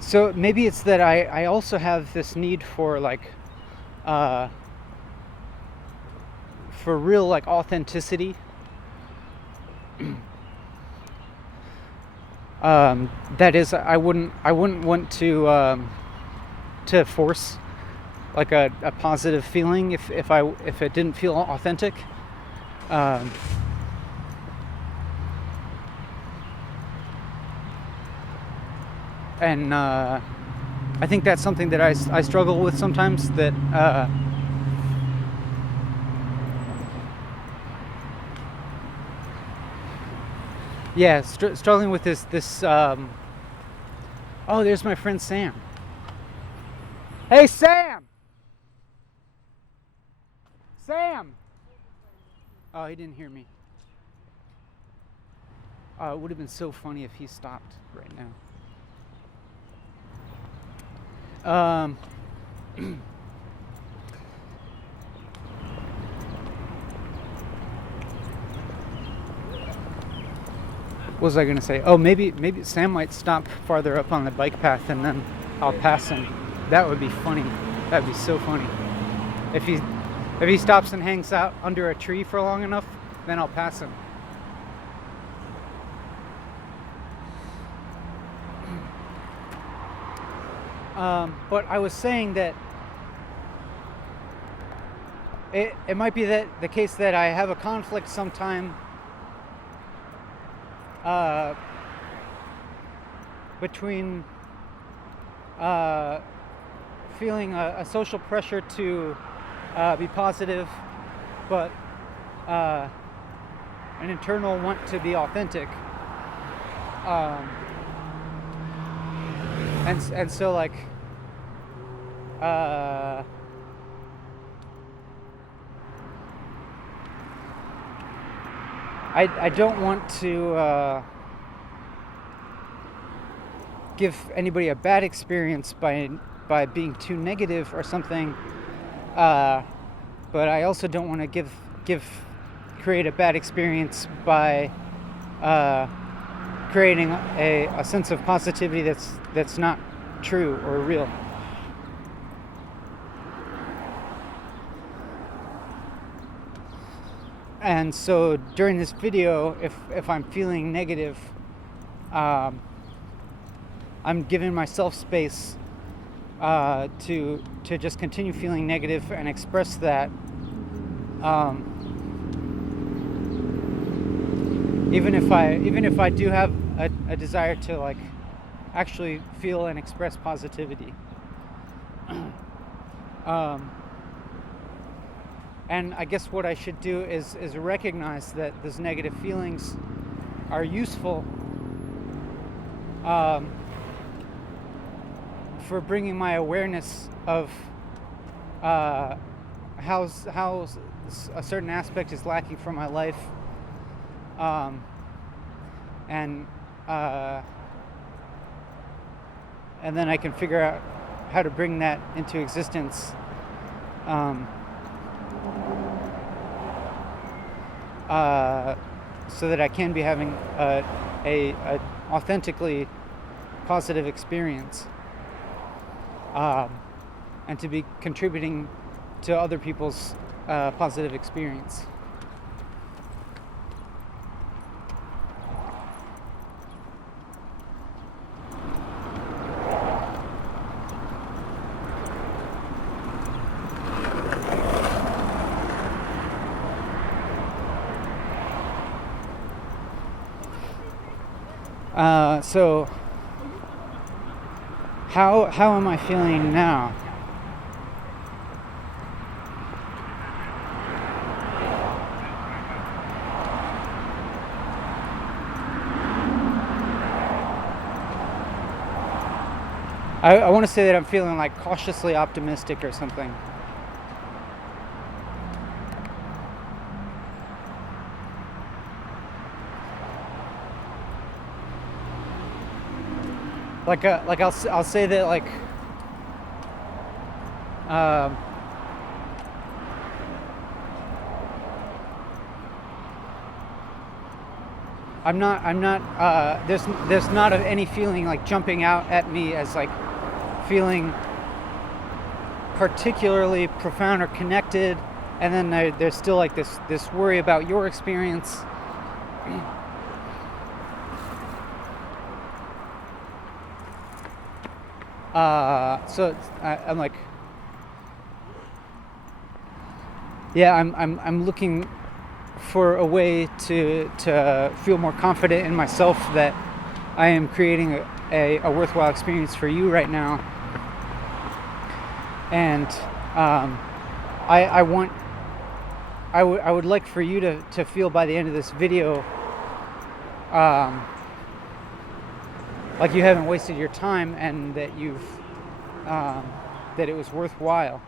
So maybe it's that I also have this need for like for real like authenticity. That is, I wouldn't want to force like a positive feeling if it didn't feel authentic. And I think that's something that I struggle with sometimes. That yeah, struggling with this. Oh, there's my friend Sam. Hey, Sam. Sam. Oh, he didn't hear me. It would have been so funny if he stopped right now. What was I going to say? Oh, maybe Sam might stop farther up on the bike path and then I'll pass him. That would be funny. That'd be so funny. If he stops and hangs out under a tree for long enough, then I'll pass him. But I was saying that it might be that the case that I have a conflict sometime between feeling a social pressure to be positive, but an internal want to be authentic. And so like I don't want to give anybody a bad experience by being too negative or something, but I also don't want to create a bad experience by creating a sense of positivity that's not true or real. And so during this video, if I'm feeling negative, I'm giving myself space to just continue feeling negative and express that, even if I do have a desire to like actually feel and express positivity. And I guess what I should do is recognize that those negative feelings are useful for bringing my awareness of how a certain aspect is lacking from my life, and then I can figure out how to bring that into existence. So that I can be having a authentically positive experience, and to be contributing to other people's positive experience. So how am I feeling now? I want to say that I'm feeling like cautiously optimistic or something. Like I'll say that like I'm not there's not any feeling like jumping out at me as like feeling particularly profound or connected, and then there's still like this worry about your experience. So I'm like, yeah, I'm looking for a way to feel more confident in myself that I am creating a worthwhile experience for you right now. And I would like for you to feel by the end of this video like you haven't wasted your time, and that you've that it was worthwhile.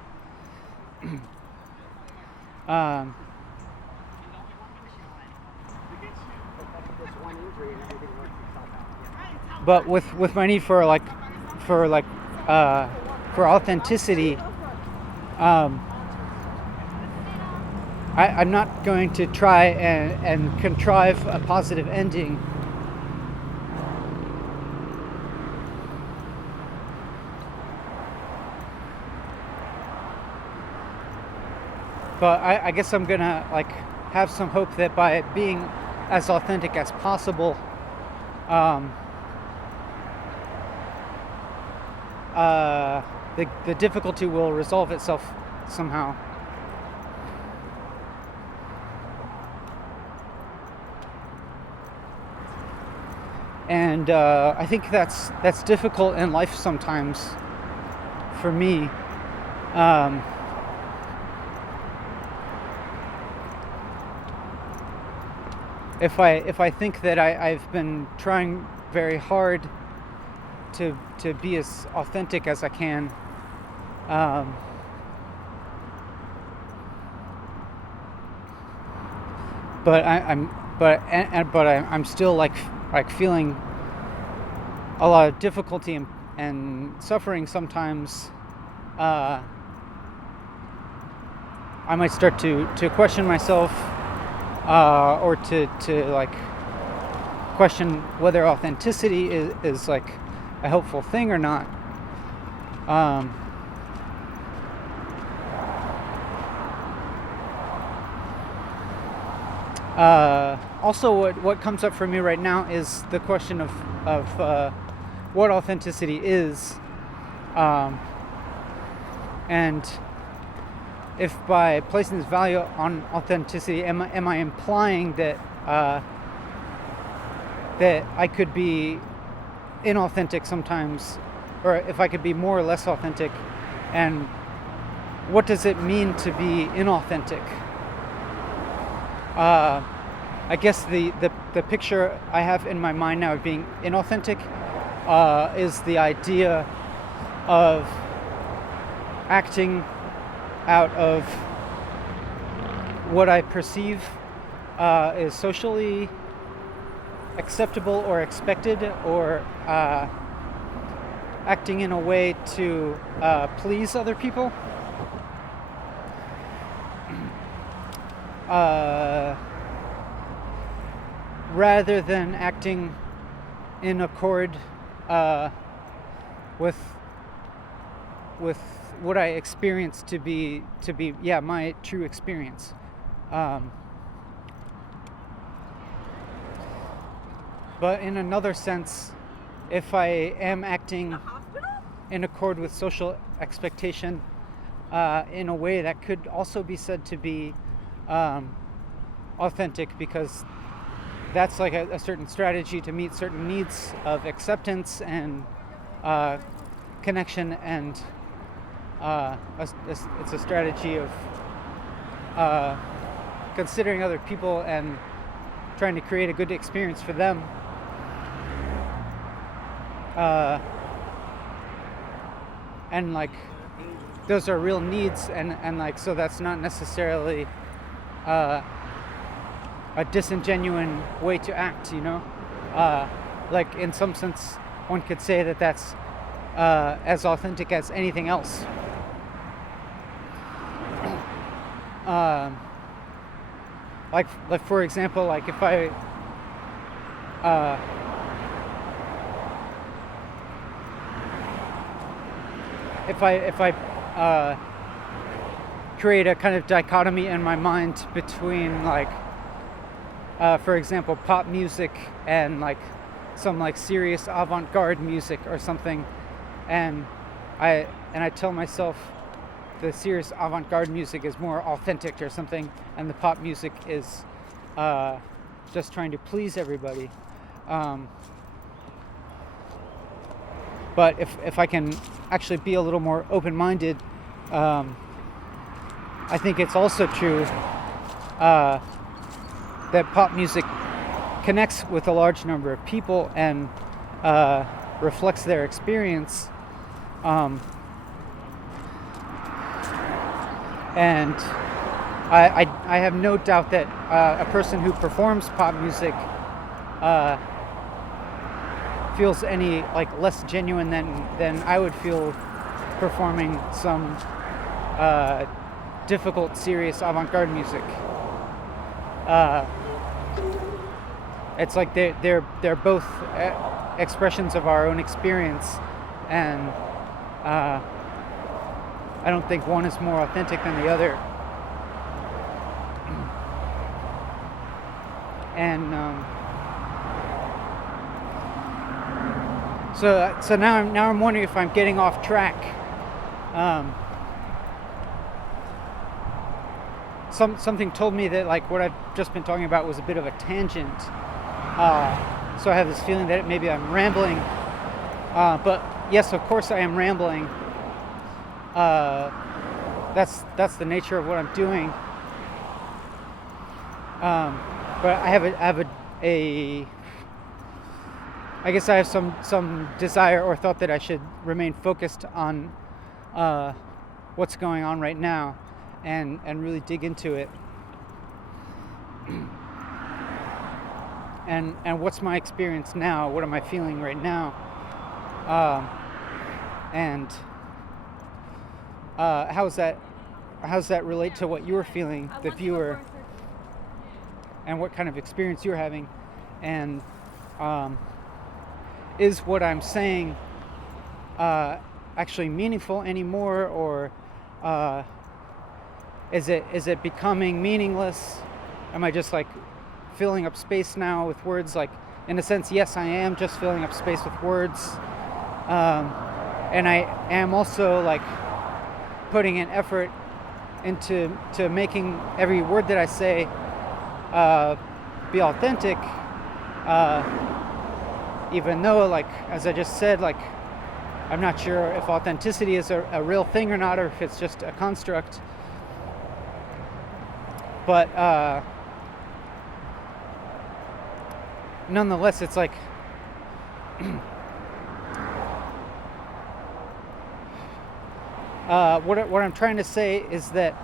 But with my need for authenticity, I'm not going to try and contrive a positive ending. But I guess I'm gonna like have some hope that by being as authentic as possible, the difficulty will resolve itself somehow. And I think that's difficult in life sometimes for me. If I think that I've been trying very hard to be as authentic as I can, but I'm still like feeling a lot of difficulty and suffering sometimes. I might start to question myself, or to like question whether authenticity is like a helpful thing or not. Also, what comes up for me right now is the question of what authenticity is, and if by placing this value on authenticity, am I implying that that I could be inauthentic sometimes, or if I could be more or less authentic, and what does it mean to be inauthentic? I guess the picture I have in my mind now of being inauthentic is the idea of acting out of what I perceive is socially acceptable or expected, or acting in a way to please other people. Rather than acting in accord with what I experience to be my true experience. But in another sense, if I am acting in accord with social expectation, in a way that could also be said to be authentic, because that's like a certain strategy to meet certain needs of acceptance and connection, and it's a strategy of considering other people and trying to create a good experience for them. And like those are real needs, and like so that's not necessarily a disingenuine way to act, you know. Like in some sense one could say that that's as authentic as anything else. Like for example, like if I create a kind of dichotomy in my mind between like for example pop music and like some like serious avant-garde music or something, and I tell myself the serious avant-garde music is more authentic or something, and the pop music is just trying to please everybody. But if I can actually be a little more open-minded, I think it's also true that pop music connects with a large number of people and reflects their experience. And I have no doubt that a person who performs pop music feels any like less genuine than I would feel performing some difficult, serious avant-garde music. It's like they're both expressions of our own experience, and I don't think one is more authentic than the other. And so now I'm wondering if I'm getting off track. Something told me that like what I've just been talking about was a bit of a tangent. So I have this feeling that maybe I'm rambling. But yes, of course I am rambling. That's the nature of what I'm doing. But I guess I have some desire or thought that I should remain focused on what's going on right now and really dig into it. And what's my experience now? What am I feeling right now? And how's that relate to what you're feeling, the viewer, and what kind of experience you're having? And is what I'm saying actually meaningful anymore, or is it becoming meaningless? Am I just like filling up space now with words? Like in a sense, yes, I am just filling up space with words, and I am also like putting an effort into making every word that I say be authentic, even though, like as I just said, like I'm not sure if authenticity is a real thing or not, or if it's just a construct. But nonetheless, it's like what I'm trying to say is that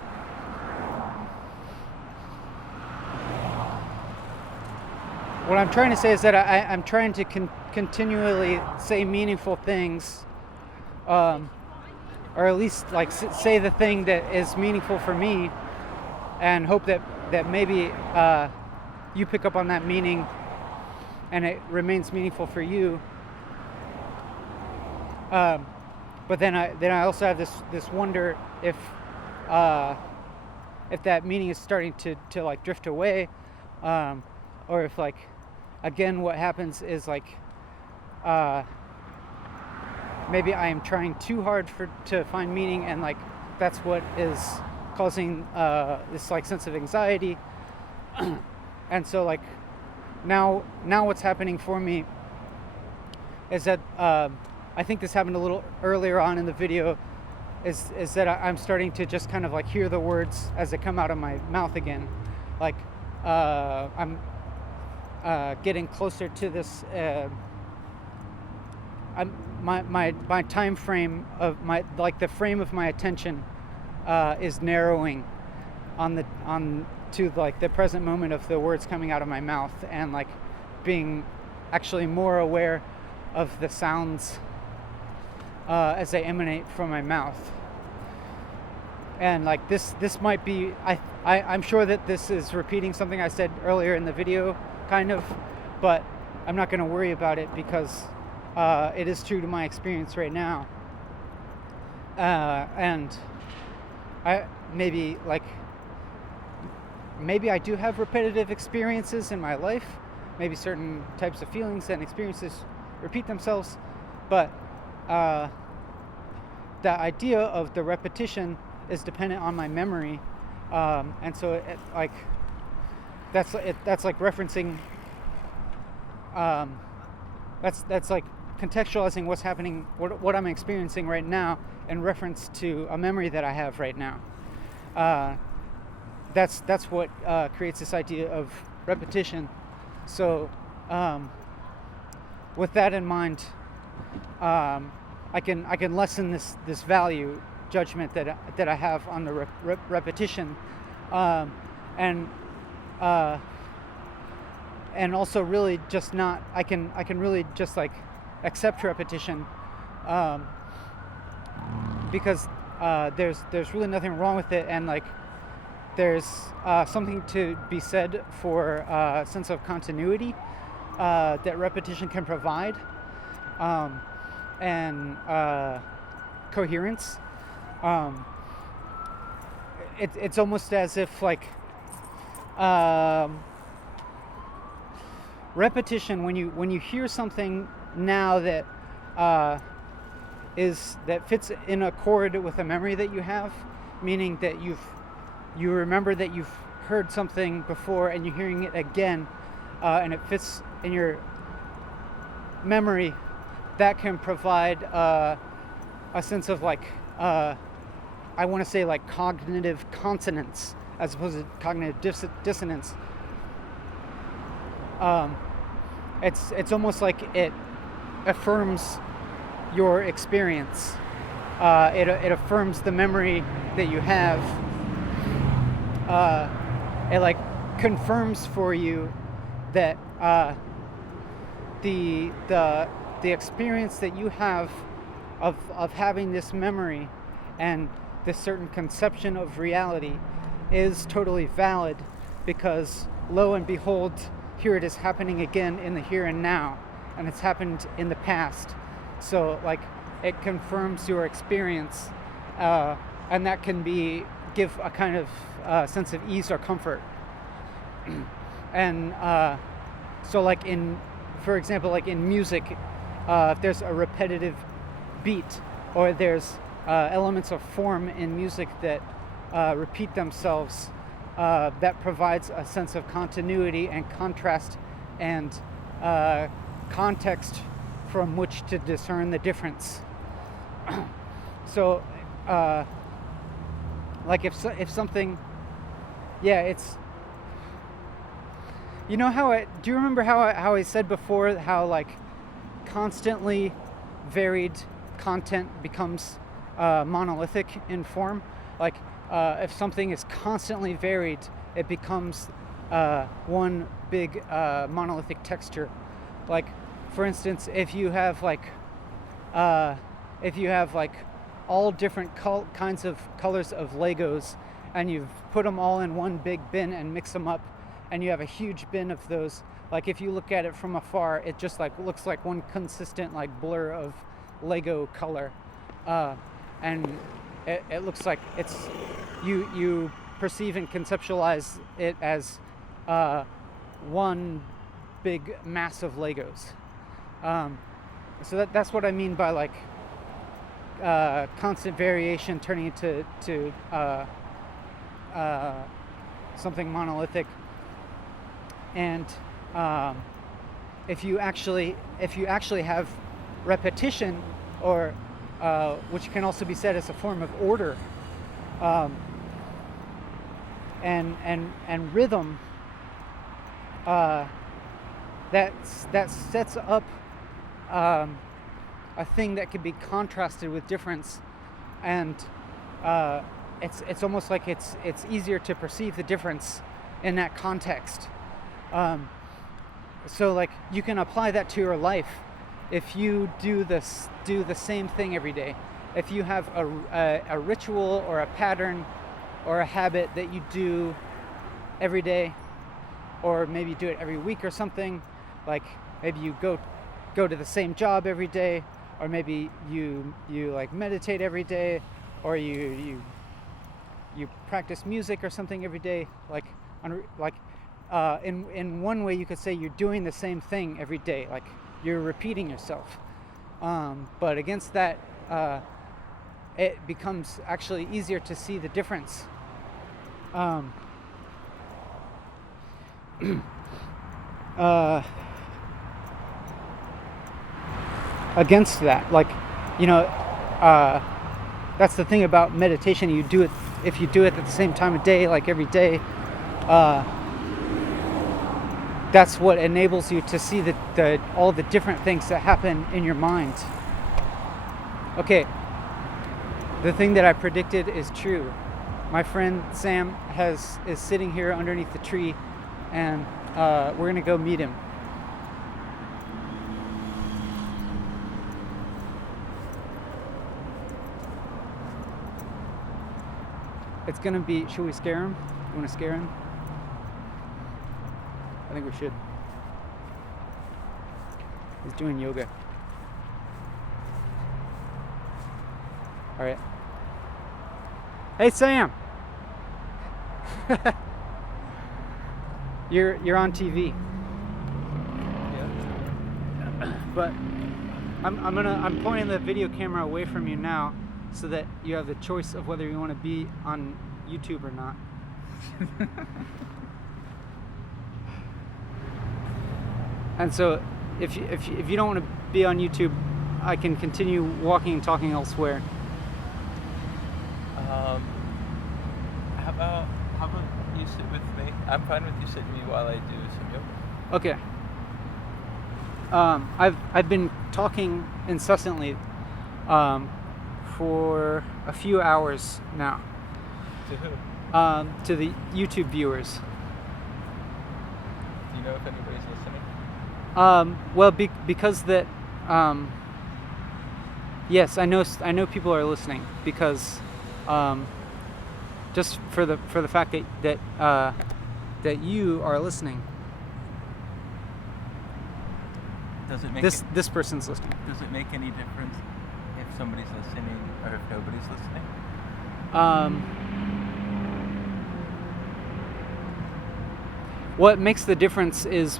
I'm trying to continually say meaningful things, or at least like say the thing that is meaningful for me, and hope that maybe you pick up on that meaning and it remains meaningful for you. But then I also have this wonder if that meaning is starting to like drift away, or if like again what happens is like maybe I am trying too hard to find meaning, and like that's what is causing this like sense of anxiety. And so like now what's happening for me is that I think this happened a little earlier on in the video, is that I'm starting to just kind of like hear the words as they come out of my mouth again. Like I'm getting closer to this. My time frame of the frame of my attention is narrowing on to like the present moment of the words coming out of my mouth, and like being actually more aware of the sounds as they emanate from my mouth. And like this might be, I'm sure that this is repeating something I said earlier in the video, kind of, but I'm not going to worry about it because it is true to my experience right now. And maybe I do have repetitive experiences in my life. Maybe certain types of feelings and experiences repeat themselves, but the idea of the repetition is dependent on my memory, and so that's like referencing. That's like contextualizing what's happening, what I'm experiencing right now, in reference to a memory that I have right now. That's what creates this idea of repetition. So, with that in mind, I can lessen this value judgment that I have on the repetition, and also really just not. I can really just like accept repetition, because there's really nothing wrong with it, and like there's something to be said for a sense of continuity that repetition can provide, and coherence. It's almost as if like repetition, when you hear something now that fits in accord with a memory that you have, meaning that you remember that you've heard something before and you're hearing it again, and it fits in your memory, that can provide a sense of like I want to say like cognitive consonance as opposed to cognitive dissonance. It's almost like it affirms your experience. It affirms the memory that you have. It like confirms for you that the experience that you have of having this memory and this certain conception of reality is totally valid, because lo and behold, here it is happening again in the here and now, and it's happened in the past. So like it confirms your experience, and that can give a kind of sense of ease or comfort. And so like for example, like in music, if there's a repetitive beat, or there's elements of form in music that repeat themselves, that provides a sense of continuity and contrast and context from which to discern the difference. So like if something, yeah, it's, you know how do you remember how I said before how like constantly varied content becomes monolithic in form? Like if something is constantly varied, it becomes one big monolithic texture. Like for instance, if you have like all different kinds of colors of Legos, and you've put them all in one big bin and mix them up, and you have a huge bin of those, like if you look at it from afar, it just like looks like one consistent like blur of Lego color, and it looks like it's you perceive and conceptualize it as one big mass of Legos. So that's what I mean by like constant variation turning into something monolithic. And if you actually have repetition, or which can also be said as a form of order, and rhythm, that sets up a thing that can be contrasted with difference, and it's almost like it's easier to perceive the difference in that context. So like you can apply that to your life if you do the same thing every day. If you have a ritual or a pattern or a habit that you do every day, or maybe you do it every week or something, like maybe you go to the same job every day, or maybe you like meditate every day, or you practice music or something every day, in one way you could say you're doing the same thing every day, like you're repeating yourself, but against that it becomes actually easier to see the difference. Against that, like, that's the thing about meditation. You do it, if you do it at the same time of day, like every day, that's what enables you to see all the different things that happen in your mind. Okay, the thing that I predicted is true. My friend Sam is sitting here underneath the tree, and we're gonna go meet him. It's gonna be, should we scare him? You wanna scare him? I think we should. He's doing yoga. All right. Hey, Sam. You're on TV. Yeah. But I'm pointing the video camera away from you now, so that you have the choice of whether you want to be on YouTube or not. And so, if you don't want to be on YouTube, I can continue walking and talking elsewhere. How about you sit with me? I'm fine with you sitting with me while I do some yoga. Okay. I've been talking incessantly for a few hours now. To who? To the YouTube viewers. Do you know if anybody's listening? Well, because that. Yes, I know people are listening, because just for the fact that you are listening. Does it make this person's listening? Does it make any difference if somebody's listening or if nobody's listening? What makes the difference is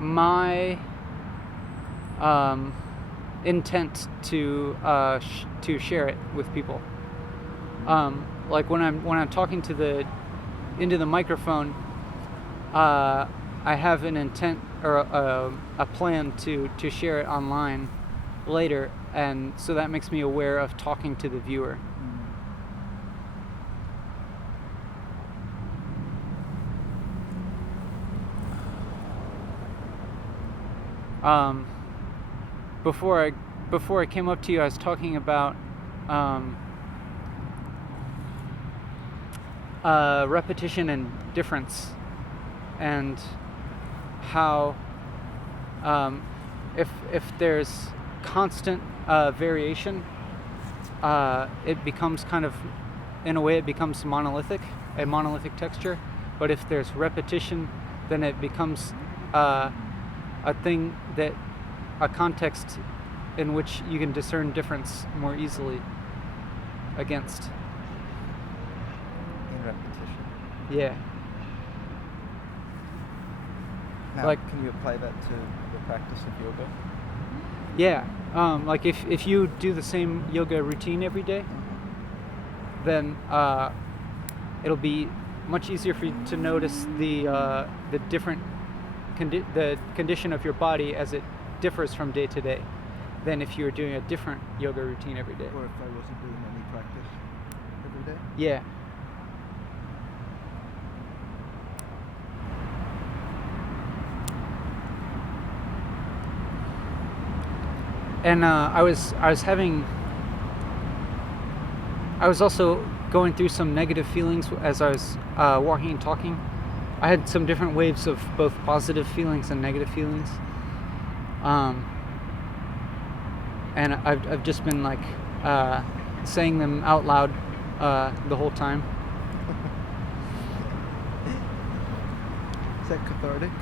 my intent to share it with people. Like when I'm talking into the microphone, I have an intent or a plan to share it online later, and so that makes me aware of talking to the viewer. Before I came up to you, I was talking about repetition and difference, and how if there's constant variation, it becomes kind of, in a way, it becomes a monolithic texture. But if there's repetition, then it becomes a context in which you can discern difference more easily against. In repetition. Yeah. Now, Like, can you apply that to the practice of yoga? yeah. Like if you do the same yoga routine every day, then it'll be much easier for you to notice the different the condition of your body as it differs from day to day than if you were doing a different yoga routine every day. Or if I wasn't doing any practice every day. Yeah. And I was also going through some negative feelings as I was walking and talking. I had some different waves of both positive feelings and negative feelings. And I've just been like saying them out loud the whole time. Is that cathartic?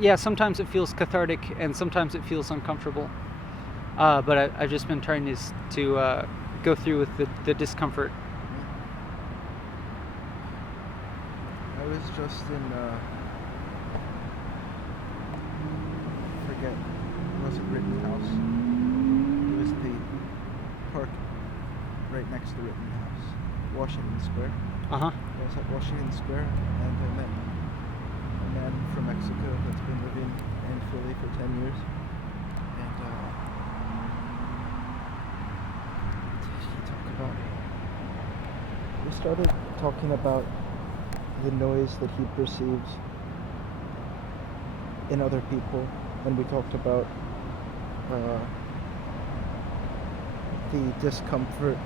Yeah, sometimes it feels cathartic and sometimes it feels uncomfortable. But I've just been trying to go through with the discomfort. I was just in, forget, it wasn't Rittenhouse. It was the park right next to Rittenhouse, Washington Square. Uh-huh. I was at Washington Square and I met a man from Mexico that's been living in Philly for 10 years. And we started talking about the noise that he perceives in other people, and we talked about the discomfort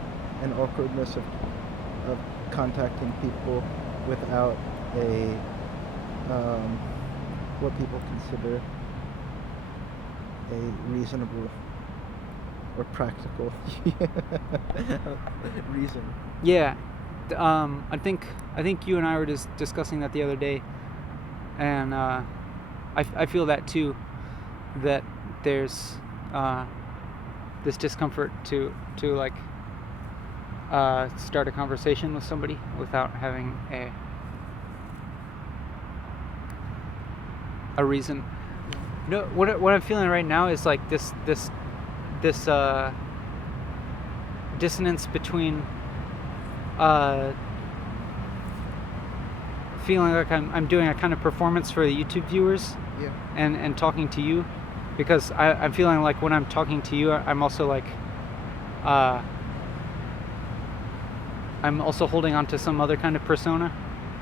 and awkwardness of contacting people without a what people consider a reasonable or practical reason. Yeah. I think you and I were just discussing that the other day, and I feel that too, that there's this discomfort to like start a conversation with somebody without having a reason. No, what I'm feeling right now is like this dissonance between feeling like I'm doing a kind of performance for the YouTube viewers, Yeah. and talking to you, because I'm feeling like when I'm talking to you, I'm also like I'm also holding on to some other kind of persona.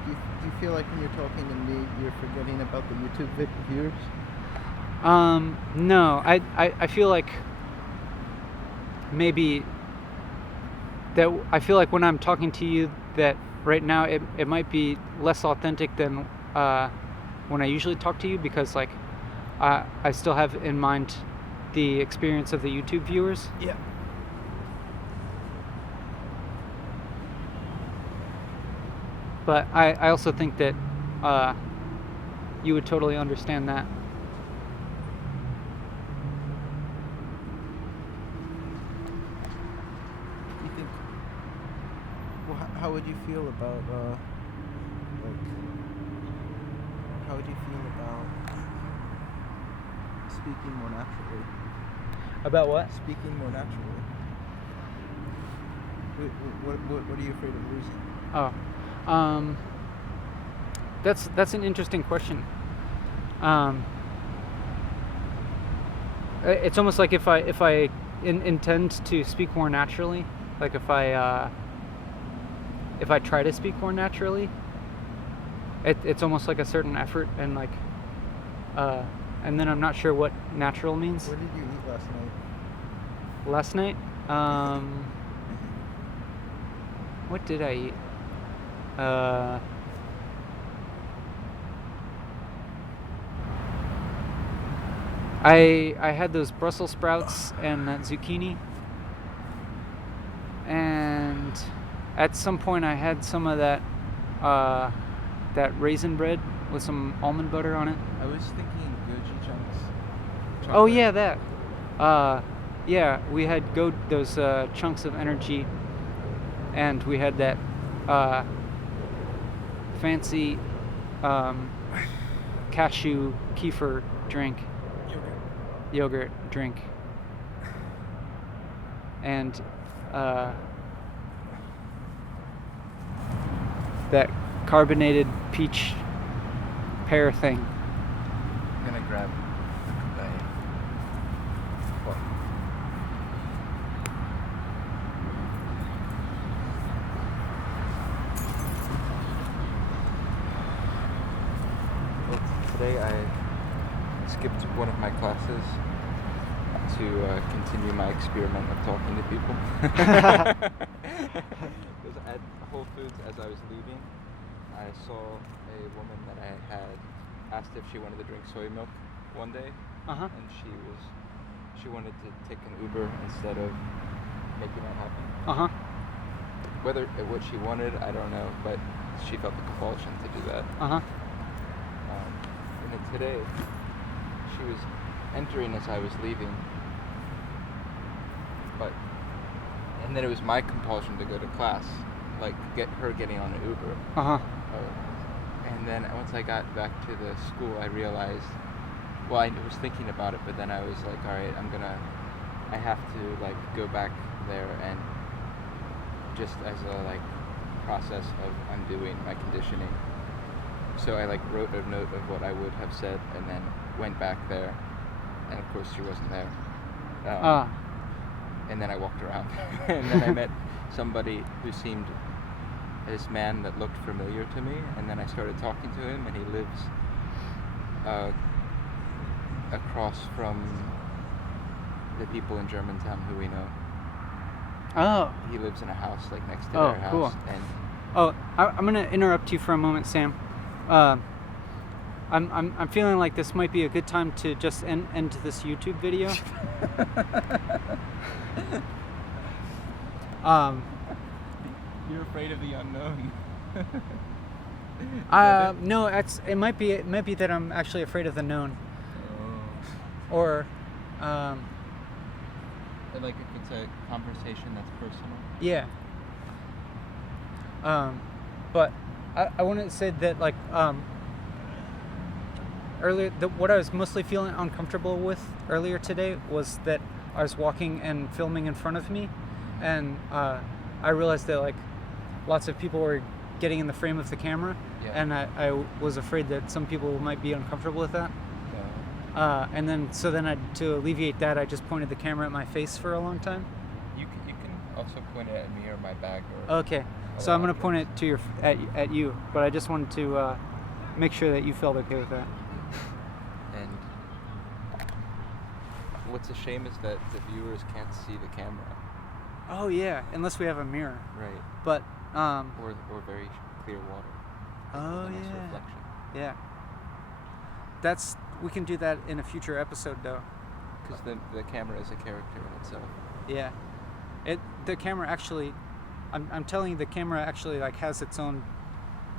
Do you feel like when you're talking to me, you're forgetting about the YouTube viewers? No, I feel like maybe that I feel like when I'm talking to you that right now it might be less authentic than when I usually talk to you, because like I still have in mind the experience of the YouTube viewers. Yeah. But I also think that you would totally understand that. You think? Well, how would you feel about like? How would you feel about speaking more naturally? About what? Speaking more naturally. What are you afraid of losing? Oh, that's an interesting question. It's almost like if I intend to speak more naturally, like if I try to speak more naturally, it's almost like a certain effort, and like and then I'm not sure what natural means. What did you eat last night? Last night, what did I eat? I had those Brussels sprouts and that zucchini, and at some point I had some of that raisin bread with some almond butter on it. I was thinking goji chunks. Oh yeah, that. Yeah, we had those chunks of energy, and we had that fancy cashew kefir drink. Yogurt drink. that carbonated peach pear thing. I'm gonna grab well, today I skipped one of my classes to continue my experiment of talking to people. Because at Whole Foods, as I was leaving, I saw a woman that I had asked if she wanted to drink soy milk one day, and she wanted to take an Uber instead of making that happen. Whether what she wanted, I don't know, but she felt the compulsion to do that. And then today, she was entering as I was leaving, and then it was my compulsion to go to class, like getting on an Uber. And then once I got back to the school, I realized, well, I was thinking about it, but then I was like, all right, I have to like go back there and just as a like process of undoing my conditioning. So I like wrote a note of what I would have said and then went back there, and of course she wasn't there. And then I walked around and then I met somebody who seemed this man that looked familiar to me, and then I started talking to him, and he lives across from the people in Germantown who we know. Oh. He lives in a house like next to their house. Cool. And I'm gonna interrupt you for a moment, Sam. I'm feeling like this might be a good time to just end this YouTube video. You're afraid of the unknown. No, it might be that I'm actually afraid of the known. Or like if it's a conversation that's personal. Yeah. But I want to say that like earlier, what I was mostly feeling uncomfortable with earlier today was that I was walking and filming in front of me, and I realized that like lots of people were getting in the frame of the camera, and I was afraid that some people might be uncomfortable with that. And then to alleviate that, I just pointed the camera at my face for a long time. You can also point it at me or my back. Okay, so I'm gonna point it to at you, but I just wanted to make sure that you felt okay with that. And what's a shame is that the viewers can't see the camera. Oh yeah, unless we have a mirror. Right. But or very clear water. Oh nice yeah. reflection. Yeah. We can do that in a future episode though. Because the camera is a character in itself. Yeah. The camera actually, I'm telling you, the camera actually like has its own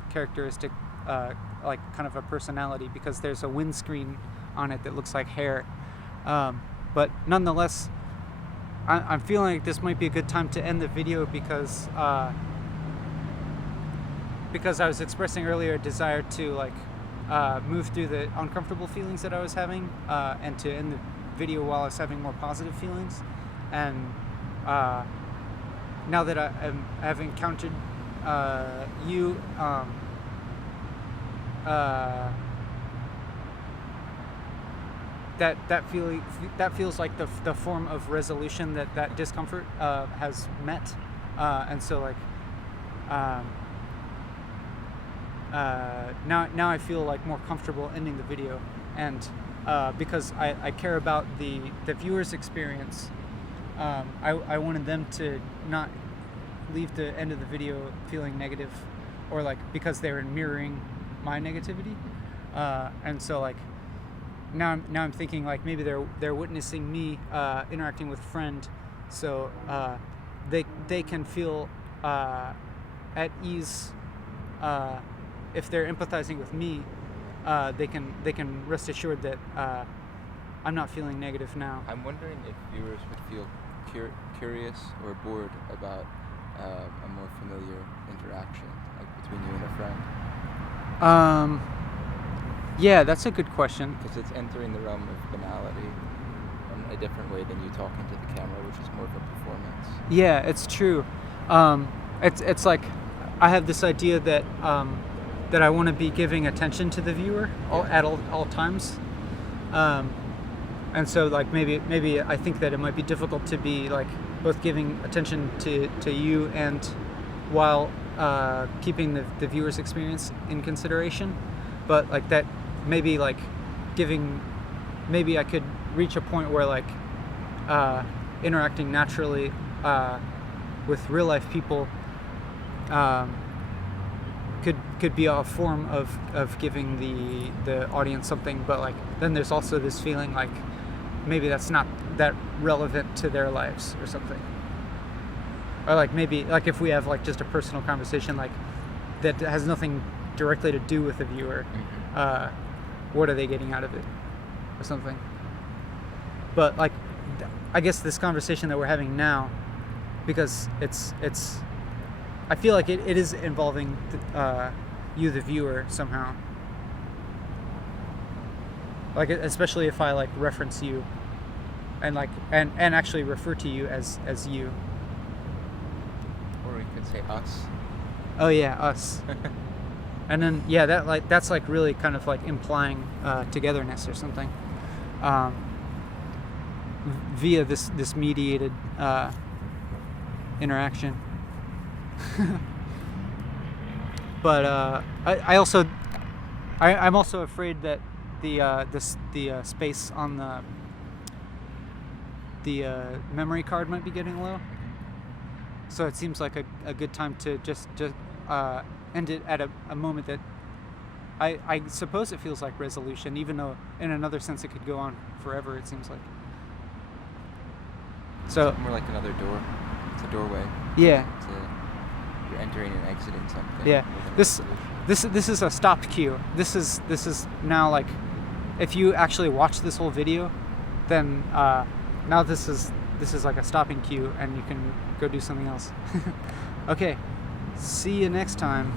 characteristic, like kind of a personality, because there's a windscreen on it that looks like hair. But nonetheless, I'm feeling like this might be a good time to end the video because I was expressing earlier a desire to like move through the uncomfortable feelings that I was having, and to end the video while I was having more positive feelings. And now that I have encountered you, that feels like the form of resolution that discomfort has met, and so like now I feel like more comfortable ending the video, and because I care about the viewer's experience. I wanted them to not leave the end of the video feeling negative, or like because they were mirroring my negativity, and so like now I'm thinking like maybe they're witnessing me interacting with a friend, so they can feel at ease. If they're empathizing with me, they can rest assured that I'm not feeling negative now. I'm wondering if viewers would feel curious or bored about a more familiar interaction, like between you and a friend. Yeah, that's a good question. Because it's entering the realm of banality in a different way than you talking to the camera, which is more of a performance. Yeah, it's true. It's like I have this idea that that I want to be giving attention to the viewer at all times, and so like maybe I think that it might be difficult to be like both giving attention to you and while keeping the viewer's experience in consideration, but like that maybe like maybe I could reach a point where like interacting naturally with real life people could be a form of giving the audience something, but like then there's also this feeling like maybe that's not that relevant to their lives or something, or like maybe like if we have like just a personal conversation like that has nothing directly to do with the viewer, what are they getting out of it or something. But like I guess this conversation that we're having now, because it's I feel like it is involving you, the viewer, somehow. Like especially if I like reference you, and like and actually refer to you as you. Or we could say us. Oh yeah, us. And then yeah, that's like really kind of like implying togetherness or something, via this mediated interaction. But I'm also afraid that the space on the memory card might be getting low. So it seems like a good time to just end it at a moment that I suppose it feels like resolution, even though in another sense it could go on forever, it seems like. So more like another door. It's a doorway. Yeah. You're entering and exiting something. Yeah. This is a stopped cue. This is now like, if you actually watch this whole video, then now this is like a stopping cue, and you can go do something else. Okay. See you next time.